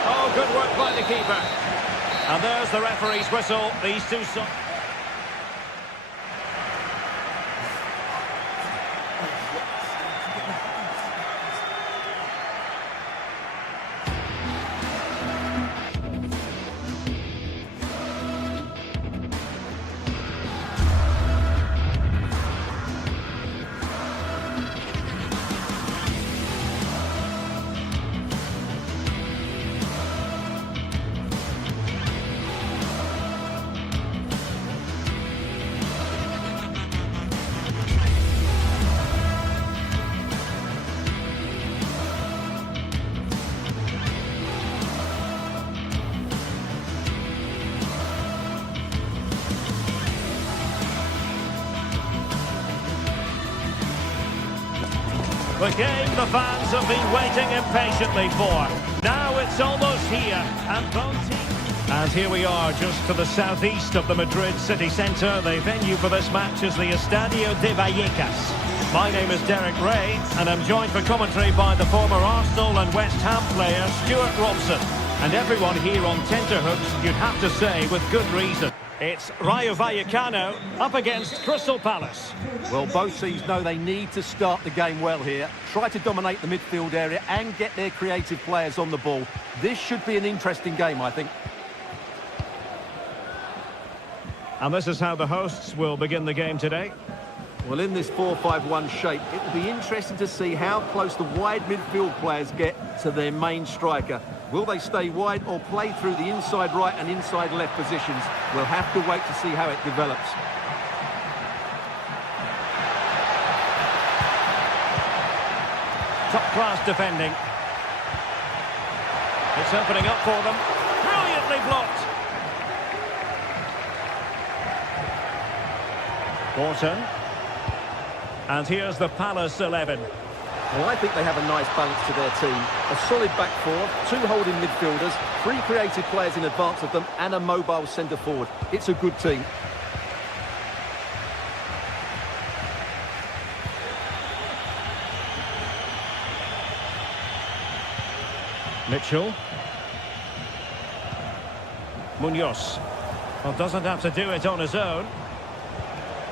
Oh, good work by the keeper. And there's the referee's whistle. These two... The game the fans have been waiting impatiently for. Now it's almost here, and both teams... And here we are, just to the southeast of the Madrid city centre. The venue for this match is the Estadio de Vallecas. My name is Derek Ray, and I'm joined for commentary by the former Arsenal and West Ham player Stuart Robson. And everyone here on tenterhooks, you'd have to say, with good reason. It's Rayo Vallecano up against Crystal Palace. Well, both teams know they need to start the game well here. Try to dominate the midfield area and get their creative players on the ball. This should be an interesting game, I think. And this is how the hosts will begin the game today. Well, in this 4-5-1 shape, it will be interesting to see how close the wide midfield players get to their main striker. Will they stay wide or play through the inside right and inside left positions? We'll have to wait to see how it develops. Top-class defending. It's opening up for them. Brilliantly blocked. Gorton. And here's the Palace 11. Well, I think they have a nice balance to their team. A solid back four, two holding midfielders, three creative players in advance of them, and a mobile centre forward. It's a good team. Mitchell. Munoz. Well, doesn't have to do it on his own.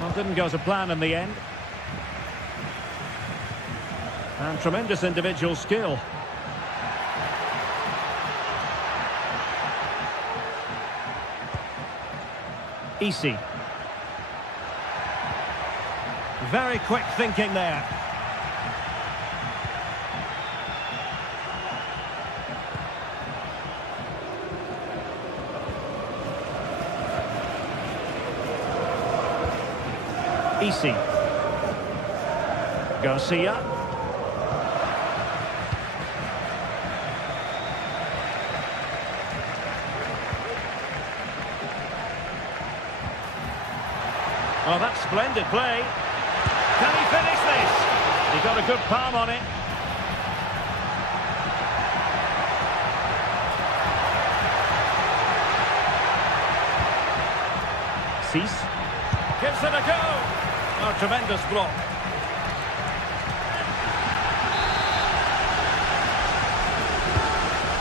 Well, didn't go to plan in the end. And tremendous individual skill. Easy. Very quick thinking there. Easy. Garcia. Oh, that's splendid play. Can he finish this? He got a good palm on it. Cease. Gives it a go. Oh, tremendous block.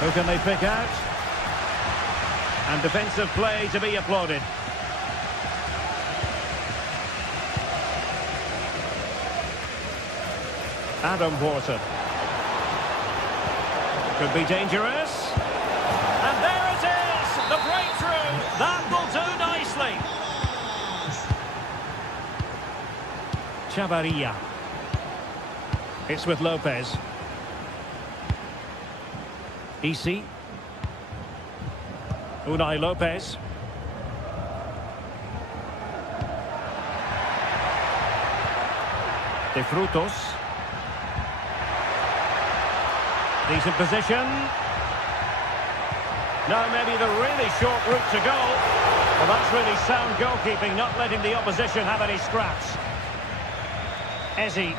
Who can they pick out? And defensive play to be applauded. Adam Porter. Could be dangerous. And there it is! The breakthrough! That will do nicely. Chavarria. It's with Lopez. Easy. Unai Lopez. De Frutos. Decent position. Now maybe the really short route to goal. Well, that's really sound goalkeeping, not letting the opposition have any scraps. Eze.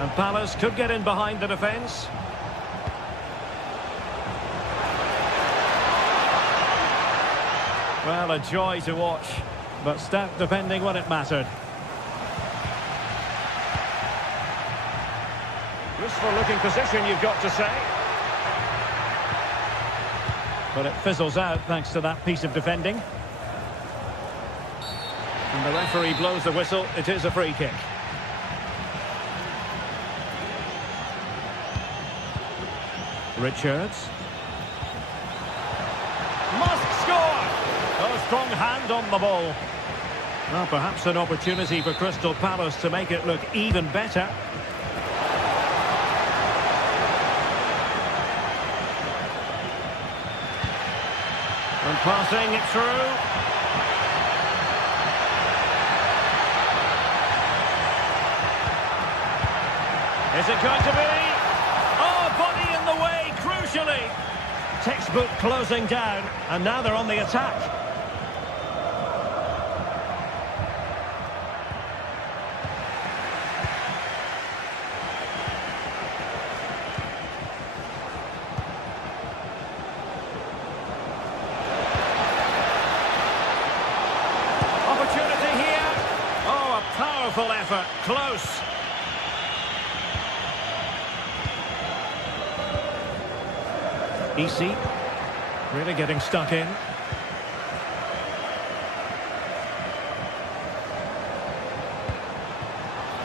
And Palace could get in behind the defence. Well, a joy to watch, but stout depending when it mattered. Useful looking position, you've got to say. But it fizzles out thanks to that piece of defending. And the referee blows the whistle. It is a free kick. Richards. Must score! A strong hand on the ball. Well, perhaps an opportunity for Crystal Palace to make it look even better. And passing it through. Is it going to be? Oh, body in the way, crucially. Textbook closing down, and now they're on the attack. Powerful effort, close. Easy, really getting stuck in.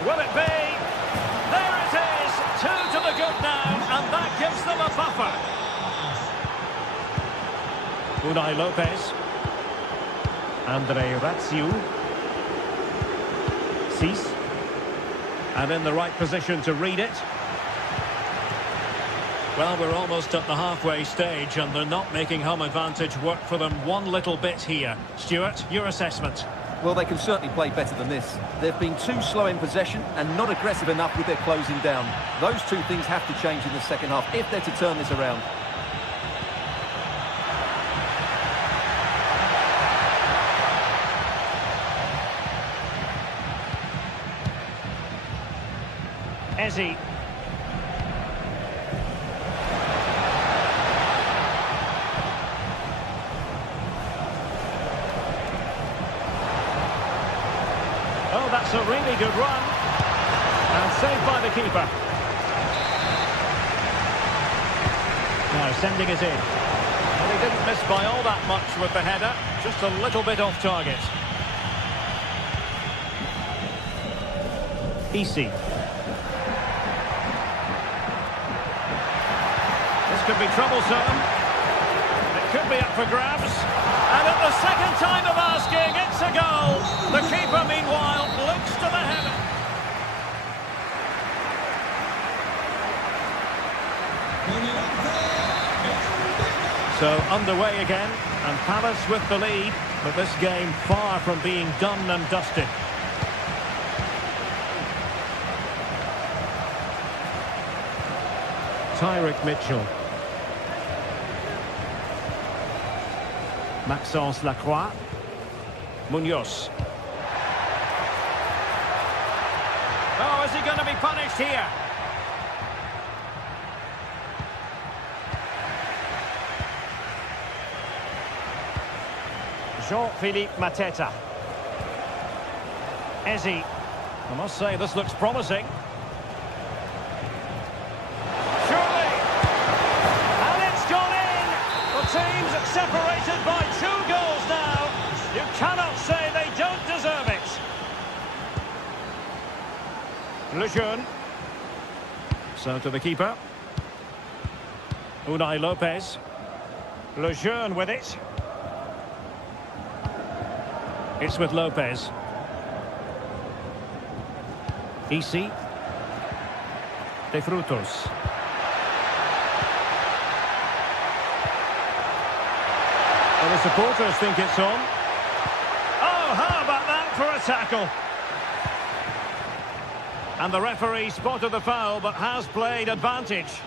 Will it be? There it is! 2 to the good now, and that gives them a buffer. Unai Lopez. Andre Ratsiu. Cis. And in the right position to read it. Well, we're almost at the halfway stage, and they're not making home advantage work for them one little bit here. Stuart, your assessment? Well, they can certainly play better than this. They've been too slow in possession and not aggressive enough with their closing down. Those two things have to change in the second half if they're to turn this around. Eze. Oh, that's a really good run. And saved by the keeper. Now sending it in. Well, he didn't miss by all that much with the header. Just a little bit off target. Easy. This could be troublesome. It could be up for grabs. And at the second time of asking, it's a goal. The keeper, meanwhile, looks to the header. So underway again, and Palace with the lead, but this game far from being done and dusted. Tyrick Mitchell. Maxence Lacroix. Munoz. Oh, is he going to be punished here? Jean-Philippe Mateta. Eze. I must say, this looks promising. Surely! And it's gone in! The team's separated by 2 goals now. You cannot say they don't deserve it. Lejeune. So to the keeper. Unai Lopez. Lejeune with it. It's with Lopez. Easy. De Frutos. Well, the supporters think it's on. Oh, how about that for a tackle? And the referee spotted the foul, but has played advantage.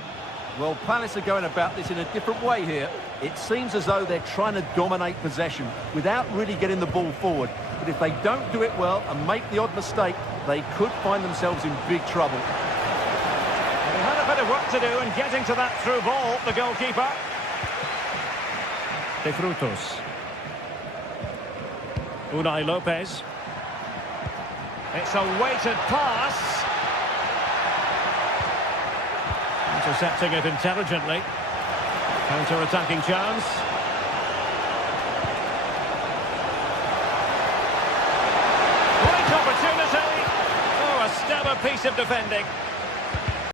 Well, Palace are going about this in a different way here. It seems as though they're trying to dominate possession without really getting the ball forward. But if they don't do it well and make the odd mistake, they could find themselves in big trouble. Well, they had a bit of work to do in getting to that through ball, the goalkeeper. De Frutos. Unai Lopez. It's a weighted pass. Intercepting it intelligently. Counter-attacking chance. Great opportunity. Oh, a stellar piece of defending.